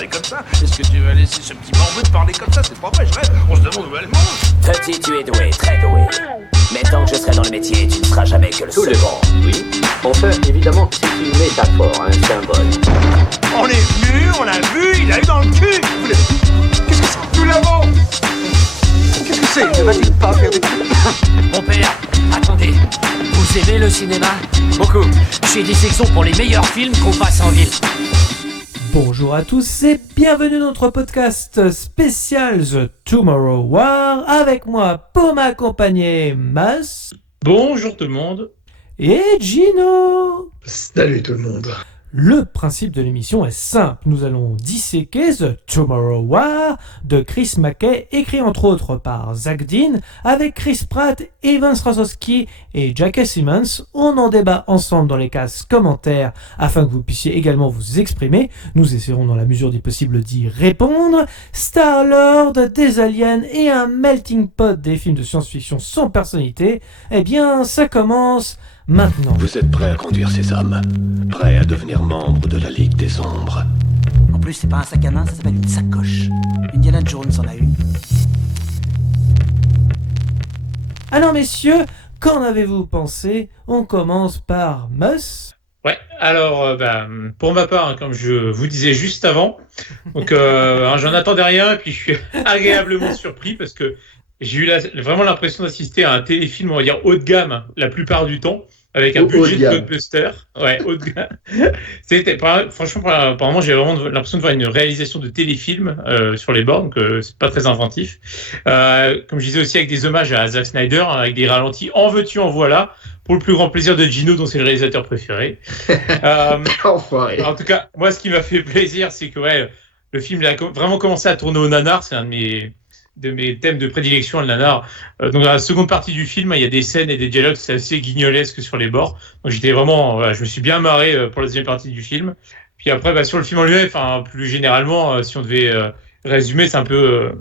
parler comme ça. Est-ce que tu vas laisser ce petit morveux te parler comme ça? C'est pas vrai, je rêve. On se demande où elle mange. Petit, tu es doué, très doué. Mais tant que je serai dans le métier, tu ne seras jamais que le Tout second. le monde, oui. Enfin, évidemment, c'est une métaphore, un symbole. On est venu, on l'a vu, il a eu dans le cul. Qu'est-ce que c'est? Nous l'avons. Qu'est-ce que c'est? Ne va-t-il pas faire des trucs? Mon père, attendez, vous aimez le cinéma? Beaucoup. J'ai des sections pour les meilleurs films qu'on passe en ville. Bonjour à tous et bienvenue dans notre podcast spécial The Tomorrow War. Avec moi pour m'accompagner Mas Bonjour tout le monde. et Gino. Salut tout le monde. Le principe de l'émission est simple. Nous allons disséquer The Tomorrow War de Chris McKay, écrit entre autres par Zach Dean, avec Chris Pratt, Evan Straczynski et J.K. Simmons. On en débat ensemble dans les cases commentaires afin que vous puissiez également vous exprimer. Nous essaierons dans la mesure du possible d'y répondre. Star-Lord, des aliens et un melting pot des films de science-fiction sans personnalité. Eh bien, ça commence maintenant. Vous êtes prêts à conduire ces hommes? Prêts à devenir membre de la Ligue des Ombres? En plus, c'est pas un sac à main, ça s'appelle une sacoche. Indiana Jones en a une. Alors messieurs, qu'en avez-vous pensé? On commence par Mus. Ouais, alors pour ma part, comme je vous disais juste avant, donc j'en attendais rien, et puis je suis agréablement surpris parce que j'ai eu vraiment l'impression d'assister à un téléfilm, on va dire haut de gamme, la plupart du temps, avec un budget de blockbuster. Ouais, haut de gamme. Franchement, apparemment, j'ai vraiment l'impression de voir une réalisation de téléfilm sur les bords, donc c'est pas très inventif. Comme je disais aussi, avec des hommages à Zack Snyder, avec des ralentis, en veux-tu, en voilà, pour le plus grand plaisir de Gino, dont c'est le réalisateur préféré. Enfoiré. En tout cas, moi, ce qui m'a fait plaisir, c'est que le film il a vraiment commencé à tourner au nanar. C'est un de mes thèmes de prédilection, le nanar. Donc dans la seconde partie du film, il y a des scènes et des dialogues, c'est assez guignolesque sur les bords. Donc j'étais vraiment, je me suis bien marré pour la deuxième partie du film. Puis après, sur le film en lui-même, plus généralement, si on devait résumer, c'est un peu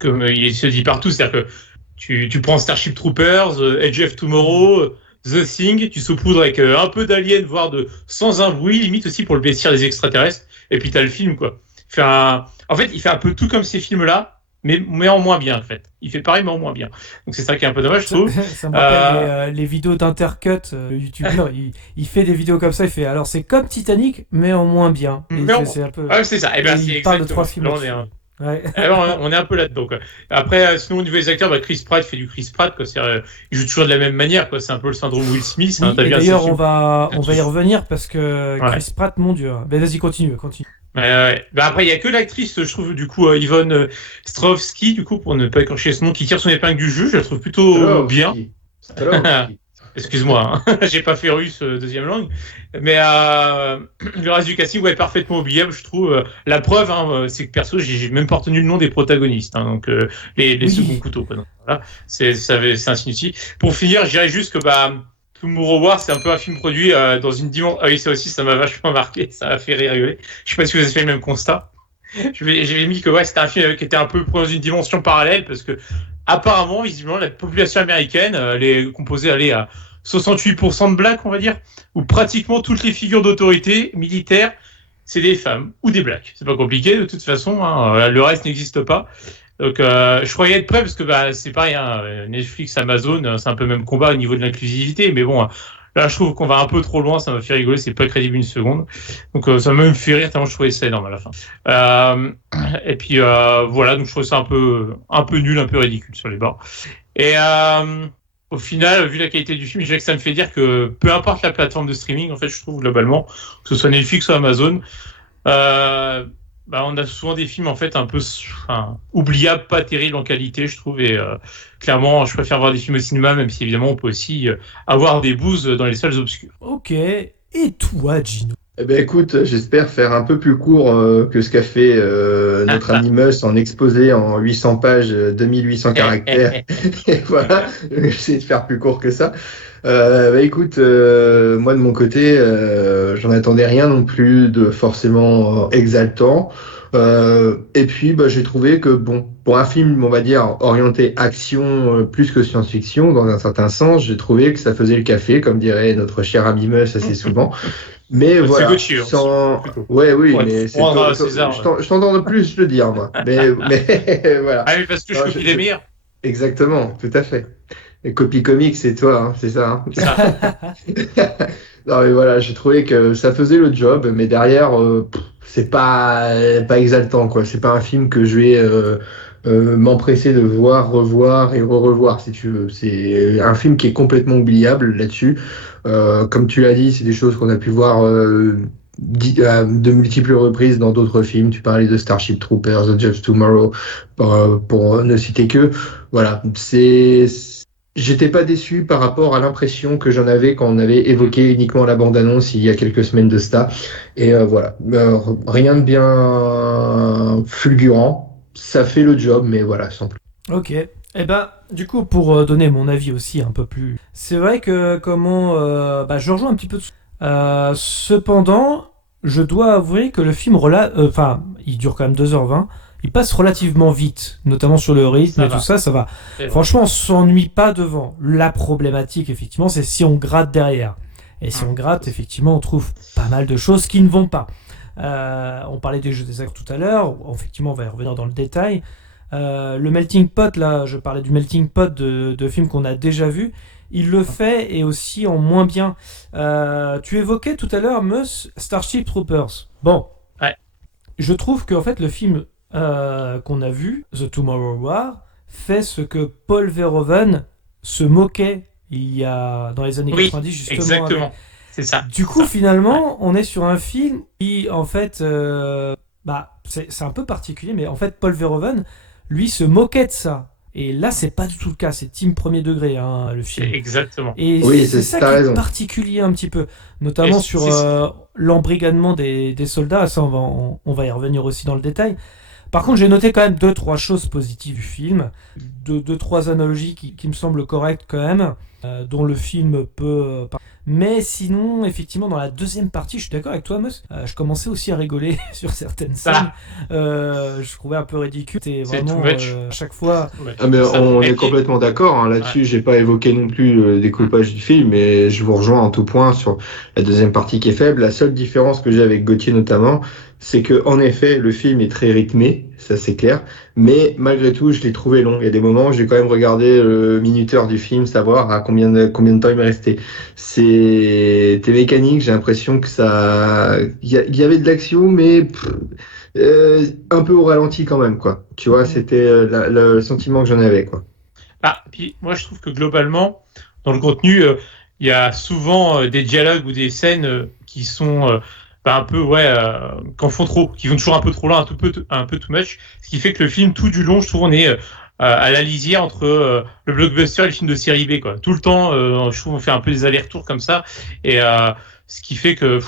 comme il se dit partout, c'est-à-dire que tu prends Starship Troopers, Edge of Tomorrow, The Thing, tu saupoudres avec un peu d'Alien, voire sans un bruit, limite aussi pour le bestiaire des extraterrestres, et puis t'as le film, quoi. En fait, il fait un peu tout comme ces films-là, mais en moins bien, en fait. Il fait pareil, mais en moins bien. Donc c'est ça qui est un peu dommage, je trouve. Ça me rappelle les vidéos d'Intercut, le youtubeur, il fait des vidéos comme ça, il fait alors c'est comme Titanic, mais en moins bien. C'est un peu... c'est ça. Et il parle de 3 films. Là, on est un peu là-dedans, quoi. Après, sinon, au niveau des acteurs, Chris Pratt fait du Chris Pratt, quoi. Il joue toujours de la même manière, quoi. C'est un peu le syndrome Will Smith. Oui, et d'ailleurs, on va y revenir parce que Chris Pratt, mon Dieu. Ben, vas-y, continue. Après, il y a que l'actrice, je trouve, du coup, Yvonne Strahovski, du coup, pour ne pas écorcher ce nom, qui tire son épingle du jeu. Je la trouve plutôt bien. Excuse-moi, j'ai pas fait russe deuxième langue, mais le reste du casting est parfaitement oubliable, je trouve. La preuve, c'est que perso, j'ai même pas retenu le nom des protagonistes, donc les seconds couteaux, quoi. Donc, voilà, c'est ainsi de suite. Pour finir, je dirais juste que Tomorrow War, c'est un peu un film produit dans une dimension. Ah oui, ça aussi, ça m'a vachement marqué, ça m'a fait rigoler. Je sais pas si vous avez fait le même constat. J'avais mis que c'était un film qui était un peu dans une dimension parallèle parce que apparemment, visiblement, la population américaine, elle est composée à 68% de blacks, on va dire, où pratiquement toutes les figures d'autorité militaire, c'est des femmes ou des blacks. C'est pas compliqué, de toute façon, le reste n'existe pas. Donc, je croyais être prêt parce que c'est pareil, Netflix, Amazon, c'est un peu le même combat au niveau de l'inclusivité, mais bon, là, je trouve qu'on va un peu trop loin, ça m'a fait rigoler, c'est pas crédible une seconde. Donc, ça m'a même fait rire tellement je trouvais ça énorme à la fin. Et puis, voilà, donc je trouvais ça un peu nul, un peu ridicule sur les bords. Et au final, vu la qualité du film, je dirais que ça me fait dire que peu importe la plateforme de streaming, en fait, je trouve globalement, que ce soit Netflix ou Amazon, on a souvent des films en fait un peu oubliables, pas terribles en qualité, je trouve, et clairement je préfère voir des films au cinéma, même si évidemment on peut aussi avoir des bouses dans les salles obscures. Ok, et toi Gino? Eh ben écoute, j'espère faire un peu plus court que ce qu'a fait notre ami Mus en exposé en 800 pages, 2800 caractères. Et voilà, j'essaie de faire plus court que ça. Écoute, moi de mon côté, j'en attendais rien non plus de forcément exaltant. Et puis j'ai trouvé que pour un film, on va dire orienté action plus que science-fiction, dans un certain sens, j'ai trouvé que ça faisait le café, comme dirait notre cher ami Mus assez souvent. Mais C'est voilà, Gauthier, sans... plutôt. Ouais, oui, Ouais, mais faut c'est prendre à César. je t'entends de plus le dire, moi. Mais voilà. Ah oui, parce que je Non, copie les meilleurs. Exactement, tout à fait. Et copie comics, c'est toi, hein, c'est ça. C'est ça. Non, mais voilà, j'ai trouvé que ça faisait le job, mais derrière, c'est pas exaltant, quoi. C'est pas un film que je vais m'empresser de voir, revoir et re-revoir, si tu veux. C'est un film qui est complètement oubliable là-dessus. Comme tu l'as dit, c'est des choses qu'on a pu voir à de multiples reprises dans d'autres films. Tu parlais de Starship Troopers, The Edge of Tomorrow, pour ne citer que. Voilà, j'étais pas déçu par rapport à l'impression que j'en avais quand on avait évoqué uniquement la bande-annonce il y a quelques semaines de ça. Et voilà, rien de bien fulgurant. Ça fait le job, mais voilà, sans plus. Ok. Eh ben, du coup, pour donner mon avis aussi un peu plus... C'est vrai que je rejoins un petit peu... Cependant, je dois avouer que le film... il dure quand même 2h20. Il passe relativement vite, notamment sur le rythme tout ça, ça va. Franchement, on s'ennuie pas devant. La problématique, effectivement, c'est si on gratte derrière. Et si on gratte, effectivement, on trouve pas mal de choses qui ne vont pas. On parlait des jeux des acteurs tout à l'heure. Effectivement, on va y revenir dans le détail. Le melting pot, là, je parlais du melting pot de films qu'on a déjà vus. Il le fait et aussi en moins bien. Tu évoquais tout à l'heure, Starship Troopers. Bon. Ouais. Je trouve qu'en fait, le film qu'on a vu, The Tomorrow War, fait ce que Paul Verhoeven se moquait il y a dans les années 90 justement. Exactement. C'est ça. Du coup, finalement, on est sur un film qui, en fait, c'est un peu particulier, mais en fait, Paul Verhoeven, lui, se moquait de ça. Et là, c'est pas du tout le cas. C'est team premier degré, hein, le film. Exactement. Et oui, c'est ça qui est particulier un petit peu, notamment sur l'embrigadement des soldats. Ça, on va y revenir aussi dans le détail. Par contre, j'ai noté quand même 2-3 choses positives du film, 2-3 analogies qui me semblent correctes quand même, dont le film peut... Mais sinon, effectivement, dans la deuxième partie, je suis d'accord avec toi, Amos, je commençais aussi à rigoler sur certaines scènes. Je trouvais un peu ridicule. C'était vraiment, à chaque fois... Ah, mais on est complètement d'accord, hein, là-dessus. J'ai pas évoqué non plus le découpage du film, mais je vous rejoins en tout point sur la deuxième partie qui est faible. La seule différence que j'ai avec Gauthier notamment, c'est que en effet, le film est très rythmé, ça c'est clair, mais malgré tout, je l'ai trouvé long. Il y a des moments où j'ai quand même regardé le minuteur du film, savoir à combien de temps il me restait. C'était mécanique, j'ai l'impression que il y avait de l'action, mais un peu au ralenti quand même, quoi. Tu vois, c'était le sentiment que j'en avais, quoi. Puis moi, je trouve que globalement, dans le contenu, il y a souvent des dialogues ou des scènes qui sont un peu qu'en font trop, qui vont toujours un peu trop loin, un peu too much, ce qui fait que le film tout du long, je trouve, on est à la lisière entre le blockbuster et le film de série B, quoi. Tout le temps, je trouve, on fait un peu des allers-retours comme ça, et ce qui fait que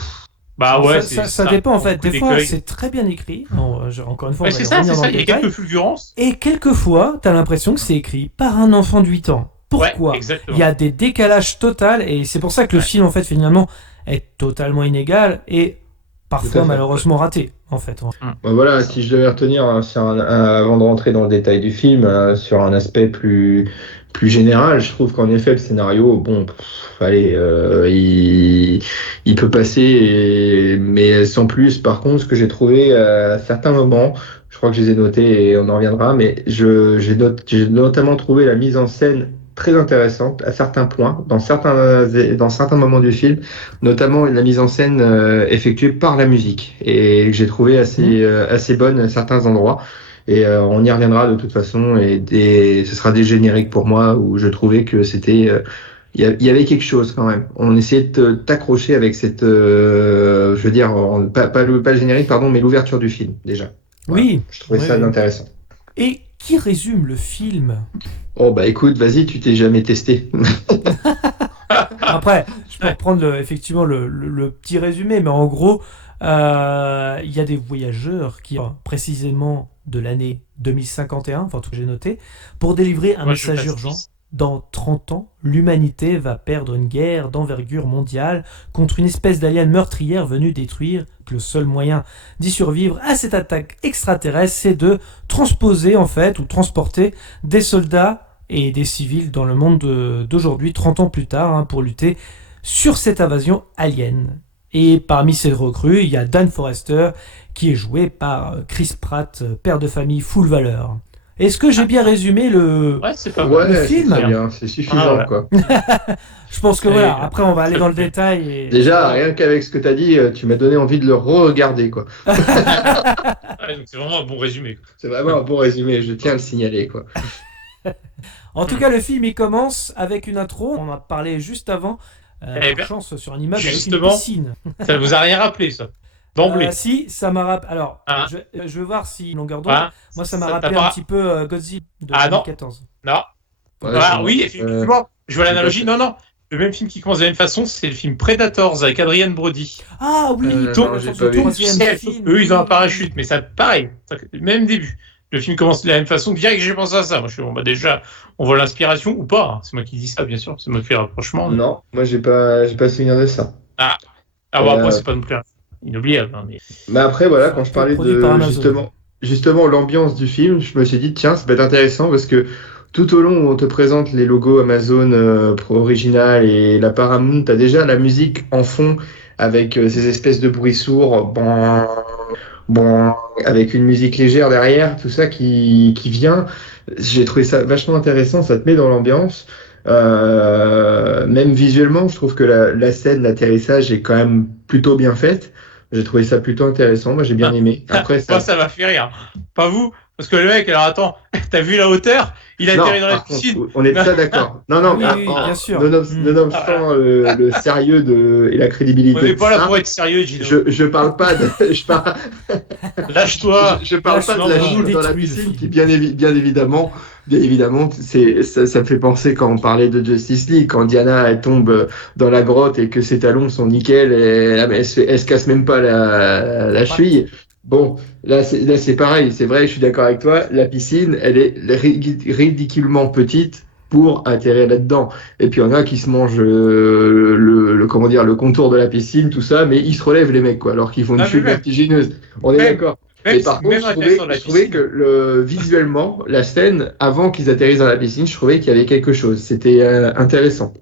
ça dépend en fait. Des fois, c'est très bien écrit. Encore une fois, c'est ça. Il y a quelques fulgurances. Et quelquefois, t'as l'impression que c'est écrit par un enfant de 8 ans. Pourquoi ? Il y a des décalages totaux, et c'est pour ça que le film, en fait, finalement, est totalement inégal et parfois malheureusement raté, en fait. Voilà, si je devais retenir avant de rentrer dans le détail du film, sur un aspect plus général, je trouve qu'en effet le scénario, il peut passer, mais sans plus. Par contre, ce que j'ai trouvé à certains moments, je crois que je les ai notés et on en reviendra, mais j'ai notamment trouvé la mise en scène très intéressante à certains points, dans certains moments du film, notamment la mise en scène effectuée par la musique, et que j'ai trouvé assez bonne à certains endroits. Et on y reviendra de toute façon, et ce sera des génériques pour moi où je trouvais que c'était il y avait quelque chose quand même. On essayait de t'accrocher avec cette je veux dire pas le générique pardon, mais l'ouverture du film déjà. Voilà. Oui, je trouvais ça intéressant. Et qui résume le film ? Oh bah écoute, vas-y, tu t'es jamais testé. Après, je peux reprendre effectivement le petit résumé, mais en gros, il y a des voyageurs qui, précisément de l'année 2051, enfin tout que j'ai noté, pour délivrer un message urgent. Dans 30 ans, l'humanité va perdre une guerre d'envergure mondiale contre une espèce d'alien meurtrière venue détruire. Le seul moyen d'y survivre à cette attaque extraterrestre, c'est de transposer en fait, ou transporter des soldats et des civils dans le monde d'aujourd'hui, 30 ans plus tard, pour lutter sur cette invasion alien. Et parmi ces recrues, il y a Dan Forrester, qui est joué par Chris Pratt, père de famille full valeur. Est-ce que j'ai bien résumé le c'est pas mal. le Ouais, c'est film très bien, c'est suffisant, ouais. quoi. Je pense que Et- voilà, après on va aller dans le détail. Et... Déjà, rien qu'avec ce que t'as dit, tu m'as donné envie de le re-regarder, quoi. Ouais, donc c'est vraiment un bon résumé. C'est vraiment un bon résumé, je tiens à le signaler, quoi. En tout cas, le film il commence avec une intro. On en a parlé juste avant. Eh Par bien, chance sur un immeuble avec une justement. piscine. Ça vous a rien rappelé, ça? D'emblée. Si, ça m'a rappelé. Alors, Ah. je vais voir si longueur d'onde. Ah, Moi, ça m'a t'a rappelé pas- un petit peu Godzilla de Ah, non. 2014. Non. Ouais, Ah c'est- oui, effectivement. Je vois l'analogie. pas- Non. Le même film qui commence de la même façon, c'est le film Predators avec Adrian Brody. Ah oui, non, j'ai pas vu. troisième film. Eux, ils ont un parachute, mais ça, pareil. Même début. Le film commence de la même façon. Direct, j'ai pensé à ça. Moi, je suis, bah, déjà, on voit l'inspiration ou pas. C'est moi qui dis ça, bien sûr. C'est moi qui fais le rapprochement. Non, moi j'ai pas souvenir de ça. Ah, bon, après, c'est pas non plus inoubliable. Hein, mais... Mais après, voilà, quand je parlais Produit par de Amazon. justement l'ambiance du film, je me suis dit, tiens, ça peut être intéressant parce que tout au long où on te présente les logos Amazon original et la Paramount, t'as déjà la musique en fond avec ces espèces de bruits sourds, bon, avec une musique légère derrière, tout ça qui vient. J'ai trouvé ça vachement intéressant, ça te met dans l'ambiance. Même visuellement, je trouve que la scène d'atterrissage est quand même plutôt bien faite. J'ai trouvé ça plutôt intéressant, moi j'ai bien aimé. Après, Moi, ça m'a fait rire. Pas vous? Parce que le mec, alors attends, t'as vu la hauteur? Il a Non, atterri dans la par contre, piscine. on est ça d'accord. Non, Oui, oui, bien sûr. nonobstant le sérieux et la crédibilité. On n'est de pas là ça, pour être sérieux, Gino. je parle pas de, Lâche-toi. je parle pas de la Lâche-moi, chute dans la détruit le piscine film. qui bien évidemment, ça me fait penser quand on parlait de Justice League, quand Diana elle tombe dans la grotte et que ses talons sont nickel et elle se casse même pas la cheville. Bon, là c'est pareil, c'est vrai, je suis d'accord avec toi, la piscine, elle est ridiculement petite pour atterrir là-dedans. Et puis il y en a qui se mangent comment dire, le contour de la piscine, tout ça, mais ils se relèvent les mecs, quoi, alors qu'ils font une Non, mais chute même- vertigineuse. On est même- d'accord. Même, Mais par contre, même je atterrissant dans la trouvais piscine. que visuellement, la scène, avant qu'ils atterrissent dans la piscine, je trouvais qu'il y avait quelque chose. C'était intéressant.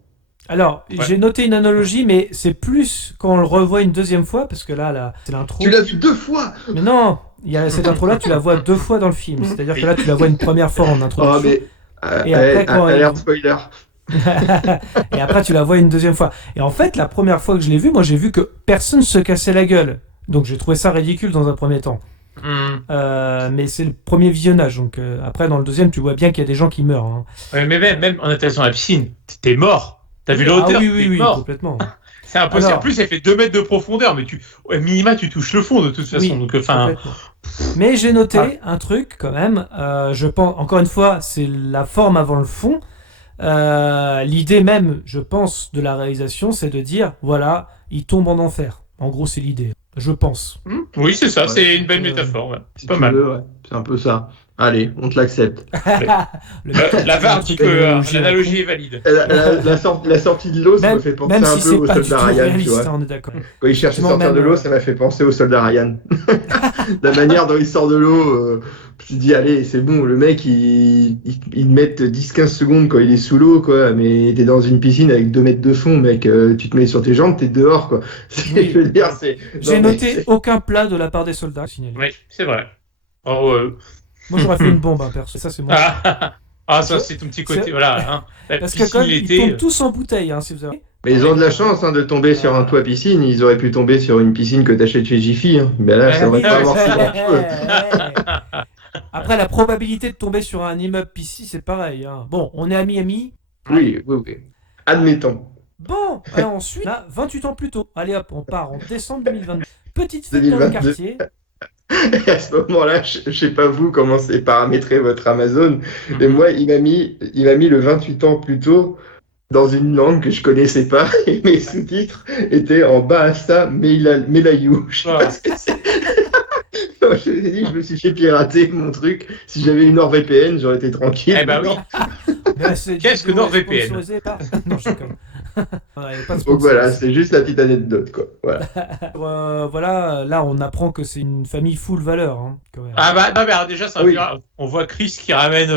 Alors, Ouais. j'ai noté une analogie, mais c'est plus quand on le revoit une deuxième fois, parce que là c'est l'intro. Tu l'as vu 2 fois. Mais non, cette intro-là, tu la vois 2 fois dans le film. C'est-à-dire que là, tu la vois une première fois en Oh, introduction. mais... Et après, quand alerte spoiler. Et après, tu la vois une deuxième fois. Et en fait, la première fois que je l'ai vue, moi, j'ai vu que personne se cassait la gueule. Donc, j'ai trouvé ça ridicule dans un premier temps. Mais c'est le premier visionnage. Donc, après, dans le deuxième, tu vois bien qu'il y a des gens qui meurent. Hein. Ouais, mais même en atterrissant dans la piscine, t'es mort. T'as vu la Ah hauteur? oui, T'es mort. complètement. C'est impossible. Alors- En plus, elle fait 2 mètres de profondeur, mais minima, tu touches le fond de toute façon. Oui, Donc, enfin, complètement. Mais j'ai noté un truc quand même. Je pense, encore une fois, c'est la forme avant le fond. L'idée même, je pense, de la réalisation, c'est de dire, voilà, il tombe en enfer. En gros, c'est l'idée. Je pense. oui, c'est ça. Ouais. C'est une belle métaphore. Ouais. C'est Si pas tu mal. veux, ouais. C'est un peu ça. Allez, on te l'accepte. La VAR dit que l'analogie est valide. La sortie de l'eau, ça me fait penser même un si peu c'est au pas du tout soldat Ryan, tu réaliste, vois. hein, on est d'accord. Quand il cherche à Effectivement, sortir de même, l'eau, ça m'a fait penser au soldat Ryan. La manière dont il sort de l'eau, tu te dis, allez, c'est bon, le mec, il met 10-15 secondes quand il est sous l'eau, quoi, mais t'es dans une piscine avec 2 mètres de fond, mec, tu te mets sur tes jambes, t'es dehors, quoi. Oui. Je veux dire, c'est... J'ai non, mais noté c'est- aucun plat de la part des soldats. Signalé. Oui, c'est vrai. Oh, Moi, j'aurais fait une bombe, hein, perso. Ça, c'est moi. ça, c'est ton petit côté. C'est- Voilà. Hein. La Parce que piscine quand ils l'été. tombent tous en bouteille, hein, si vous avez. Mais ils ont de la chance de tomber sur un toit piscine, ils auraient pu tomber sur une piscine que t'achètes chez Jiffy, hein. Ben là, ça aurait oui, pas ouais, avoir si grand feu. Après, la probabilité de tomber sur un immeuble ici, c'est pareil. Hein. Bon, on est à Miami. Oui. Admettons. Bon, alors ensuite, là, 28 ans plus tôt. Allez hop, on part en décembre 2022. Petite fête dans le 2022. quartier. Et à ce moment-là, je sais pas vous comment c'est paramétré votre Amazon, mais Mhm. moi, il m'a mis le 28 ans plus tôt dans une langue que je connaissais pas, et mes sous-titres étaient en Bahasa Melayu. Je sais Ah. pas ce que c'est. Non, je me suis fait pirater mon truc. Si j'avais une NordVPN, j'aurais été tranquille. Eh ben oui. Mais c'est Qu'est-ce que du coup, NordVPN sponsorisé par- Non, je déconne. Ouais, pas de Donc voilà, sponsor. c'est juste la petite anecdote, quoi. Voilà. Voilà, là, on apprend que c'est une famille full valeur. Hein, quand même. Ah bah non, mais alors déjà, ça Oui. on voit Chris qui ramène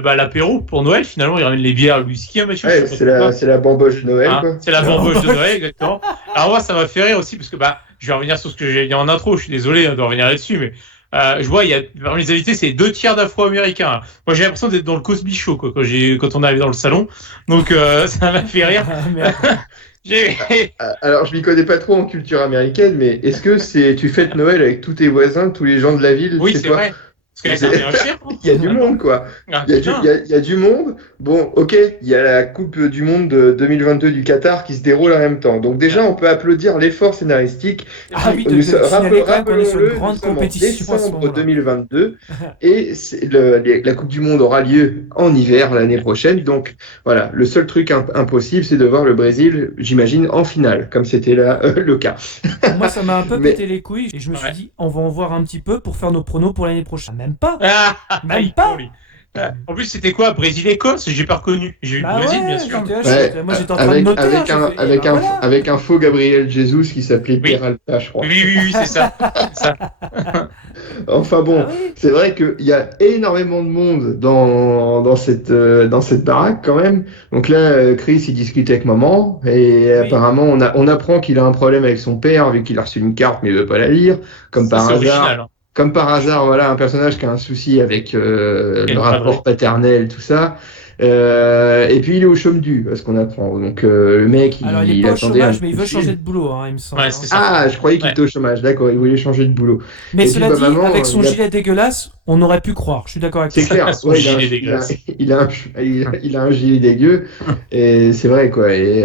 l'apéro pour Noël. Finalement, ils ramènent les bières, le whisky, un machin. Ouais, c'est la bamboche de Noël, quoi. C'est la bamboche de Noël, exactement. Alors moi, ça m'a fait rire aussi parce que je vais revenir sur ce que j'ai dit en intro. Je suis désolé de revenir là-dessus, mais je vois, il y a parmi les invités, c'est 2/3 d'Afro-Américains. Moi, j'ai l'impression d'être dans le Cosby Show, quoi, quand on arrive dans le salon. Donc ça m'a fait rire. Alors, je m'y connais pas trop en culture américaine, mais est-ce que tu fêtes Noël avec tous tes voisins, tous les gens de la ville? Oui, c'est toi vrai. Parce que là, ça revient cher. Il y a du monde, quoi. Il y a du monde. Bon, ok, il y a la Coupe du Monde de 2022 du Qatar qui se déroule en même temps. Donc déjà, on peut applaudir l'effort scénaristique. Ah oui, de signaler quand même qu'on est sur une grande compétition en décembre 2022 et la Coupe du Monde aura lieu en hiver l'année prochaine. Donc voilà, le seul truc impossible, c'est de voir le Brésil, j'imagine, en finale, comme c'était là le cas. Moi, ça m'a un peu pété les couilles et je me suis dit, on va en voir un petit peu pour faire nos pronos pour l'année prochaine. Même pas. Même pas. En plus, c'était quoi, Brésil-Écosse? J'ai pas reconnu. J'ai eu le Brésil, bien sûr. Moi, j'étais en train de noter. Avec un faux Gabriel Jesus qui s'appelait Peralta, je crois. Oui, c'est ça. Enfin bon, c'est vrai qu'il y a énormément de monde dans cette baraque quand même. Donc là, Chris, il discute avec maman et apparemment, on apprend qu'il a un problème avec son père vu qu'il a reçu une carte mais il veut pas la lire, comme par hasard. Original, hein. Comme par hasard, voilà, un personnage qui a un souci avec le rapport paternel, tout ça. Et puis il est au chôme du, parce qu'on apprend. Donc le mec, alors, il est pas au chômage, mais il veut changer de boulot, hein, il me semble. Ouais, c'est ça. Ah, je croyais qu'il était au chômage, d'accord, il voulait changer de boulot. Mais cela dit, avec son gilet dégueulasse, on aurait pu croire, je suis d'accord avec toi. C'est clair, il a un gilet dégueu, et c'est vrai, quoi. Et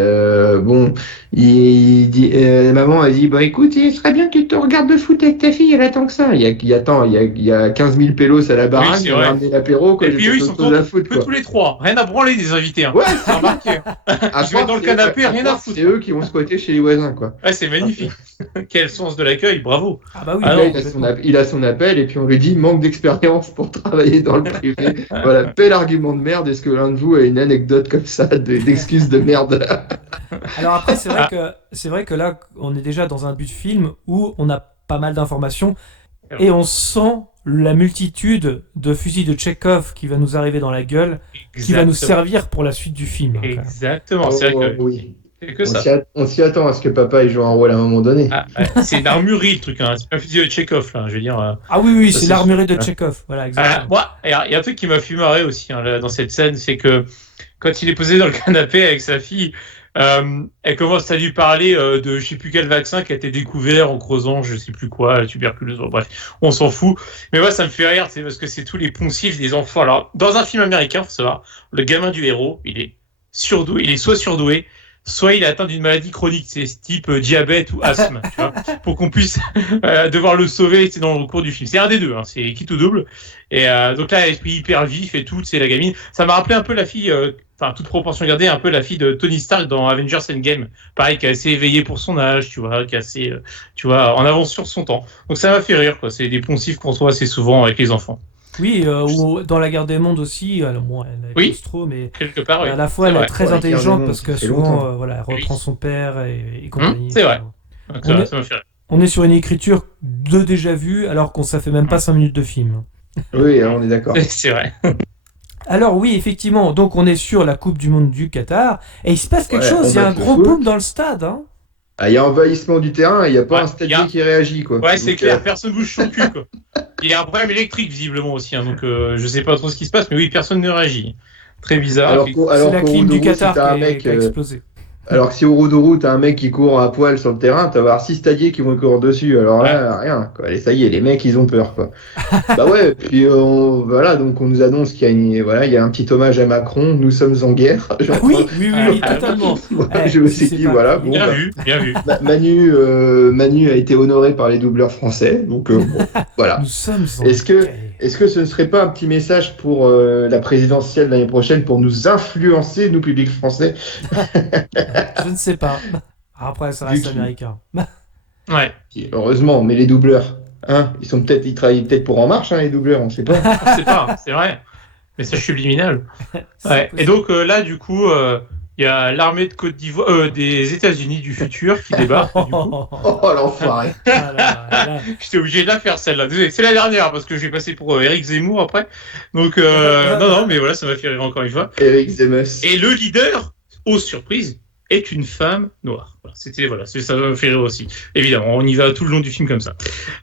bon, il dit, maman, elle dit, bah écoute, il serait bien que tu te regardes de foot avec ta fille, elle attend que ça. Il y a 15 000 pélos à la baraque, il a ramené l'apéro, quoi. Et puis eux, ils sont tous les trois. Rien à branler des invités. Hein. Ouais, c'est remarqué. Je vais dans le canapé, rien à foutre. C'est eux qui vont squatter chez les voisins, quoi. Ouais, c'est magnifique. Quel sens de l'accueil, bravo. Ah bah oui. Il a son appel et puis on lui dit manque d'expérience pour travailler dans le privé. Voilà, bel argument de merde. Est-ce que l'un de vous a une anecdote comme ça d'excuses de merde? Alors après, c'est vrai que là, on est déjà dans un but film où on a pas mal d'informations et on sent la multitude de fusils de Tchekhov qui va nous arriver dans la gueule, qui va nous servir pour la suite du film. Exactement, c'est vrai que... Oui. Que ça. On s'y attend à ce que papa il joue un rôle à un moment donné. C'est une armurerie le truc, hein. C'est pas un fusil de Tchekhov, là, je veux dire. Ah oui, c'est l'armurerie de Tchekhov. Voilà, exactement. Moi, il y a un truc qui m'a fait marrer aussi là, dans cette scène, c'est que quand il est posé dans le canapé avec sa fille, elle commence à lui parler de je sais plus quel vaccin qui a été découvert en creusant, je sais plus quoi, la tuberculose, bref, on s'en fout. Mais moi, ça me fait rire, c'est parce que c'est tous les poncifs des enfants. Alors, dans un film américain, faut savoir, le gamin du héros, il est surdoué, il est soit surdoué, soit il est atteint d'une maladie chronique, c'est type diabète ou asthme, tu vois, pour qu'on puisse devoir le sauver, c'est dans le cours du film. C'est un des deux, hein, c'est quitte ou double. Et donc là, esprit hyper vif et tout, c'est la gamine. Ça m'a rappelé un peu la fille, toute proportion gardée, un peu la fille de Tony Stark dans Avengers Endgame. Pareil, qui est assez éveillée pour son âge, tu vois, qui est assez, en avance sur son temps. Donc ça m'a fait rire, quoi. C'est des poncifs qu'on trouve assez souvent avec les enfants. Oui, ou dans la guerre des mondes aussi, alors bon, elle est trop, mais quelque part, à la fois elle est très intelligente parce que souvent, elle reprend son père et compagnie. C'est vrai. Donc, ça m'a fait rire. On est sur une écriture de déjà vu, alors qu'on ça fait même pas 5 minutes de film. Oui, on est d'accord. C'est vrai. Alors oui, effectivement, donc on est sur la Coupe du Monde du Qatar, et il se passe quelque chose, il y a un gros boom dans le stade, hein. Il y a envahissement du terrain, il n'y a pas un stadier qui réagit, quoi. Ouais, c'est clair, personne bouge son cul, quoi. Il y a un problème électrique, visiblement, aussi, hein, donc je sais pas trop ce qui se passe, mais oui, personne ne réagit. Très bizarre. C'est la clim du Qatar qui a explosé. Alors que si au Roudorou, t'as un mec qui court à poil sur le terrain, tu vas avoir 6 stadiers qui vont courir dessus. Alors là, rien, quoi. Et ça y est, les mecs, ils ont peur, quoi. Bah ouais, puis voilà, donc on nous annonce qu'il y a il y a un petit hommage à Macron, nous sommes en guerre. Oui, totalement. Je me suis dit, voilà. Bon, bien vu. Manu a été honoré par les doubleurs français, donc bon, voilà. Nous sommes en Est-ce que ce ne serait pas un petit message pour la présidentielle l'année prochaine pour nous influencer, nous, public français? Je ne sais pas. Après, ça reste américain. Ouais. Heureusement, mais les doubleurs, hein, ils travaillent peut-être pour En Marche, hein, les doubleurs, on ne sait pas. C'est vrai. Message subliminal. Ouais. Et donc là, du coup, Il y a l'armée de Côte d'Ivoire, des États-Unis du futur qui débarque. Du coup. Oh l'enfoiré. J'étais obligé de la faire celle-là. Désolé, c'est la dernière parce que j'ai passé pour Éric Zemmour après. Donc non, mais voilà, ça m'a fait rire encore une fois. Eric Zemeus. Et le leader, aux surprises, est une femme noire. Voilà, ça m'a fait rire aussi. Évidemment, on y va tout le long du film comme ça.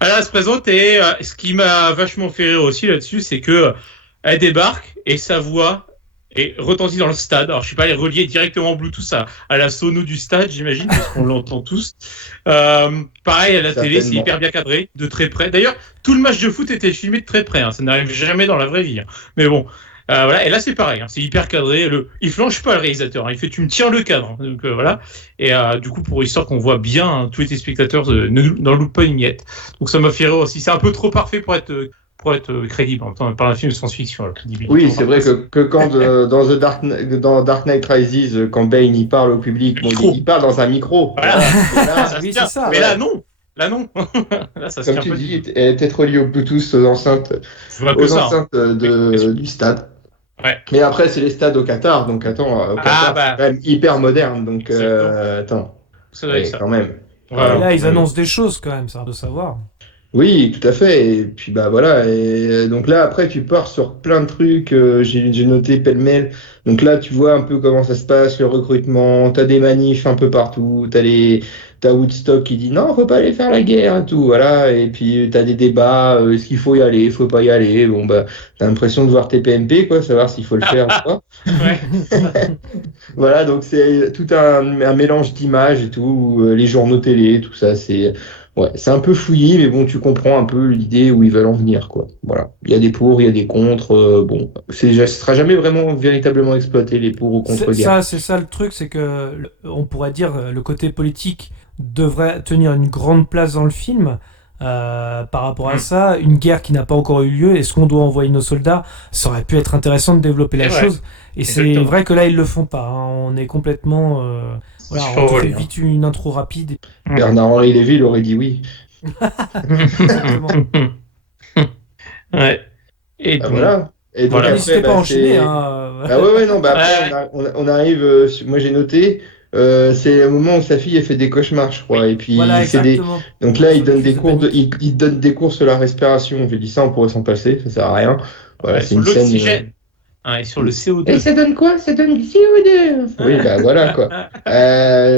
Alors, elle se présente et ce qui m'a vachement fait rire aussi là-dessus, c'est que elle débarque et sa voix est retentie dans le stade. Alors, je sais pas, elle est reliée directement en Bluetooth à la sono du stade, j'imagine, parce qu'on l'entend tous. Pareil, à la télé, c'est hyper bien cadré, de très près. D'ailleurs, tout le match de foot était filmé de très près. Hein. Ça n'arrive jamais dans la vraie vie. Hein. Mais bon. Voilà, et là c'est pareil, hein, c'est hyper cadré. Il flanche pas le réalisateur, hein, il fait tu me tiens le cadre. Donc voilà. Et du coup pour histoire qu'on voit bien hein, tous les téléspectateurs n'en loupent pas une miette. Donc ça m'a fait rire aussi. C'est un peu trop parfait pour être crédible en même temps, par un film de science-fiction. Oui, c'est vrai que quand dans Dark Knight Rises, quand Bane il parle au public, il parle dans un micro. Voilà. Là, ça oui, c'est ça. Mais là non. Là, non. Là, ça comme tu dis, elle est peut-être reliée au Bluetooth aux enceintes, du stade. Ouais. Mais après, c'est les stades au Qatar, donc attends, au Qatar, c'est quand même hyper moderne, donc attends. Ça doit être ça. Quand même. Voilà. Et là, ils annoncent des choses quand même, ça a de savoir. Oui, tout à fait. Et puis bah voilà. Et donc là, après, tu pars sur plein de trucs. J'ai noté pêle-mêle. Donc là, tu vois un peu comment ça se passe, le recrutement. T'as des manifs un peu partout. T'as Woodstock qui dit non, faut pas aller faire la guerre et tout. Voilà. Et puis t'as des débats. Est-ce qu'il faut y aller, faut pas y aller. Bon bah, t'as l'impression de voir tes PMP, quoi, savoir s'il faut le faire ou pas. Ouais. Voilà. Donc c'est tout un mélange d'images et tout. Les journaux télé, tout ça, ouais, c'est un peu fouillis, mais bon, tu comprends un peu l'idée où ils veulent en venir, quoi. Voilà. Il y a des pour, il y a des contre. Bon, ce sera jamais vraiment véritablement exploité, les pour ou contre guerre. C'est ça le truc, c'est que on pourrait dire le côté politique devrait tenir une grande place dans le film. Par rapport à ça, une guerre qui n'a pas encore eu lieu, est-ce qu'on doit envoyer nos soldats? Ça aurait pu être intéressant de développer la chose. Et exactement. C'est vrai que là, ils le font pas. Hein. On est complètement... Voilà, on te fait vite une intro rapide. Bernard-Henri Lévy, il aurait dit oui. Ouais. Et donc, voilà. Et donc voilà. N'hésitez pas à enchaîner. Après, on arrive. Moi, j'ai noté. C'est le moment où sa fille a fait des cauchemars, je crois. Et puis, voilà, donc là, il donne des cours il donne des cours sur la respiration. J'ai dit ça, on pourrait s'en passer. Ça sert à rien. Voilà, c'est une scène. Et sur le CO2. Et ça donne quoi? Ça donne du CO2. Oui, bah voilà quoi.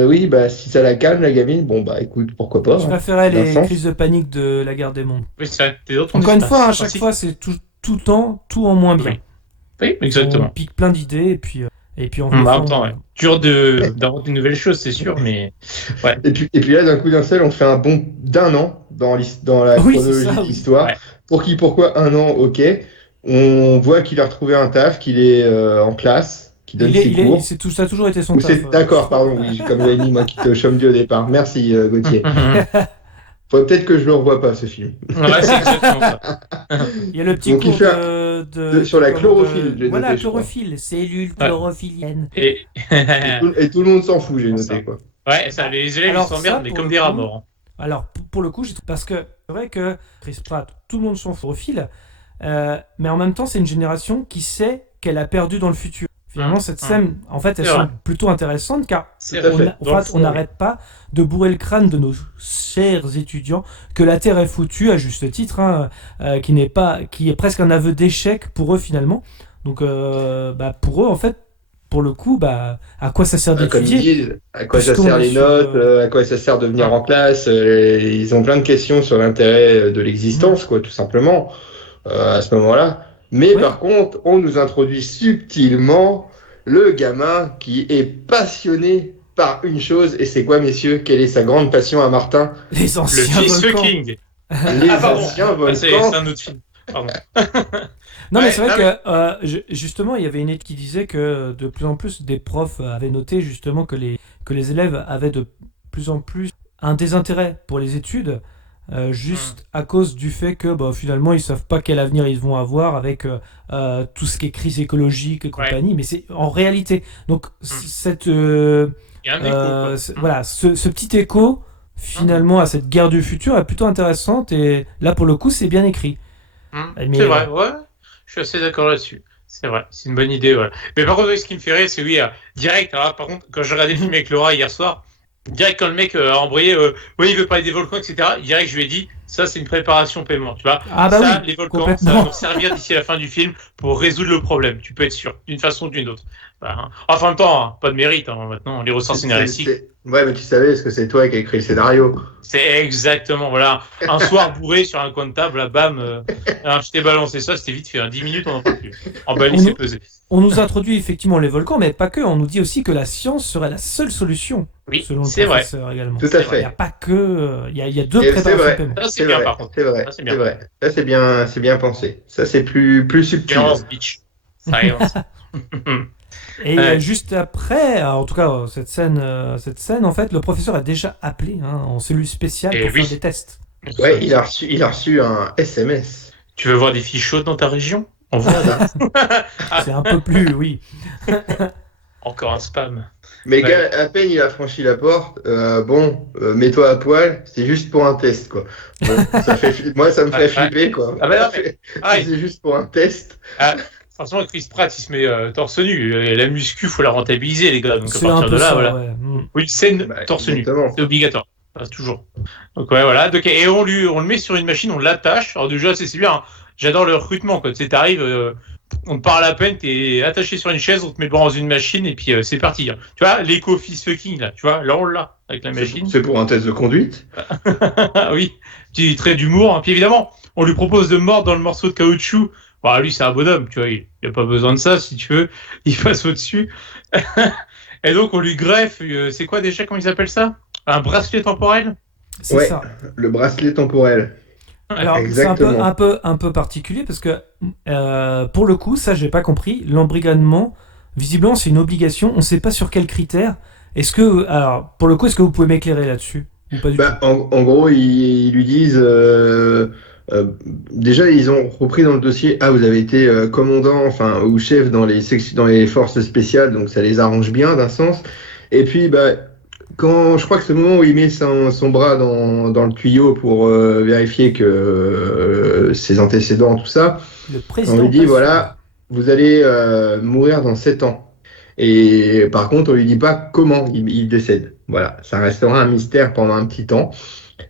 Oui, bah si ça la calme, la gamine, bon bah écoute, pourquoi pas. Je préférais les crises de panique de la guerre des mondes. Oui, c'est vrai. Encore une fois, à chaque fois, c'est tout le temps, tout en moins bien. Oui, exactement. On pique plein d'idées et puis on en même temps, dur d'avoir de nouvelles choses, c'est sûr, mais ouais. Et puis là, d'un coup d'un seul, on fait un bond d'1 an dans la chronologie de l'histoire. Ouais. Pourquoi 1 an? Ok. On voit qu'il a retrouvé un taf, qu'il est en classe, qu'il donne ses cours. Ça a toujours été son taf. D'accord, pardon, oui, comme j'avais dit, moi qui te chôme au départ. Merci Gauthier. Faudrait peut-être que je le revoie pas, ce film. Ouais, c'est exactement ça. Il y a le petit cours sur la chlorophylle. Voilà, chlorophylle, cellules chlorophylliennes. Et tout le monde s'en fout, j'ai noté, quoi. Ouais, ça, les élèves ils s'emmerdent, mais comme des rats morts. Alors, pour le coup, parce que c'est vrai que Chris Pratt, tout le monde s'en fout chlorophylle. Mais en même temps, c'est une génération qui sait qu'elle a perdu dans le futur. Finalement, cette scène, en fait, elle semble plutôt intéressante car on n'arrête pas de bourrer le crâne de nos chers étudiants que la Terre est foutue, à juste titre, hein, qui est presque un aveu d'échec pour eux finalement. Donc, pour eux, en fait, pour le coup, à quoi ça sert d'étudier? À quoi ça sert les notes, à quoi ça sert de venir en classe? Ils ont plein de questions sur l'intérêt de l'existence, quoi, tout simplement. À ce moment-là. Mais par contre, on nous introduit subtilement le gamin qui est passionné par une chose. Et c'est quoi, messieurs? Quelle est sa grande passion à Martin? Les anciens volcans. Le fils fucking. Les anciens volcans. C'est un autre film. Pardon. Non, mais c'est vrai que justement, il y avait une étude qui disait que de plus en plus des profs avaient noté justement que les élèves avaient de plus en plus un désintérêt pour les études. Juste à cause du fait que finalement ils savent pas quel avenir ils vont avoir avec tout ce qui est crise écologique et compagnie, mais c'est en réalité donc cette voilà ce petit écho finalement à cette guerre du futur est plutôt intéressante et là pour le coup c'est bien écrit. C'est vrai, ouais, je suis assez d'accord là-dessus. C'est vrai, c'est une bonne idée. Voilà. Mais par contre, ce qui me fait rire, c'est direct. Alors, par contre, quand j'ai regardé le film avec Laura hier soir, direct quand le mec a embrayé, il veut parler des volcans, etc. Direct, je lui ai dit, ça, c'est une préparation paiement, tu vois. Ah bah ça, oui, les volcans, ça va nous servir d'ici à la fin du film pour résoudre le problème. Tu peux être sûr, d'une façon ou d'une autre. Enfin, en même temps, pas de mérite. Maintenant, les ressources scénaristiques. Ouais, mais tu savais, parce que c'est toi qui as écrit le scénario. C'est exactement, voilà. Un soir bourré sur un coin de table, là, bam, je t'ai balancé ça, c'était vite fait. 10 minutes, on n'en peut plus. Emballé, c'est pesé. On nous introduit effectivement les volcans, mais pas que. On nous dit aussi que la science serait la seule solution. Oui, selon le c'est vrai. professeur également. Tout à fait. Il n'y a pas que. Il y a deux Et préparations c'est de paiement. Ça, c'est bien, vrai, par contre. c'est vrai, Ça, c'est c'est bien. vrai. Ça, c'est bien pensé. Ça, c'est plus subtil. Science, bitch. Science. Et juste après, en tout cas, cette scène, en fait, le professeur a déjà appelé en cellule spéciale pour faire des tests. Ouais, il a reçu un SMS. Tu veux voir des filles chaudes dans ta région? On voit là. C'est un peu plus, oui. Encore un spam. Mais gars, à peine il a franchi la porte, mets-toi à poil, c'est juste pour un test, quoi. Bon, moi, ça me ferait flipper, quoi. Ah bah non, mais... c'est juste pour un test. Franchement, Chris Pratt, il se met torse nu. Et la muscu, faut la rentabiliser, les gars. Donc C'est à partir un peu de là, ça, voilà. ouais. Oui, une scène torse nu. C'est obligatoire. Toujours. Donc ouais, voilà. Donc, et on le met sur une machine, on l'attache. Alors déjà, c'est bien. J'adore le recrutement. Quand tu arrives, on te parle à peine, t'es attaché sur une chaise, on te met dans une machine et puis c'est parti. Hein. Tu vois, l'éco-fist fucking, là. Tu vois, là, on l'a avec la machine. C'est pour un test de conduite. Oui. Petit trait d'humour. Hein. Puis évidemment, on lui propose de mordre dans le morceau de caoutchouc. Bah, lui, c'est un bonhomme, tu vois, il n'a pas besoin de ça, si tu veux, il passe au-dessus. Et donc, on lui greffe, c'est quoi déjà, comment ils appellent ça? Un bracelet temporel? C'est ça. Le bracelet temporel. Alors, c'est un peu particulier parce que, pour le coup, ça, j'ai pas compris, l'embrigadement, visiblement, c'est une obligation, on sait pas sur quels critères. Alors, pour le coup, est-ce que vous pouvez m'éclairer là-dessus? Ou pas du tout? En gros, ils lui disent... déjà, ils ont repris dans le dossier. Vous avez été commandant, ou chef dans les forces spéciales, donc ça les arrange bien d'un sens. Et puis, quand je crois que c'est le moment où il met son bras dans le tuyau pour vérifier que ses antécédents, tout ça, on lui dit voilà, vous allez mourir dans 7 ans. Et par contre, on lui dit pas comment il décède. Voilà, ça restera un mystère pendant un petit temps.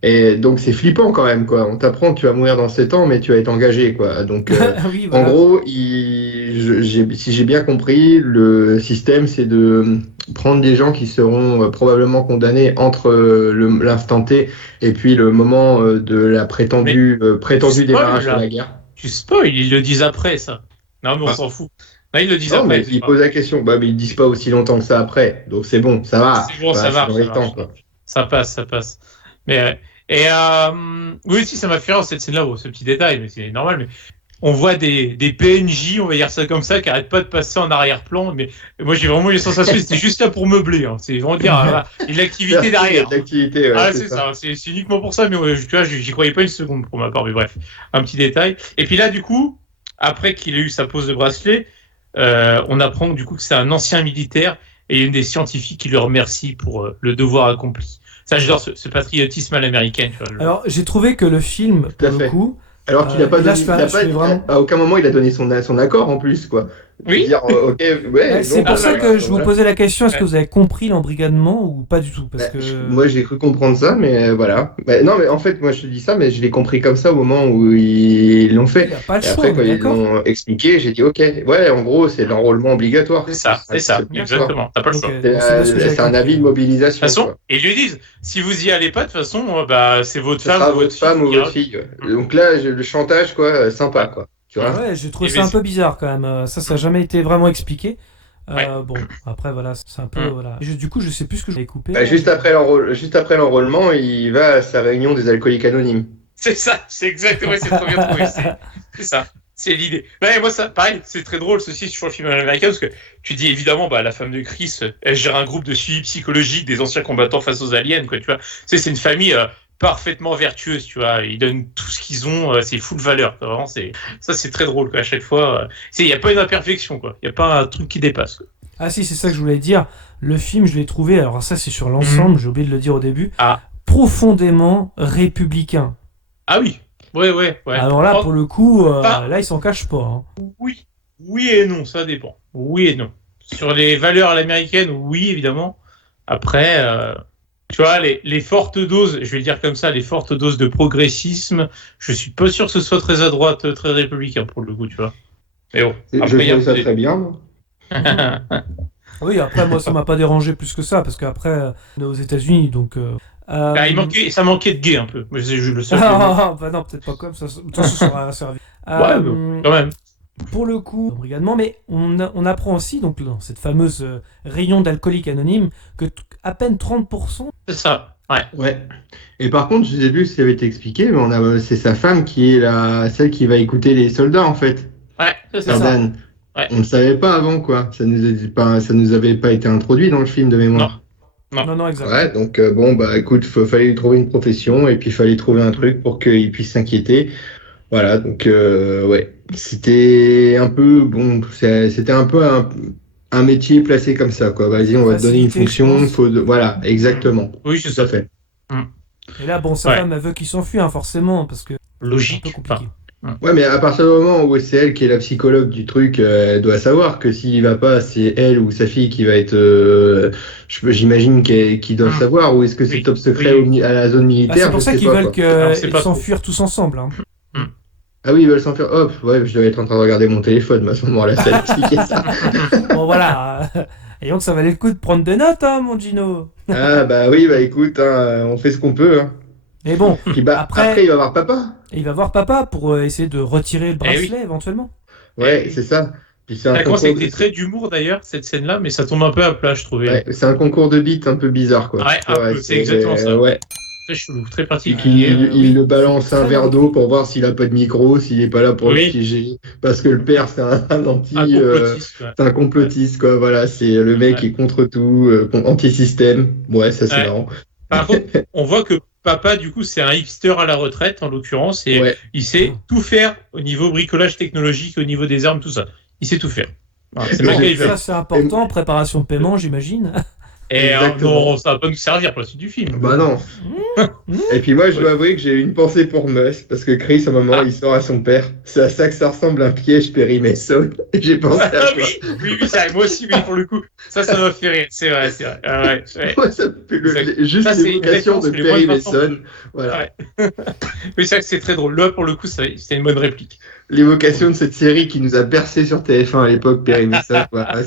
Et donc c'est flippant quand même, quoi. On t'apprend que tu vas mourir dans 7 ans, mais tu vas être engagé, quoi. Donc oui, voilà. En gros, si j'ai bien compris, le système c'est de prendre des gens qui seront probablement condamnés entre l'instant T et puis le moment de la prétendu démarrage de la guerre. Tu spoil, ils le disent après ça. Non mais on s'en fout. Non, ils le disent après. Mais ils posent la question. Mais ils disent pas aussi longtemps que ça après. Donc c'est bon, ça va. C'est bon, ça marche. Ça passe. Mais oui, si ça m'a fait rire cette scène-là, ce petit détail, mais c'est normal. Mais on voit des PNJ, on va dire ça comme ça, qui arrêtent pas de passer en arrière-plan. Mais moi, j'ai vraiment eu la sensation que c'était juste là pour meubler. Hein. C'est vraiment dire une activité derrière. L'activité, c'est ça. C'est uniquement pour ça. Mais tu vois, j'y croyais pas une seconde pour ma part. Mais bref, un petit détail. Et puis là, du coup, après qu'il ait eu sa pose de bracelet, on apprend du coup que c'est un ancien militaire et une des scientifiques qui le remercie pour le devoir accompli. Ça, j'adore ce patriotisme à l'américaine. Alors, j'ai trouvé que le film, pour le coup... Alors qu'il n'a pas donné... À aucun moment, il a donné son accord, en plus, quoi. Oui. Dire, c'est pour ça que je vous posais la question, est-ce que vous avez compris l'embrigadement ou pas du tout? Parce que... Moi, j'ai cru comprendre ça, mais voilà. Non, mais en fait, moi, je te dis ça, mais je l'ai compris comme ça au moment où ils l'ont fait. Il n'y a pas le choix, après, quand ils l'ont expliqué, j'ai dit, ok, ouais, en gros, c'est l'enrôlement obligatoire. C'est ça, exactement. T'as pas le choix. C'est un avis de mobilisation. De toute façon, ils lui disent, si vous y allez pas, de toute façon, c'est votre femme ou votre fille. Donc là, le chantage, quoi, sympa, quoi. Ouais, j'ai trouvé ça un peu bizarre quand même. Ça n'a jamais été vraiment expliqué. Bon, après, voilà, c'est un peu. Voilà. Du coup, je sais plus ce que je vais couper. Juste après l'enrôlement, il va à sa réunion des alcooliques anonymes. C'est ça, c'est exactement, c'est trop bien trouvé. C'est ça, c'est l'idée. Ouais, moi, ça, pareil, c'est très drôle ceci sur le film américain parce que tu dis évidemment, la femme de Chris, elle gère un groupe de suivi psychologique des anciens combattants face aux aliens, quoi, tu vois. C'est une famille. Parfaitement vertueuse, tu vois, ils donnent tout ce qu'ils ont, c'est full valeur, quoi. Vraiment, c'est très drôle, quoi. À chaque fois, il n'y a pas une imperfection, quoi. Il n'y a pas un truc qui dépasse, quoi. Ah si, c'est ça que je voulais dire. Le film, je l'ai trouvé, alors ça c'est sur l'ensemble, j'ai oublié de le dire au début, profondément républicain. Ah oui, ouais. Alors là, pour le coup, là, ils s'en cachent pas. Hein. Oui, oui et non, ça dépend. Oui et non. Sur les valeurs à l'américaine, oui, évidemment. Après, tu vois, les fortes doses, je vais le dire comme ça, les fortes doses de progressisme, je suis pas sûr que ce soit très à droite, très républicain pour le coup, tu vois. Mais bon. Je trouve ça très bien. Moi. Oui, après, moi, ça m'a pas dérangé plus que ça, parce qu'après, on est aux États-Unis, donc. Ça manquait de gay un peu. Je le seul. Bah non, peut-être pas comme ça. Ça sera servi. Ouais, quand même. Pour le coup, brigadement, mais on apprend aussi, donc dans cette fameuse rayon d'alcooliques anonymes, que à peine 30%. C'est ça. Ouais. Et par contre, je sais plus si ça avait été expliqué, mais c'est sa femme qui est celle qui va écouter les soldats en fait. Ouais, c'est ça. Jordan. Ouais. On ne savait pas avant quoi. Ça nous avait pas été introduit dans le film de mémoire. Non, exactement. Ouais, donc écoute, fallait lui trouver une profession et puis fallait trouver un truc pour qu'il puisse s'inquiéter. Voilà, donc ouais, c'était un peu c'était un peu un métier placé comme ça quoi. Vas-y, on va te donner une fonction, voilà, exactement. Oui, c'est ça. Tout à fait. Et là, sa femme, elle veut qu'il s'enfuit, forcément, parce que logique. C'est un peu compliqué. Ouais, mais à partir du moment où c'est elle qui est la psychologue du truc, elle doit savoir que s'il va pas, c'est elle ou sa fille qui va être. J'imagine qu'ils doivent savoir, ou est-ce que c'est top secret à la zone militaire. C'est pour ça qu'ils veulent s'enfuir tous ensemble. Hein. Ah oui, ils veulent s'enfuir. Hop, ouais, je dois être en train de regarder mon téléphone à ce moment-là, ça a expliqué ça. Bon, voilà. Et donc, ça valait le coup de prendre des notes, mon Gino. Ah, bah oui, écoute, on fait ce qu'on peut. Hein. Mais bon, puis, après, il va voir papa. Il va voir papa pour essayer de retirer le bracelet éventuellement. Ouais, c'est ça. Puis ça commence avec des traits d'humour d'ailleurs, cette scène-là, mais ça tombe un peu à plat, je trouvais. Ouais, c'est un concours de beats un peu bizarre, quoi. Ouais, c'est exactement ça. Ouais. Très chelou, très particulier. Il le balance un verre d'eau pour voir s'il a pas de micro, s'il est pas là pour le piéger. Parce que le père, c'est un c'est un complotiste, quoi. Voilà, c'est le mec qui est contre tout, anti-système. Ouais, ça c'est marrant. Par contre, on voit que papa, du coup, c'est un hipster à la retraite, en l'occurrence, et il sait tout faire au niveau bricolage technologique, au niveau des armes, tout ça. Il sait tout faire. Voilà, ça, c'est important, préparation de paiement, j'imagine. Et non, ça va pas nous servir pour la suite du film. Bah non. Et puis moi, je dois avouer que j'ai une pensée pour Mus, parce que Chris, à un moment, il sort à son père. C'est à ça que ça ressemble à un piège Perry Mason. Et j'ai pensé à toi. Oui, ça, moi aussi, oui, pour le coup. Ça m'a fait rire. C'est vrai. Moi, ça fait juste l'évocation de Perry Mason. Voilà. Ouais. Oui, c'est vrai que c'est très drôle. Là, pour le coup, c'était une bonne réplique. L'évocation de cette série qui nous a bercé sur TF1 à l'époque, Perry Mason. Voilà,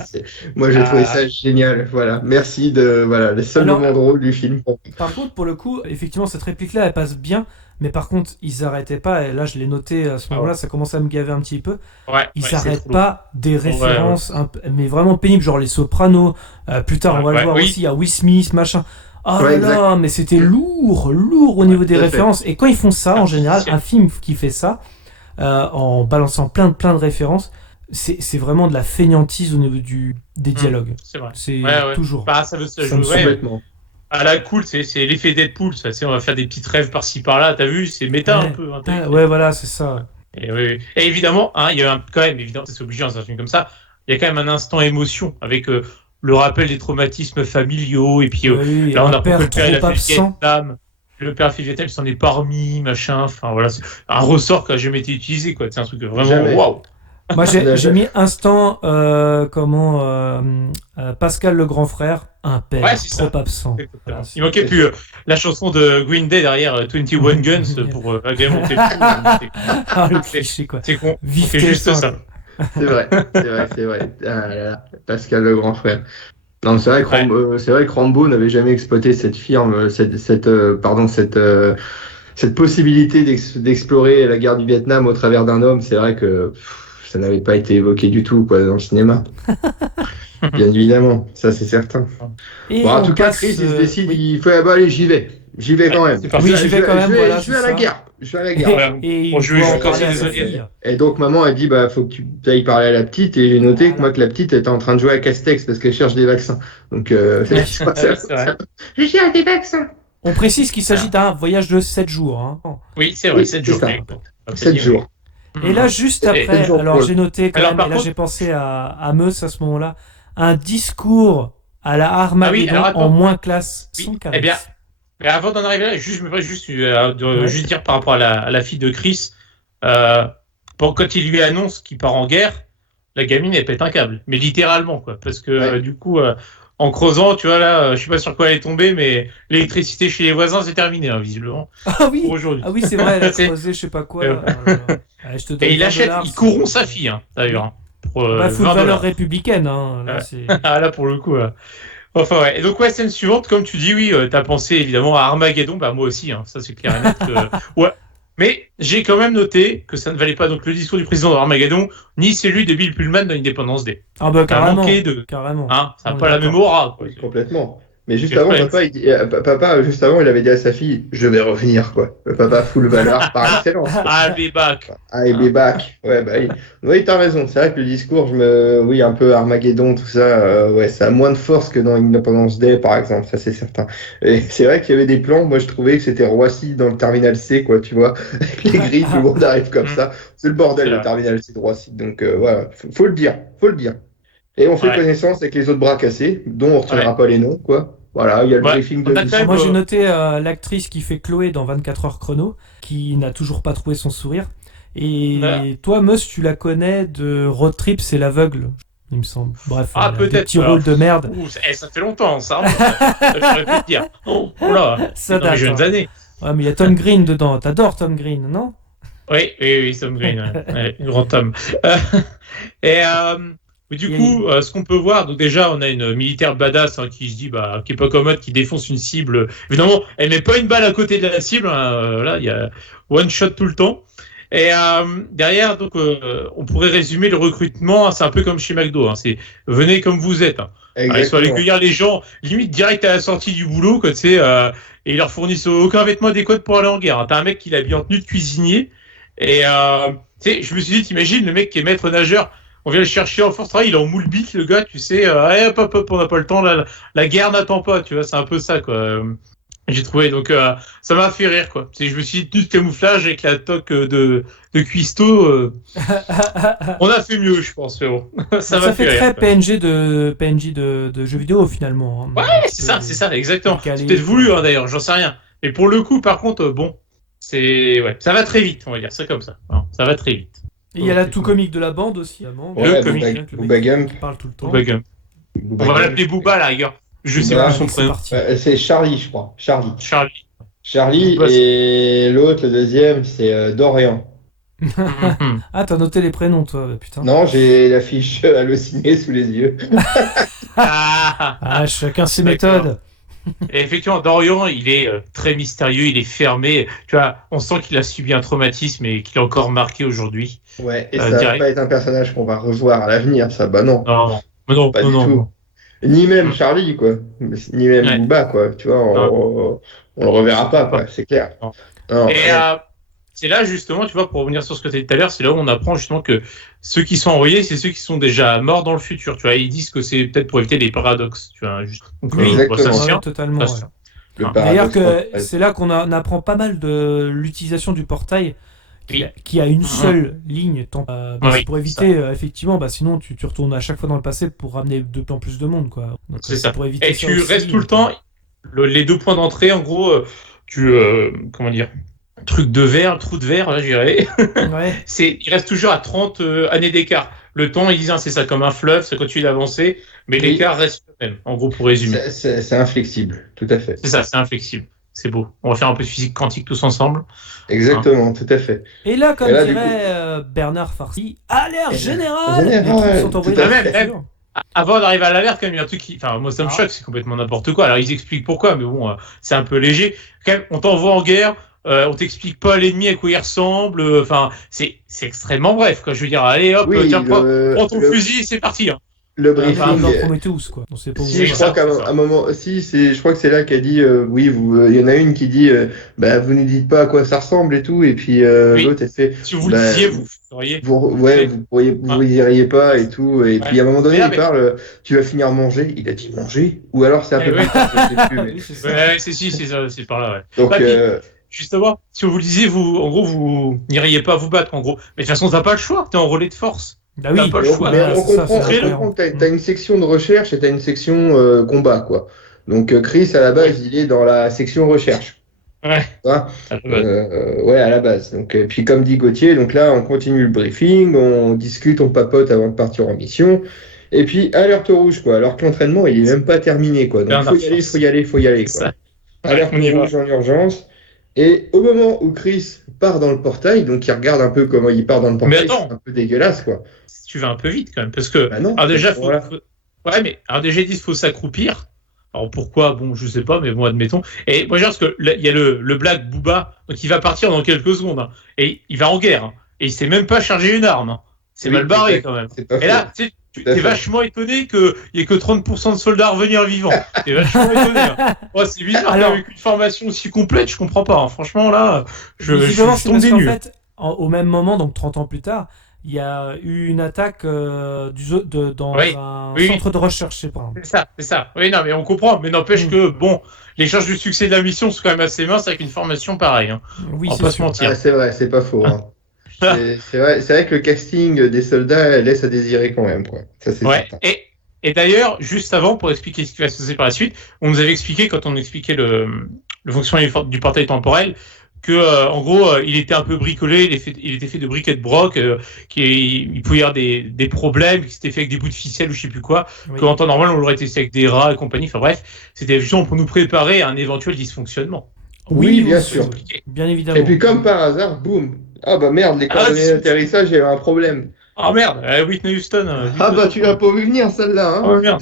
moi, j'ai trouvé ça génial. Voilà. Merci le seul moment drôle du film. Par contre, pour le coup, effectivement, cette réplique-là, elle passe bien. Mais par contre, ils arrêtaient pas, et là je l'ai noté à ce moment-là, ça commençait à me gaver un petit peu. Ils n'arrêtent pas des références, mais vraiment pénibles, genre les Sopranos. Plus tard, on va le voir aussi, il y a Will Smith, machin. Oh là là, mais c'était lourd au niveau des références. Et quand ils font ça, en général, un film qui fait ça, en balançant plein de références, c'est vraiment de la fainéantise au niveau des dialogues. C'est vrai. C'est toujours. Bah, ça veut se jouer. Complètement. Ah là, cool, c'est l'effet Deadpool, ça, on va faire des petites rêves par-ci par-là, t'as vu, c'est méta un peu. Ouais, voilà, c'est ça. Et évidemment, il y a quand même, évidemment, c'est obligé dans un film comme ça, il y a quand même un instant émotion avec le rappel des traumatismes familiaux, et puis là on apprend que le père il a fait le Vietnam, le père a fait le Vietnam, il s'en est pas remis, machin, enfin voilà, c'est un ressort qui a jamais été utilisé, quoi, c'est un truc vraiment waouh. Moi, j'ai mis instant, Pascal le grand frère, un père trop absent. Voilà, il manquait plus la chanson de Green Day derrière 21 Guns pour agrémenter le tout. Le cliché, quoi. C'est con. C'est juste ça. C'est vrai. Ah là là, Pascal le grand frère. Non, c'est vrai que Rambo n'avait jamais exploité cette possibilité d'explorer la guerre du Vietnam au travers d'un homme. C'est vrai que ça n'avait pas été évoqué du tout dans le cinéma. Bien évidemment, ça c'est certain. En tout cas, Chris, il se décide, il faut allez, j'y vais quand même. Oui, j'y vais quand même. Je vais à la guerre. Et donc maman a dit faut que tu ailles parler à la petite, et j'ai noté que la petite était en train de jouer à Castex parce qu'elle cherche des vaccins. Donc je cherche des vaccins. On précise qu'il s'agit d'un voyage de 7 jours. Hein. Oui, c'est vrai, 7 jours. 7 jours. Et là, juste après, alors j'ai noté quand même, et là j'ai pensé à Meus à ce moment-là, un discours à la Armageddon en moins classe. Eh bien, mais avant d'en arriver là, juste dire par rapport à la fille de Chris, quand il lui annonce qu'il part en guerre, la gamine elle pète un câble, mais littéralement quoi, parce que Ouais. du coup en creusant, tu vois là, je suis pas sûr quoi elle est tombée, mais l'électricité chez les voisins c'est terminé visiblement Ah oui, pour aujourd'hui. ah oui, c'est vrai, elle a C'est- creusé, je sais pas quoi. Euh, Ouais, je te donne Et il 20 achète, dollars, il c'est- corrompt sa fille d'ailleurs. Pour Bah, full 20 valeur dollars. républicaine, hein. Là, c'est... Ah là pour le coup. Enfin ouais. Et donc ouais, scène suivante, comme tu dis, oui, t'as pensé évidemment à Armageddon, bah moi aussi, ça c'est clair et net. Ouais. Mais j'ai quand même noté que ça ne valait pas donc le discours du président de Armageddon, ni celui de Bill Pullman dans Independence Day. Ah bah T'as carrément, manqué de, carrément. ça n'a On pas est la d'accord. même aura. Quoi. Oui, complètement. Mais juste C'est avant, vrai. papa, juste avant, il avait dit à sa fille, je vais revenir, quoi. Le papa full valeur par excellence. I'll be back. I be back. Ouais, bah, oui, t'as raison. C'est vrai que le discours, oui, un peu Armageddon, tout ça, ouais, ça a moins de force que dans Independence Day, par exemple, ça c'est certain. Et c'est vrai qu'il y avait des plans, moi je trouvais que c'était Roissy dans le terminal C, quoi, tu vois. Avec les grilles, tout le monde arrive comme ça. C'est le bordel, C'est le vrai. terminal C de Roissy. Donc, voilà, faut le dire, faut le dire. Et on fait Ouais. connaissance avec les autres bras cassés, dont on retiendra pas les noms, quoi. Voilà, il y a le Ouais, briefing de on a quand mission. même- Moi j'ai noté l'actrice qui fait Chloé dans 24 heures chrono, qui n'a toujours pas trouvé son sourire. Et Ouais. toi, Mus, tu la connais de Road Trip, c'est l'aveugle, il me semble. Bref, Ah, elle a peut-être, des petits alors. rôles de merde. Ouh, ça fait longtemps, ça. J'aurais pu te dire. Oh là, Ça dans mes date, jeunes hein. années. Ouais, mais il y a Tom Green dedans. T'adores Tom Green, non? Oui, Tom Green, ouais, grand Tom. Euh, et mais du coup, ce qu'on peut voir, donc déjà, on a une militaire badass qui se dit, qui est pas commode, qui défonce une cible. Évidemment, elle met pas une balle à côté de la cible. Là, il y a one shot tout le temps. Et derrière, donc, on pourrait résumer le recrutement. C'est un peu comme chez McDo. C'est venez comme vous êtes. Ils sont allés cueillir les gens, limite direct à la sortie du boulot, quoi, tu sais, et ils leur fournissent aucun vêtement adéquat pour aller en guerre. T'as un mec qui l'habille en tenue de cuisinier. Et tu sais, je me suis dit, t'imagines le mec qui est maître nageur, on vient le chercher en force travail, il est en moule bite, le gars, tu sais, hop, on n'a pas le temps, la guerre n'attend pas, tu vois, c'est un peu ça, quoi. J'ai trouvé, donc ça m'a fait rire, quoi. Je me suis dit, tenue de camouflage avec la toque de cuistot, on a fait mieux, je pense, mais bon. ça m'a Ça fait rire, très quoi. PNJ de jeux vidéo finalement. Hein. Ouais, c'est ça, exactement. décalé, C'est peut-être voulu, d'ailleurs, j'en sais rien. Mais pour le coup, par contre, bon, ça va très vite, on va dire, c'est comme ça. Alors, ça va très vite. Et il y a la tout comique de la bande aussi. Évidemment. Le Ouais, comique. Avec le mec Booba Gump. qui parle tout le temps. Booba Gump. On va l'appeler Booba, là, rigueur. Je sais Booba, plus son C'est prénom. parti. C'est Charlie, je crois. Charlie. Charlie. Booba, Et l'autre, le deuxième, c'est Dorian. Ah, t'as noté les prénoms, toi, putain. Non, j'ai l'affiche hallucinée sous les yeux. Ah, chacun ses D'accord. méthodes. Et effectivement, Dorian, il est très mystérieux, il est fermé. Tu vois, on sent qu'il a subi un traumatisme et qu'il est encore marqué aujourd'hui. Ouais, et ça va direct. pas être un personnage qu'on va revoir à l'avenir, ça. Bah non, Non, pas du non. tout. Ni même Charlie, quoi. Ni même Ouais. Booba, quoi. Tu vois, on le reverra pas, quoi. C'est clair. Non. Non, Et ouais. c'est là, justement, tu vois, pour revenir sur ce que tu as dit tout à l'heure, c'est là où on apprend justement que ceux qui sont envoyés, c'est ceux qui sont déjà morts dans le futur. Tu vois, ils disent que c'est peut-être pour éviter des paradoxes. Tu vois, juste. Donc, Oui, Exactement. ça se Ouais, tient. totalement. Ça se ouais. tient. Le Ah. D'ailleurs, paradoxe, que c'est là qu'on apprend pas mal de l'utilisation du portail qui a une seule ligne. Oui, c'est pour éviter, effectivement, sinon tu retournes à chaque fois dans le passé pour ramener de plus en plus de monde. Quoi. Donc, C'est ça. Pour éviter Et ça tu aussi. restes tout le temps. Les deux points d'entrée, en gros, comment dire, truc de verre, trou de verre, là, je dirais. Ouais. Il reste toujours à 30 années d'écart. Le temps, ils disent, c'est ça, comme un fleuve, ça continue d'avancer, mais Oui. l'écart reste le même, en gros, pour résumer. c'est inflexible, tout à fait. C'est ça, c'est inflexible. C'est beau. On va faire un peu de physique quantique tous ensemble. Exactement, tout à fait. Et là, comme Et là, du dirait Bernard Farcy, alerte générale. Générale, Les troupes sont envoyés tout à dans le fait. futur. Avant d'arriver à l'alerte, quand même, il y a un truc qui. Enfin, moi, ça me Ah. choque, c'est complètement n'importe quoi. Alors, ils expliquent pourquoi, mais bon, c'est un peu léger. Quand même, on t'envoie en guerre, on t'explique pas l'ennemi à quoi il ressemble. Enfin, c'est extrêmement bref, quoi. Je veux dire, allez, hop, Oui, tiens, prends ton le fusil, c'est parti. Hein. Le Enfin, briefing. dans Prometheus, quoi. On sait pas où Si, on je va. crois qu'à un moment, je crois que c'est là qu'a dit, oui, il y en a une qui dit, vous nous dites pas à quoi ça ressemble et tout, et puis Oui. l'autre elle fait, Si vous le disiez, vous feriez. vous iriez pas et tout, et puis à un moment donné, Mais là, il parle, tu vas finir manger, il a dit manger, ou alors c'est un peu Eh oui. plus tard, je sais plus, mais- Oui, c'est ça. Ouais, c'est ça, c'est par là, ouais. Donc, Bah, Justement, si vous le disiez, en gros, vous n'iriez pas vous battre, en gros. Mais de toute façon, t'as pas le choix, t'es en relais de force. Bah oui, T'as pas le choix. mais Ouais, on c'est ça, comprend, c'est on incroyable. comprend que t'as une section de recherche et t'as une section combat, quoi. Donc Chris, à la base, il est dans la section recherche. Ouais. Hein, À la base. ouais, à la base. Donc, puis comme dit Gauthier, donc là, on continue le briefing, on discute, on papote avant de partir en mission. Et puis, alerte rouge, quoi. Alors que l'entraînement, il est même pas terminé, quoi. Donc, Bernard faut y aller, Force. faut y aller, faut y aller, C'est quoi. ça. Alerte on y va. rouge en urgence. Et au moment où Chris part dans le portail, donc il regarde un peu comment il part dans le portail, attends. c'est un peu dégueulasse, quoi. Tu vas un peu vite quand même, parce que Bah non, alors déjà voilà. ouais, mais alors déjà ils disent faut s'accroupir. Alors pourquoi? Bon, je sais pas, mais bon, admettons. Et moi, je pense que il y a le Black Booba, donc il va partir dans quelques secondes, hein, et il va en guerre, hein, et il sait même pas charger une arme, hein. C'est Oui, mal barré exact. quand même. C'est pas Et faux. là, tu sais, Tout à t'es fait. vachement étonné qu'il y ait que 30% de soldats à revenir vivants. T'es vachement étonné. Hein. Oh, c'est bizarre, Alors- avec une formation aussi complète, je comprends pas. Hein. Franchement, là, je Visiblement, c'est tombe parce des qu'en nues. fait, au même moment, donc 30 ans plus tard, il y a eu une attaque dans Oui, un oui. centre de recherche, je sais pas. C'est ça. Oui, non, mais on comprend. Mais n'empêche que, bon, les chances du succès de la mission sont quand même assez minces avec une formation pareille. Hein. Oui, On va c'est pas se sûr. mentir. Ah, c'est vrai, c'est pas faux. Hein. C'est vrai que le casting des soldats laisse à désirer quand même, quoi. Ça, c'est Ouais. certain. Et d'ailleurs, juste avant, pour expliquer ce qui va se passer par la suite, on nous avait expliqué, quand on expliquait le fonctionnement du portail temporel, que en gros, il était un peu bricolé, il était fait de briques et de broc, il pouvait y avoir des problèmes, qu'il s'était fait avec des bouts de ficelle ou je sais plus quoi, Oui. qu'en temps normal, on l'aurait testé avec des rats et compagnie. Enfin bref, c'était justement pour nous préparer à un éventuel dysfonctionnement. Oui, bien aussi, sûr. Bien évidemment. Et puis, comme par hasard, boum. Ah bah merde, les coordonnées c'est- d'atterrissage, il y avait un problème. Ah merde, Whitney Houston. Ah bah tu l'as pas vu venir, celle-là. Hein. Oh merde.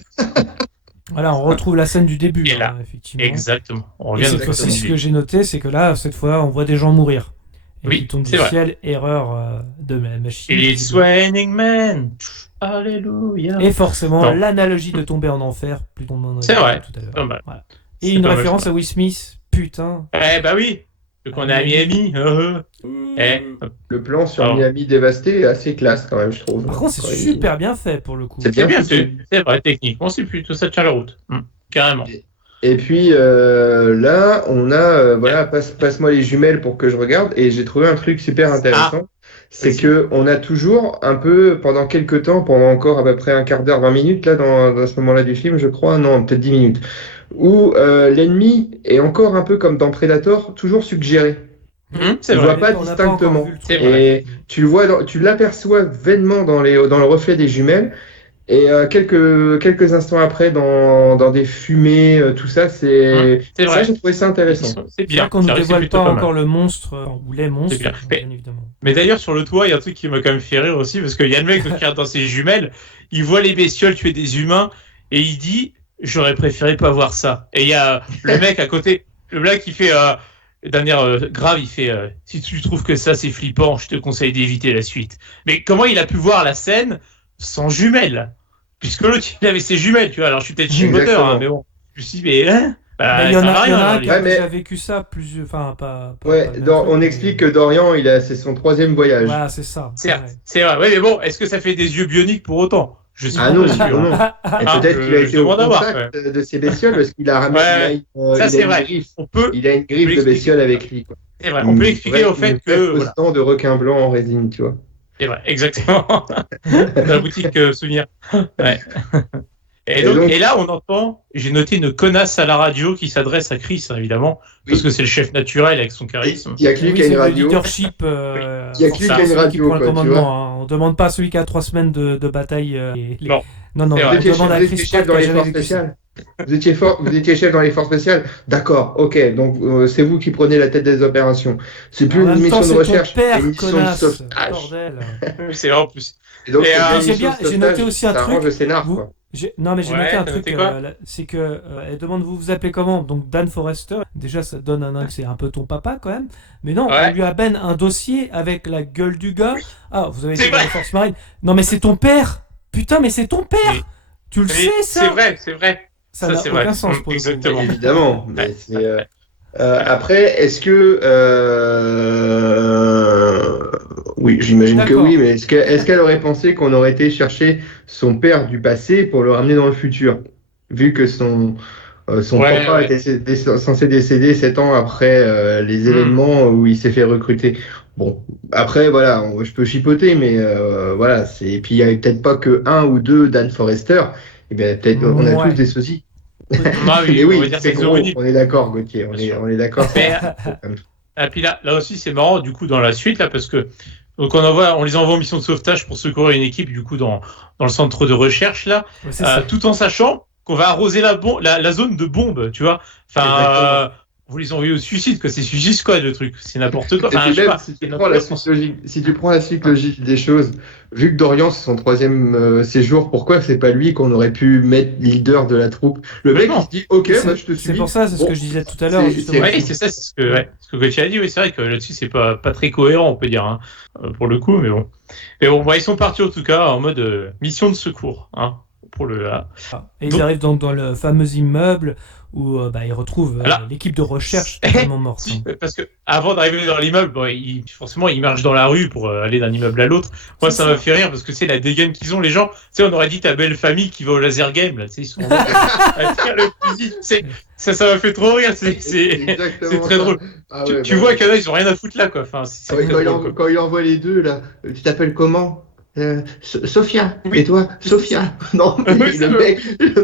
Voilà, on retrouve la scène du début, Et là, effectivement. Exactement. On Et revient cette de fois-ci, exactement. ce que j'ai noté, c'est que là, cette fois, on voit des gens mourir. Et Oui, qui tombent c'est du vrai. ciel, erreur de ma machine. It's raining men. Alléluia. Et forcément, Non. l'analogie de tomber en enfer, plus qu'on en a C'est dit vrai. tout à l'heure. Pas mal. Voilà. C'est Et une pas mal, référence ça. à Will Smith, putain. Eh bah oui. Donc on est à Miami. Eh. Le plan sur Alors. Miami dévasté est assez classe quand même, je trouve. Par contre, c'est Quand il- super bien fait pour le coup. C'est C'est bien, foutu. c'est vrai, techniquement, c'est plutôt ça tient la route. Carrément. Et puis là, on a, voilà, passe-moi les jumelles pour que je regarde. Et j'ai trouvé un truc super intéressant. C'est Vas-y. que on a toujours un peu, pendant quelques temps, pendant encore à peu près un quart d'heure, 20 minutes, là, dans ce moment-là du film, je crois, non, peut-être 10 minutes, où l'ennemi est encore un peu comme dans Predator, toujours suggéré. C'est On vrai. voit pas On n'a distinctement. encore vu le truc. C'est vrai. Et tu le vois, tu l'aperçois vainement dans le reflet des jumelles. Et quelques instants après, dans des fumées, tout ça, C'est ça, vrai. j'ai trouvé ça intéressant. C'est C'est bien. bien qu'on ne C'est vrai, c'est dévoile plutôt pas mal. encore le monstre, ou les monstres, C'est bien. bien évidemment. Mais d'ailleurs, sur le toit, il y a un truc qui m'a quand même fait rire aussi, parce qu'il y a le mec qui regarde dans ses jumelles, il voit les bestioles tuer des humains, et il dit « J'aurais préféré pas voir ça ». Et il y a le mec à côté, le blague qui fait, d'un air grave, il fait Si tu trouves que ça c'est flippant, je te conseille d'éviter la suite ». Mais comment il a pu voir la scène sans jumelles? Puisque l'autre, il avait ses jumelles, tu vois. Alors, je suis peut-être chipoteur, Exactement. hein, mais bon. Je me suis dit, mais hein bah, Mais il y en ça va a rien, un alors, qui les- a Ouais, mais- déjà vécu ça, enfin, pas Ouais, le même truc, on mais- explique que Dorian, c'est son 3e voyage. Voilà, c'est ça. Certes, Ouais. c'est vrai. Ouais, mais bon, est-ce que ça fait des yeux bioniques pour autant? Je suis Ah pas non, sûr. non, non. Et Ah, peut-être qu'il a je été au demande à voir, contact de ces bestioles parce qu'il a ramené Ouais, ça, il a c'est une vrai. griffe. On peut, Il a une griffe de l'expliquer. bestioles avec lui. Quoi. c'est vrai. On peut l'expliquer au fait que, voilà. Voilà. De requin blanc en résine, tu vois. C'est vrai, exactement. Dans la boutique Souvenir. Ouais. Et donc, et là, on entend, j'ai noté une connasse à la radio qui s'adresse à Chris, hein, évidemment, parce que c'est le chef naturel avec son charisme. Il y a que lui Oui, qui a c'est une le radio. leadership. Il y a que lui forcément, qui a une celui radio, prend le quoi, tu commandement. Hein. On demande pas à celui qui a 3 semaines de bataille. Non. Non, C'est on vrai. Vous étiez demande à vous Chris étiez Pratt chef dans qui a les jamais forces vécu ça. spéciales. Vous étiez chef dans les forces spéciales. D'accord, ok. Donc c'est vous qui prenez la tête des opérations. C'est plus En une même mission temps, de c'est recherche, ton père, c'est une mission de connasse. sauvetage. Bordel. C'est vrai en plus. Et donc, Et, c'est une j'ai mission bien- de j'ai noté sauvetage, aussi un ça truc. arrange le scénar, Vous- quoi. Non, mais j'ai Ouais, noté un t'as truc, noté quoi c'est que elle demande vous vous appelez comment? Donc Dan Forrester, déjà ça donne un indice, c'est un peu ton papa quand même. Mais non, Ouais. on lui abène un dossier avec la gueule du gars. Ah, vous avez C'est été dans vrai. les forces marines. Non, mais c'est ton père. Putain, mais c'est ton père. Oui. Tu le Oui, sais ça? c'est vrai, c'est vrai. Ça Ça, n'a c'est aucun vrai. sens pour le coup. Exactement. Évidemment. Mais Ouais. c'est, après, est-ce que oui, j'imagine que D'accord. oui, mais est-ce qu'elle aurait pensé qu'on aurait été chercher son père du passé pour le ramener dans le futur, vu que son Ouais, papa ouais. était censé décéder 7 ans après les événements où il s'est fait recruter. Bon, après voilà, je peux chipoter, mais voilà, et puis il y avait peut-être pas que un ou deux Dan Forrester. Et bien peut-être on a Ouais. tous des sosies. Ah oui, Mais on oui, va dire c'est c'est gros, Zoronil. on est d'accord, Gauthier, on est d'accord. Mais, et puis là aussi, c'est marrant, du coup, dans la suite, là, parce que donc on les envoie en mission de sauvetage pour secourir une équipe, du coup, dans le centre de recherche, là, Ouais, c'est ça. tout en sachant qu'on va arroser la zone de bombes, tu vois. Enfin, Exactement. vous les envoyez au suicide, quoi. C'est Suicide Squad, le truc. C'est n'importe quoi. Et Enfin, puis je sais même, pas. si tu C'est prends la suite logique, si tu prends la suite logique des choses, vu que Dorian c'est son troisième séjour, pourquoi c'est pas lui qu'on aurait pu mettre leader de la troupe? Le mec il se dit ok, bah, je te suis. C'est pour ça, c'est ce Bon, que je disais tout à l'heure. c'est- Justement. Oui, c'est ça, c'est ce que Gauthier a dit. Oui, c'est vrai que là-dessus, c'est pas très cohérent, on peut dire, hein, pour le coup, mais bon. Mais bon, ils sont partis en tout cas en mode mission de secours, hein, pour le. Et ils Donc- arrivent donc dans le fameux immeuble où ils retrouvent Alors- l'équipe de recherche totalement morte. Si, parce que avant d'arriver dans l'immeuble, forcément, ils marchent dans la rue pour aller d'un immeuble à l'autre. Moi, ça m'a fait rire parce que c'est la dégaine qu'ils ont, les gens. Tu sais, on aurait dit ta belle famille qui va au laser game, là. Tu sais, ils sont à tirer le fusil. Ça m'a fait trop rire. C'est exactement très ça. drôle. Ah Tu ouais, tu bah, vois qu'il y en a, ils ont rien à foutre là, quoi. Enfin, c'est très drôle, quoi. quand il envoie les deux là, tu t'appelles comment? Sophia. Oui. Et toi, Sophia? Non, mais Oui, c'est le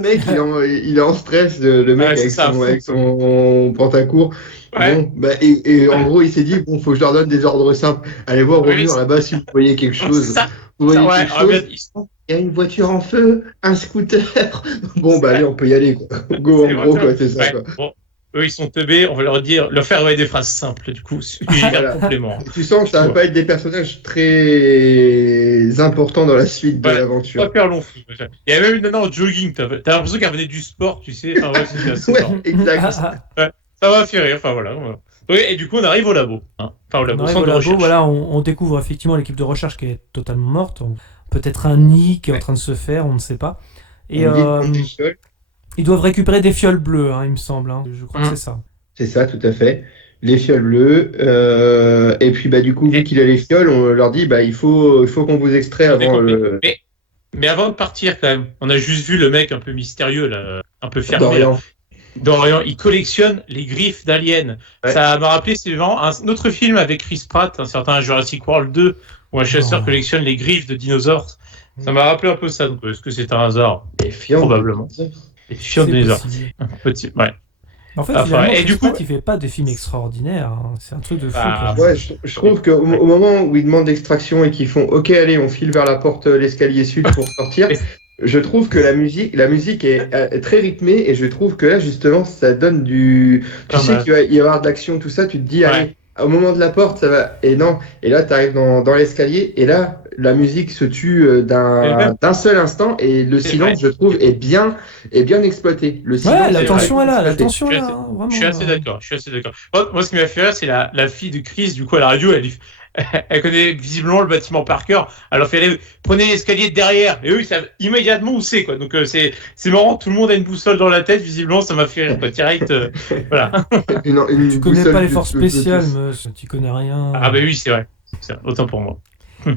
mec, il est en stress, le mec Ouais, c'est ça, avec son pantacourt. Ouais. Bon, bah, et en gros, il s'est dit, bon, faut que je leur donne des ordres simples. Allez voir au Oui, mur c'est- là-bas si vous voyez quelque C'est chose. ça. Vous voyez Ouais, quelque ah, chose? regarde, ils sont- Il y a une voiture en feu, un scooter. Bon, bah, allez, on peut y aller, quoi. Go, en c'est gros, vrai, quoi, c'est ça, ouais. quoi. Bon, eux, ils sont teubés, on va leur faire des phrases simples, du coup, Voilà. complément. Tu sens que ça va pas être des personnages très importants dans la suite de Ouais, l'aventure. Pas faire long fou. Il y a même une nana en jogging, t'as l'impression qu'elle venait du sport, tu sais. Enfin, ouais, c'est assez Ouais, marrant. exact. Ça m'a fait rire, enfin voilà. Oui, et du coup, on arrive au labo. Hein. Enfin, au labo, On arrive centre au de labo, recherche. voilà, on découvre effectivement l'équipe de recherche qui est totalement morte. Peut-être un nid qui est en train de se faire, on ne sait pas. Et On dit prendre des fioles. ils doivent récupérer des fioles bleues, hein, il me semble. Hein. Je crois que c'est ça. C'est ça, tout à fait. Les fioles bleues. Et puis, bah, du coup, vu qu'il a les fioles, on leur dit, bah, il faut qu'on vous extrait avant le. Mais avant de partir, quand même, on a juste vu le mec un peu mystérieux, là, un peu fermé. Dorian. Dorian, il collectionne les griffes d'aliens. Ouais. Ça m'a rappelé, c'est vraiment un autre film avec Chris Pratt, un certain Jurassic World 2, où un chasseur Non. collectionne les griffes de dinosaures. Ça m'a rappelé un peu ça. Donc, est-ce que c'est un hasard? Les fioles. Probablement. Les fientes C'est de dinosaures. possible. Petit, ouais. En fait, Enfin, finalement, et Chris du coup- Pratt, il fait pas des films extraordinaires. Hein. C'est un truc de fou. Ah, quoi. Ouais, je trouve qu'au moment où ils demandent l'extraction et qu'ils font OK, allez, on file vers la porte, l'escalier sud pour sortir, je trouve que la musique est très rythmée et je trouve que là, justement, ça donne du. Tu Pas sais mal. qu'il va y avoir de l'action, tout ça, tu te dis, allez, au moment de la porte, ça va. Et non, et là, tu arrives dans l'escalier et là, la musique se tue d'un seul instant et le C'est silence, vrai. je trouve, est bien exploité. Le silence Ouais, la est tension est là, la exploité. tension est Je suis là. assez- Hein, vraiment. Je suis assez d'accord. Moi, ce qui m'a fait rire, c'est la fille de Chris, du coup, à la radio, elle connaît visiblement le bâtiment par cœur. Alors, prenez l'escalier de derrière. Et eux, ils savent immédiatement où c'est, quoi. Donc, c'est marrant, tout le monde a une boussole dans la tête, visiblement, ça m'a fait rire, quoi. Direct, voilà. Tu connais pas les forces spéciales, monsieur, tu connais rien. Ah, bah oui, c'est vrai. Autant pour moi.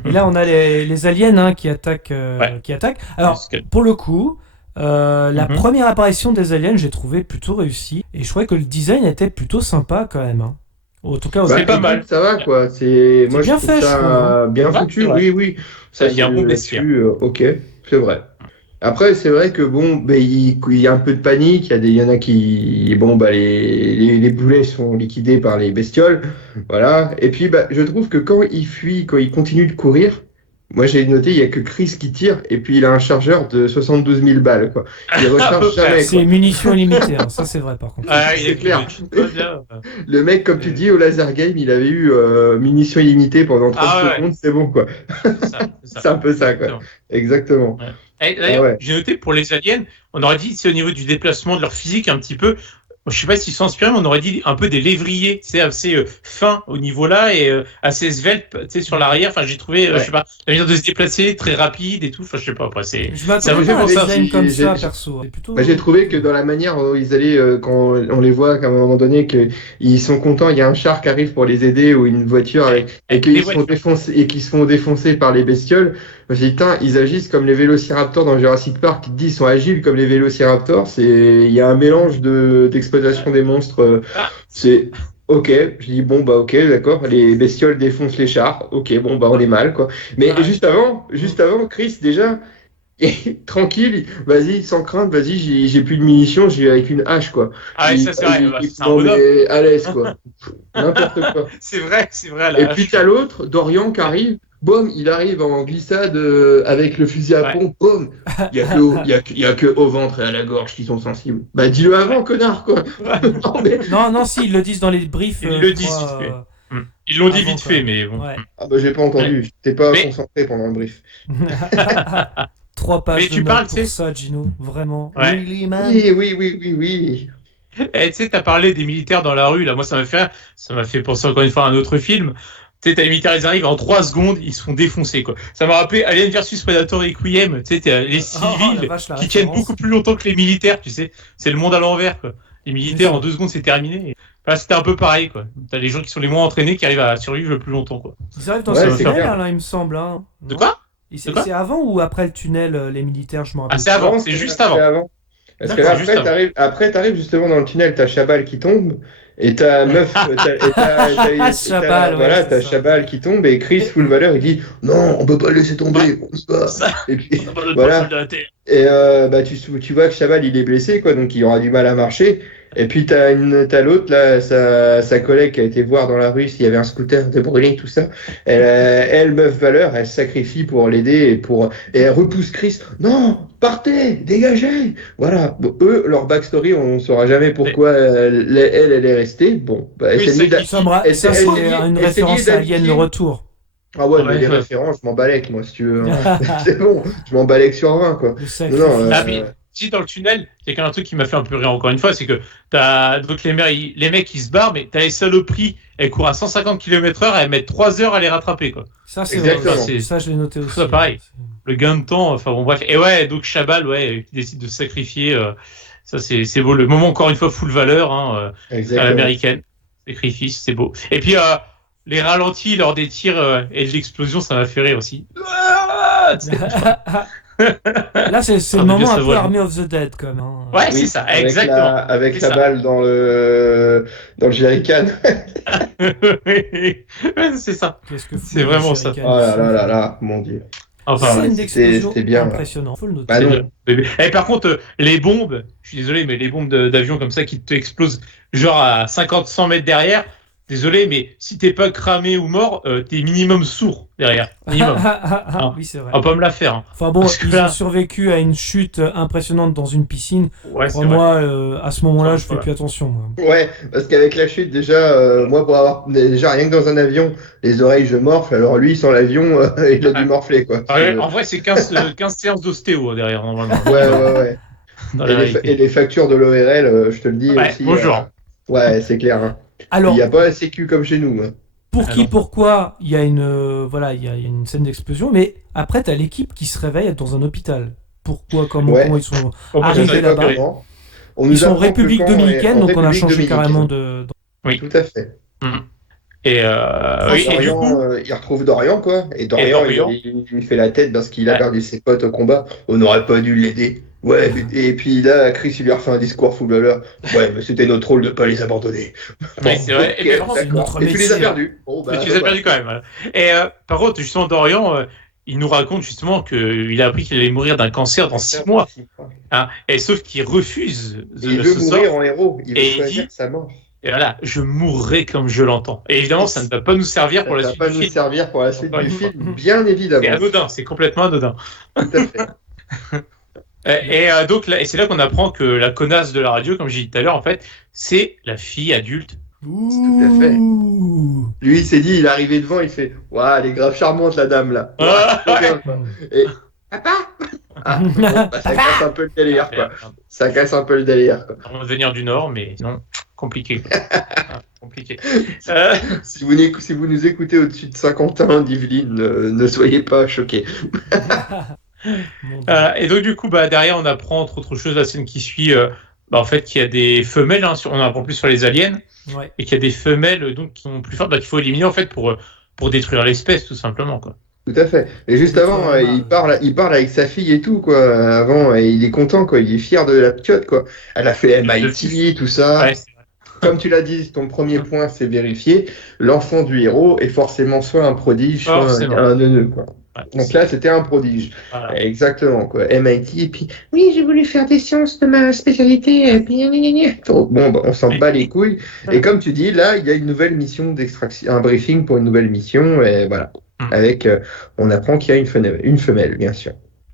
Et là, on a les aliens hein, qui attaquent. Alors, pour le coup, la première apparition des aliens, j'ai trouvé plutôt réussie. Et je trouvais que le design était plutôt sympa quand même. Hein. En tout cas, C'est pas mal. Ça va, quoi. Moi, je bien trouve fait, je ça trouve, hein. bien Ouais, foutu. c'est vrai. Oui. Ça, Il y a un bon bestiaire. Ok, c'est vrai. Après, c'est vrai que bon, ben, il y a un peu de panique. Il y en a qui, bon, bah, les boulets sont liquidés par les bestioles, voilà. Et puis, bah, je trouve que quand il fuit, quand il continue de courir, moi j'ai noté, il y a que Chris qui tire, et puis il a un chargeur de 72 000 balles, quoi. Il recharge jamais, c'est quoi. munitions illimitées, hein. Ça c'est vrai par contre. Ah, il C'est est clair. clair. Le mec, comme tu dis, au laser game, il avait eu munitions illimitées pendant 30 Ah ouais. secondes, c'est bon, quoi. C'est un peu ça, quoi. Exactement. Et d'ailleurs, Ah ouais. j'ai noté pour les aliens, on aurait dit, c'est au niveau du déplacement de leur physique un petit peu. Je sais pas s'ils sont inspirés, mais on aurait dit un peu des lévriers, c'est assez fin au niveau là et assez svelte, tu sais, sur l'arrière. Enfin, j'ai trouvé, je sais pas, la manière de se déplacer très rapide et tout. Enfin, je sais pas. Après, c'est. Je Ça m'attendais me fait pas à un penser à- design comme ça j'ai- perso. C'est plutôt. Bah, j'ai trouvé que dans la manière dont ils allaient, quand on les voit, qu'à un moment donné, qu'ils sont contents, il y a un char qui arrive pour les aider ou une voiture et qu'ils se font défoncer et qu'ils se font défoncer par les bestioles. Je me suis dit, putain, ils agissent comme les vélociraptors dans Jurassic Park. Ils te disent, ils sont agiles comme les vélociraptors. Il y a un mélange d'exploitation des monstres. C'est ok. Je dis, bon, bah, ok, d'accord. Les bestioles défoncent les chars. Ok, bon, bah, on est mal, quoi. Mais juste avant, Chris, déjà, Et tranquille, vas-y, sans crainte, vas-y, j'ai plus de munitions, j'y vais avec une hache, quoi. Ah ouais, ça c'est vrai, c'est un non, bonhomme. mais à l'aise, quoi. N'importe quoi. C'est vrai. Et puis t'as l'autre, Dorian, qui arrive. Boum, il arrive en glissade avec le fusil à pompe. Boum, il y a que au ventre et à la gorge qui sont sensibles. Bah dis-le avant, connard, quoi. Non, mais... non, si, ils le disent dans les briefs. Ils le disent vite fait. Ils l'ont dit vite fait, mais bon. Ouais. Ah bah j'ai pas entendu, j'étais pas concentré pendant le brief. 3 pages Mais de tu notes parles, pour tu sais. ça, Gino. Vraiment. Ouais. Really, man. Oui. Et tu sais, t'as parlé des militaires dans la rue, là, moi ça m'a fait penser encore une fois à un autre film. Tu sais, t'as les militaires, ils arrivent en 3 secondes, ils se font défoncer, quoi. Ça m'a rappelé Alien vs Predator Requiem, tu sais, t'as les civils la vache, qui tiennent beaucoup plus longtemps que les militaires, tu sais. C'est le monde à l'envers, quoi. Les militaires, en 2 secondes, c'est terminé. Enfin, c'était un peu pareil, quoi. T'as les gens qui sont les moins entraînés qui arrivent à survivre le plus longtemps, quoi. Ils arrivent dans Ouais, ce c'est tunnel, clair. là, il me semble. Hein. De quoi? C'est avant ou après le tunnel, les militaires, je m'en rappelle. Ah, c'est avant, c'est juste avant. Parce que D'accord, là, après, t'arrives justement dans le tunnel, t'as Chabal qui tombe, et t'as Meuf, Chabal, voilà, ouais, t'as c'est ça. Chabal qui tombe, et Chris, full valeur, il dit non, on peut pas le laisser tomber, on y va. Et puis, voilà. Et bah, tu vois que Chabal, il est blessé, quoi, donc il aura du mal à marcher. Et puis t'as l'autre, là, sa collègue qui a été voir dans la rue s'il y avait un scooter de brûlé, tout ça. Elle, Meuf valeur, elle se sacrifie pour l'aider et elle repousse Chris. Non, partez, dégagez. Voilà. Bon, eux, leur backstory, on saura jamais pourquoi elle est restée. Bon, bah, Oui, Ça, c'est une référence à Alien le Retour. Ah ouais, mais Ouais, les ouais. références, je m'en balèque, moi, si tu veux. C'est bon, je m'en balèque sur 20, quoi. Le sacrifice. Non, Ah, mais si dans le tunnel, il y a quand même un truc qui m'a fait un peu rire encore une fois, c'est que t'as donc les mecs ils se barrent, mais t'as les saloperies, elles courent à 150 km/h et elles mettent 3 heures à les rattraper, quoi. Ça, c'est Exactement. vrai. Ça, je l'ai noté aussi. Ça, pareil. Le gain de temps, enfin bon, bref. Et ouais, donc Chabal, ouais, qui décide de se sacrifier, ça c'est beau. Le moment, encore une fois, full valeur, hein, à exactement. l'américaine. Sacrifice, c'est beau. Et puis, les ralentis lors des tirs et de l'explosion, ça m'a fait rire aussi. Là, c'est le Ah, mais moment bien, un ça peu voit. Army of the Dead, quand même. Hein. Ouais, Oui, c'est ça, avec exactement. avec C'est sa ça. balle dans le jerrycan. C'est ça. Qu'est-ce que C'est vraiment ça. Oh là, mon dieu. Enfin, Scène ouais. d'explosion c'était bien. impressionnant. Faut le noter. Bah non. Et par contre, les bombes, je suis désolé, mais les bombes d'avion comme ça qui te explosent genre à 50-100 mètres derrière, désolé, mais si t'es pas cramé ou mort, t'es minimum sourd derrière. Minimum. Oui, c'est vrai. On va pas me la faire. Hein. Enfin bon, Parce que ils là- ont survécu à une chute impressionnante dans une piscine. Ouais, c'est vrai. Moi, à ce moment-là, je fais Voilà. plus attention. Moi. Ouais, parce qu'avec la chute, déjà, moi, pour avoir déjà rien que dans un avion, les oreilles, je morfle. Alors lui, sans l'avion, il a dû morfler, quoi. En vrai, c'est 15 séances d'ostéo derrière, normalement. Ouais. Dans la réalité. Et les factures de l'ORL, je te le dis Ouais, aussi. bonjour. Ouais, c'est clair. Hein. Alors, Il n'y a pas la sécu comme chez nous. Hein. pour Ah qui, non. pourquoi, il y a il y a une scène d'explosion, mais après, t'as l'équipe qui se réveille dans un hôpital. Pourquoi, comment ils sont Bon, arrivés Je sais pas là-bas. comment. On nous Ils sont en apprend que République le camp est dominicaine, en donc on a République changé dominicaine. carrément de... Oui. Tout à fait. Et, oui, et du Dorian, coup, il retrouve Dorian, quoi. Et Dorian, Dorian. il fait la tête parce qu'il a Ouais. perdu ses potes au combat. On n'aurait pas dû l'aider. Ouais, et puis là, Chris, il lui refait un discours full valeur. Ouais, mais c'était notre rôle de pas les abandonner. Oui, c'est vrai. Ok, Et par contre, c'est d'accord. notre Et tu les métier. as perdus. Bon, bah, mais tu les as perdus quand même. Voilà. Et par contre, justement, Dorian, il nous raconte justement qu'il a appris qu'il allait mourir d'un cancer dans 6 mois. Hein, et sauf qu'il refuse Il veut ce mourir sort. en héros. Il veut Et il choisir dit- sa mort. Et voilà, je mourrai comme je l'entends. Et évidemment, ça ne va pas nous servir pour la Ça suite va pas du nous film. servir pour la suite Encore du une fois. film, bien C'est évidemment. anodin, c'est complètement anodin. Tout à fait. Et donc, là, et c'est là qu'on apprend que la connasse de la radio, comme j'ai dit tout à l'heure, en fait, c'est la fille adulte. Tout à fait. Ouh. Lui, il s'est dit, il est arrivé devant, il fait waouh, elle est grave charmante, la dame là. Ah, Trop bien, quoi. Et papa ah, bon, bah, ça casse un peu le délire, quoi. Ça casse un peu le délire, quoi. On va venir du Nord, mais non, compliqué. quoi. Ah, compliqué. Si vous nous écoutez au-dessus de Saint-Quentin, d'Yvelines, ne soyez pas choqués. Mon Dieu. Et donc, du coup, derrière, on apprend, entre autres choses, la scène qui suit, en fait, qu'il y a des femelles, hein, on en apprend plus sur les aliens, Ouais. et qu'il y a des femelles donc, qui sont plus fortes, qu'il faut éliminer, en fait, pour détruire l'espèce, tout simplement. Quoi. Tout à fait. Et juste avant, il parle avec sa fille et tout, quoi. Avant, il est content, quoi. Il est fier de la piotte, quoi. Elle a fait MIT, tout ça. Ouais, c'est vrai. Comme tu l'as dit, ton premier point, c'est vérifié. L'enfant du héros est forcément soit un prodige, soit Forcément. un neuneu, quoi. Donc là, c'était un prodige. Voilà. Exactement, quoi. MIT, et puis, oui, j'ai voulu faire des sciences de ma spécialité, et puis, gna, gna, gna. Bon, bah, on s'en bat les couilles. Et comme tu dis, là, il y a une nouvelle mission d'extraction, un briefing pour une nouvelle mission, et voilà. Avec, on apprend qu'il y a une femelle, bien sûr.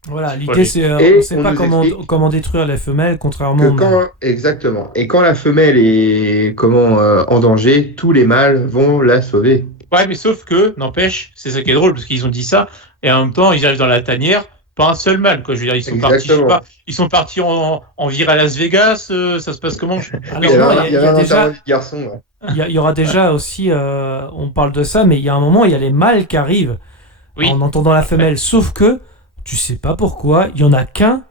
Voilà, l'idée Ouais. c'est on Et ne sait on pas nous explique comment détruire les femelles, contrairement Que aux mâles. exactement. Et quand la femelle est, en danger, tous les mâles vont la sauver. Ouais, mais sauf que, n'empêche, c'est ça qui est drôle, parce qu'ils ont dit ça, et en même temps, ils arrivent dans la tanière, pas un seul mâle, quoi. Je veux dire, ils sont partis, je sais pas, ils sont partis en vir à Las Vegas, ça se passe comment? Alors, Il y non, avait, il y avait un déjà, intervenant de garçon. Ouais. il y aura déjà aussi, on parle de ça, mais il y a un moment, il y a les mâles qui arrivent Oui. en entendant la femelle, sauf que tu sais pas pourquoi, il y en a qu'un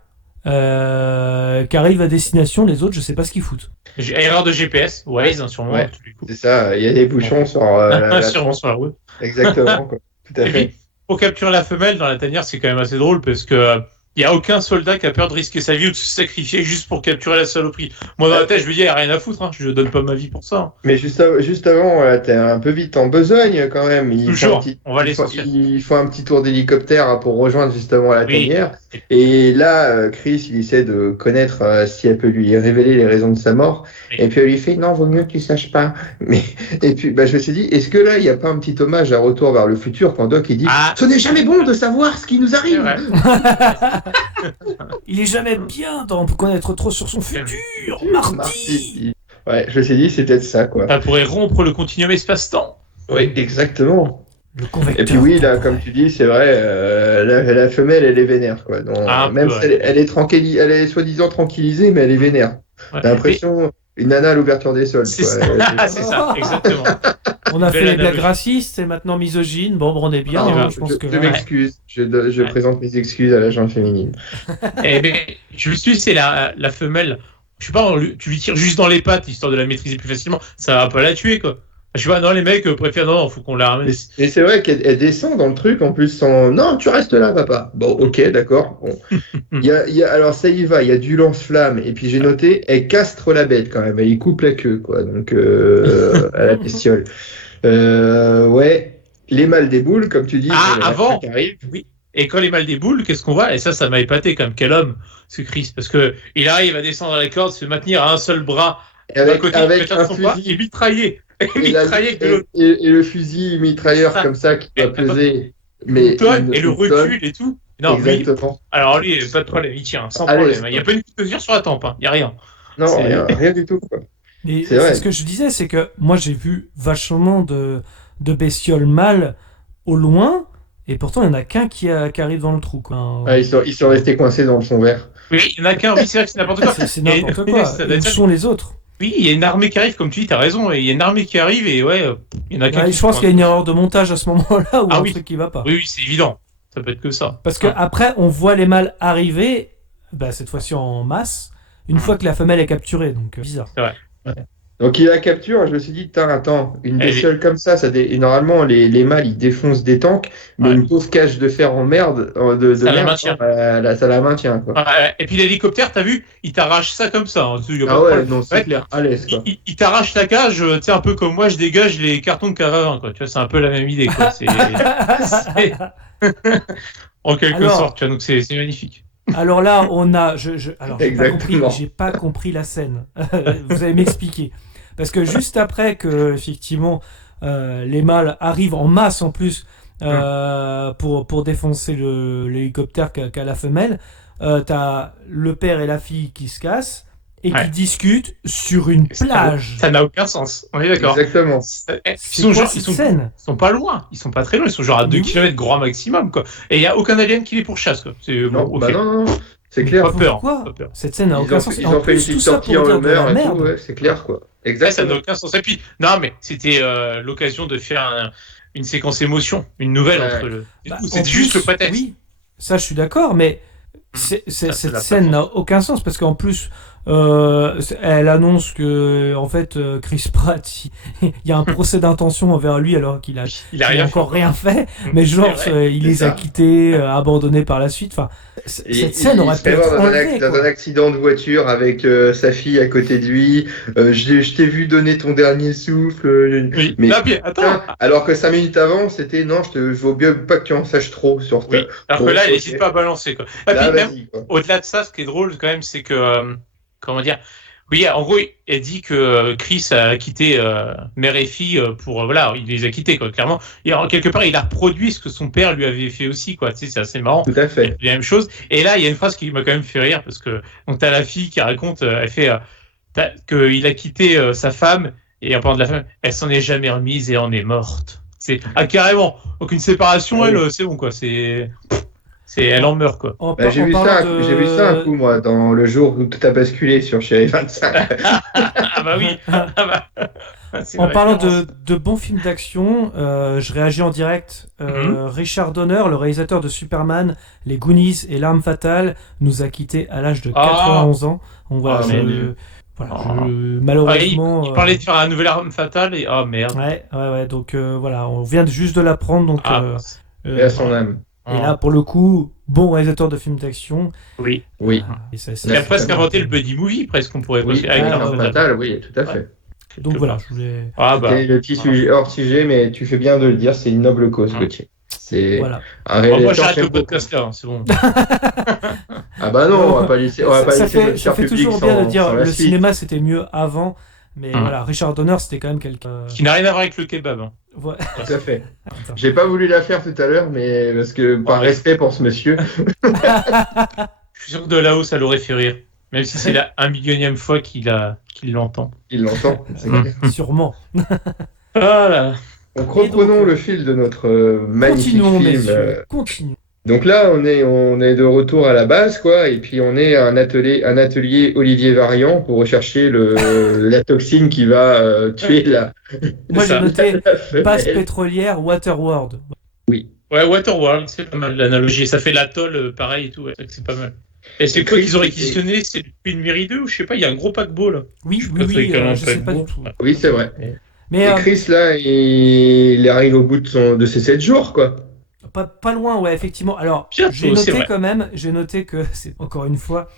qui arrive à destination, les autres, je sais pas ce qu'ils foutent. Erreur de GPS, Waze, hein, sûrement, Ouais. à tous les coups. C'est ça, il y a des bouchons sur la Sûrement sur la route. Exactement, quoi. Tout à Et fait. puis, pour capturer la femelle dans la tanière, c'est quand même assez drôle parce que il y a aucun soldat qui a peur de risquer sa vie ou de se sacrifier juste pour capturer la saloperie. Moi, dans la tête, je me dis, il n'y a rien à foutre, hein, je donne pas ma vie pour ça. Hein. Mais juste avant, t'es un peu vite en besogne quand même. Toujours, on va l'essentiel. Il faut un petit tour d'hélicoptère pour rejoindre justement la Oui. tanière. Et là, Chris, il essaie de connaître si elle peut lui révéler les raisons de sa mort. Oui. Et puis elle lui fait non, vaut mieux que tu saches pas. Mais et puis je me suis dit, est-ce que là, il n'y a pas un petit hommage à Retour vers le futur quand Doc il dit, ce n'est jamais bon de savoir ce qui nous C'est arrive. vrai. Il est jamais bien d'en connaître trop sur son futur, Marty. Ouais, je me suis dit, c'est peut-être ça, quoi. Ça pourrait rompre le continuum espace-temps. Oui, exactement. Le convecteur. Et puis oui, là, temporel. comme tu dis, c'est vrai, la femelle, elle est vénère, quoi. Donc, même si elle est soi-disant tranquillisée, mais elle est vénère. Ouais. T'as l'impression une nana à l'ouverture des sols. C'est quoi. ça, c'est ça, exactement. On a fait Belle les blagues analogie. racistes, c'est maintenant misogyne. Bon, on est bien. Non, hein, je pense que je m'excuse. Je présente mes excuses à la gente féminine. Eh ben, je me suis dit, c'est la femelle. Je sais pas, tu lui tires juste dans les pattes histoire de la maîtriser plus facilement. Ça va pas la tuer, quoi. Je sais pas, non, les mecs préfèrent, non, faut qu'on la ramène. Mais c'est vrai qu'elle descend dans le truc en plus sans. Non, tu restes là, papa. Bon, ok, d'accord. Bon. Alors ça y va, il y a du lance-flamme. Et puis j'ai noté, elle castre la bête quand même. Elle y coupe la queue, quoi. Donc, à la bestiole. Ouais. Les mâles déboulent, comme tu dis. Avant qui arrive. Oui. Et quand les mâles déboulent, qu'est-ce qu'on voit? Et ça m'a épaté quand même. Quel homme, ce Chris. Parce que il arrive à descendre la corde, se maintenir à un seul bras. D'un côté, Avec il un son bras, fusil. et mitrailler. Et le fusil mitrailleur comme ça qui va peser. Mais et le recul et tout. Non, exactement. Alors lui, pas de problème, il tient, sans Allez, problème. Il n'y a pas une mesure sur la tempe, il n'y a rien. Non, rien du tout, quoi. Et C'est vrai. c'est ce que je disais, c'est que moi j'ai vu vachement de bestioles mâles au loin, et pourtant il n'y en a qu'un qui arrive dans le trou. Quoi. Ah, ils sont restés coincés dans le fond vert. Oui, il n'y en a qu'un, oui, c'est vrai que c'est n'importe quoi. C'est n'importe quoi. Ça doit Où être ça. sont les autres? Oui, il y a une armée qui arrive, comme tu dis, t'as raison, il y a une armée qui arrive et ouais, il y en a qu'un Ouais, qui je pense se qu'il y a une erreur de montage à ce moment-là ou Ah un oui. truc qui va pas. Oui, c'est évident. Ça peut être que ça. Parce que après, on voit les mâles arriver, cette fois-ci en masse, une fois que la femelle est capturée. Donc bizarre. C'est vrai. Donc il la capture, je me suis dit, attends, une bestiole comme ça, normalement les mâles ils défoncent des tanks, mais Ouais. une pauvre cage de fer en merde, Ça la maintient. ça la maintient, quoi. Ouais, et puis l'hélicoptère, t'as vu, il t'arrache ça comme ça. Hein, y a pas Ah de ouais, problème. non, c'est Ouais, clair, à l'aise, quoi. Il t'arrache ta cage, tu sais, un peu comme moi, je dégage les cartons de caravane, quoi. Tu vois, c'est un peu la même idée, quoi. C'est en quelque Alors- sorte, tu vois, donc c'est magnifique. Alors là, on a. Alors, Exactement. j'ai pas compris la scène. Vous allez m'expliquer. Parce que juste après que, effectivement, les mâles arrivent en masse en plus pour défoncer l'hélicoptère qu'a la femelle, t'as le père et la fille qui se cassent et Ouais. qui discutent sur une plage. Ça n'a aucun sens. On est d'accord. Exactement. Ils C'est sont, quoi genre, cette scène? ils sont pas loin, ils sont pas très loin, ils sont genre à 2 Oui. km grand maximum, quoi. Et il y a aucun alien qui les pourchasse, quoi. C'est bon, Non, ok. bah non, c'est clair. Pas peur. Pourquoi Pas peur. Cette scène n'a aucun sens. Ils En ont fait une plus, petite tout ça sortie pour en dire de la humeur et merde. tout, ouais, c'est clair, quoi. Ouais, ça Exactement. n'a aucun sens. Et puis, non, mais c'était l'occasion de faire une séquence émotion, une nouvelle Ouais. entre le. Bah, C'était en juste plus, le prétexte. Oui, ça je suis d'accord, mais Ça, cette la scène pas n'a aucun sens parce qu'en plus, Elle annonce que en fait Chris Pratt, il y a un procès d'intention envers lui alors qu'il a encore rien fait, mais genre il les a quittés, abandonnés par la suite. Enfin, cette scène aurait pu être enlevée, dans un accident de voiture avec sa fille à côté de lui. Je t'ai vu donner ton dernier souffle. Oui. Mais Là, bien, attends. alors que 5 minutes avant, c'était non, je veux bien pas que tu en saches trop sur Oui. Alors que là, il n'hésite pas à balancer, quoi. Et Là, puis, même, vas-y, quoi. au-delà de ça, ce qui est drôle quand même, c'est que comment dire. Oui, en gros, elle dit que Chris a quitté mère et fille pour voilà, il les a quittés quoi, clairement. Et quelque part, il a reproduit ce que son père lui avait fait aussi quoi. Tu sais, c'est assez marrant. Tout à fait. La même chose. Et là, il y a une phrase qui m'a quand même fait rire parce que donc t'as la fille qui raconte, elle fait qu'il a quitté sa femme et en parlant de la femme, elle s'en est jamais remise et en est morte. C'est carrément. Donc une séparation, elle, c'est bon quoi. Elle en meurt quoi. J'ai vu ça un coup moi dans le jour où tout a basculé sur Chérie 25. Ah bah oui. En parlant de bons films d'action, je réagis en direct. Richard Donner, le réalisateur de Superman, Les Goonies et L'Arme Fatale, nous a quittés à l'âge de 91 ans. Donc voilà, malheureusement. Il parlait de faire un nouvel Arme Fatale et oh merde. Ouais. Donc voilà, on vient juste de l'apprendre. Donc. Et à son âme. Et là, pour le coup, bon réalisateur de films d'action. Oui. Et a presque inventé le buddy movie, presque, on pourrait passer avec l'Arme Fatale, oui, tout à fait. Donc voilà, je voulais. C'était le petit sujet hors sujet, mais tu fais bien de le dire, c'est une noble cause, Gauthier. C'est un réalisateur. Moi, j'arrête le podcast là, c'est bon. Ah bah non, on va pas laisser. Ça fait toujours bien de dire le cinéma c'était mieux avant. Mais voilà, Richard Donner, c'était quand même quelqu'un... Qui n'a rien à voir avec le kebab. Hein. Ouais. Tout à fait. J'ai pas voulu la faire tout à l'heure, mais parce que par respect pour ce monsieur. Je suis sûr que de là-haut, ça l'aurait fait rire. Même si c'est la 1 millionième fois qu'il l'entend. Il l'entend, c'est sûrement. Voilà. Donc reprenons le fil de notre magnifique film. Continuons. Donc là, on est de retour à la base, quoi, et puis on est à un atelier Olivier Variant pour rechercher la toxine qui va tuer la. Moi, j'ai noté base pétrolière Waterworld. Oui. Ouais, Waterworld, c'est pas mal l'analogie. Ça fait l'atoll, pareil et tout. Ouais, c'est pas mal. Et c'est quoi qu'ils ont réquisitionné? C'est une mairie 2 ou je sais pas, il y a un gros paquebot là. Oui, je sais pas du tout. Oui, c'est vrai. Mais et Chris, là, il arrive au bout de ses 7 jours, quoi. Pas loin, ouais, effectivement. Alors, j'ai noté que, c'est encore une fois,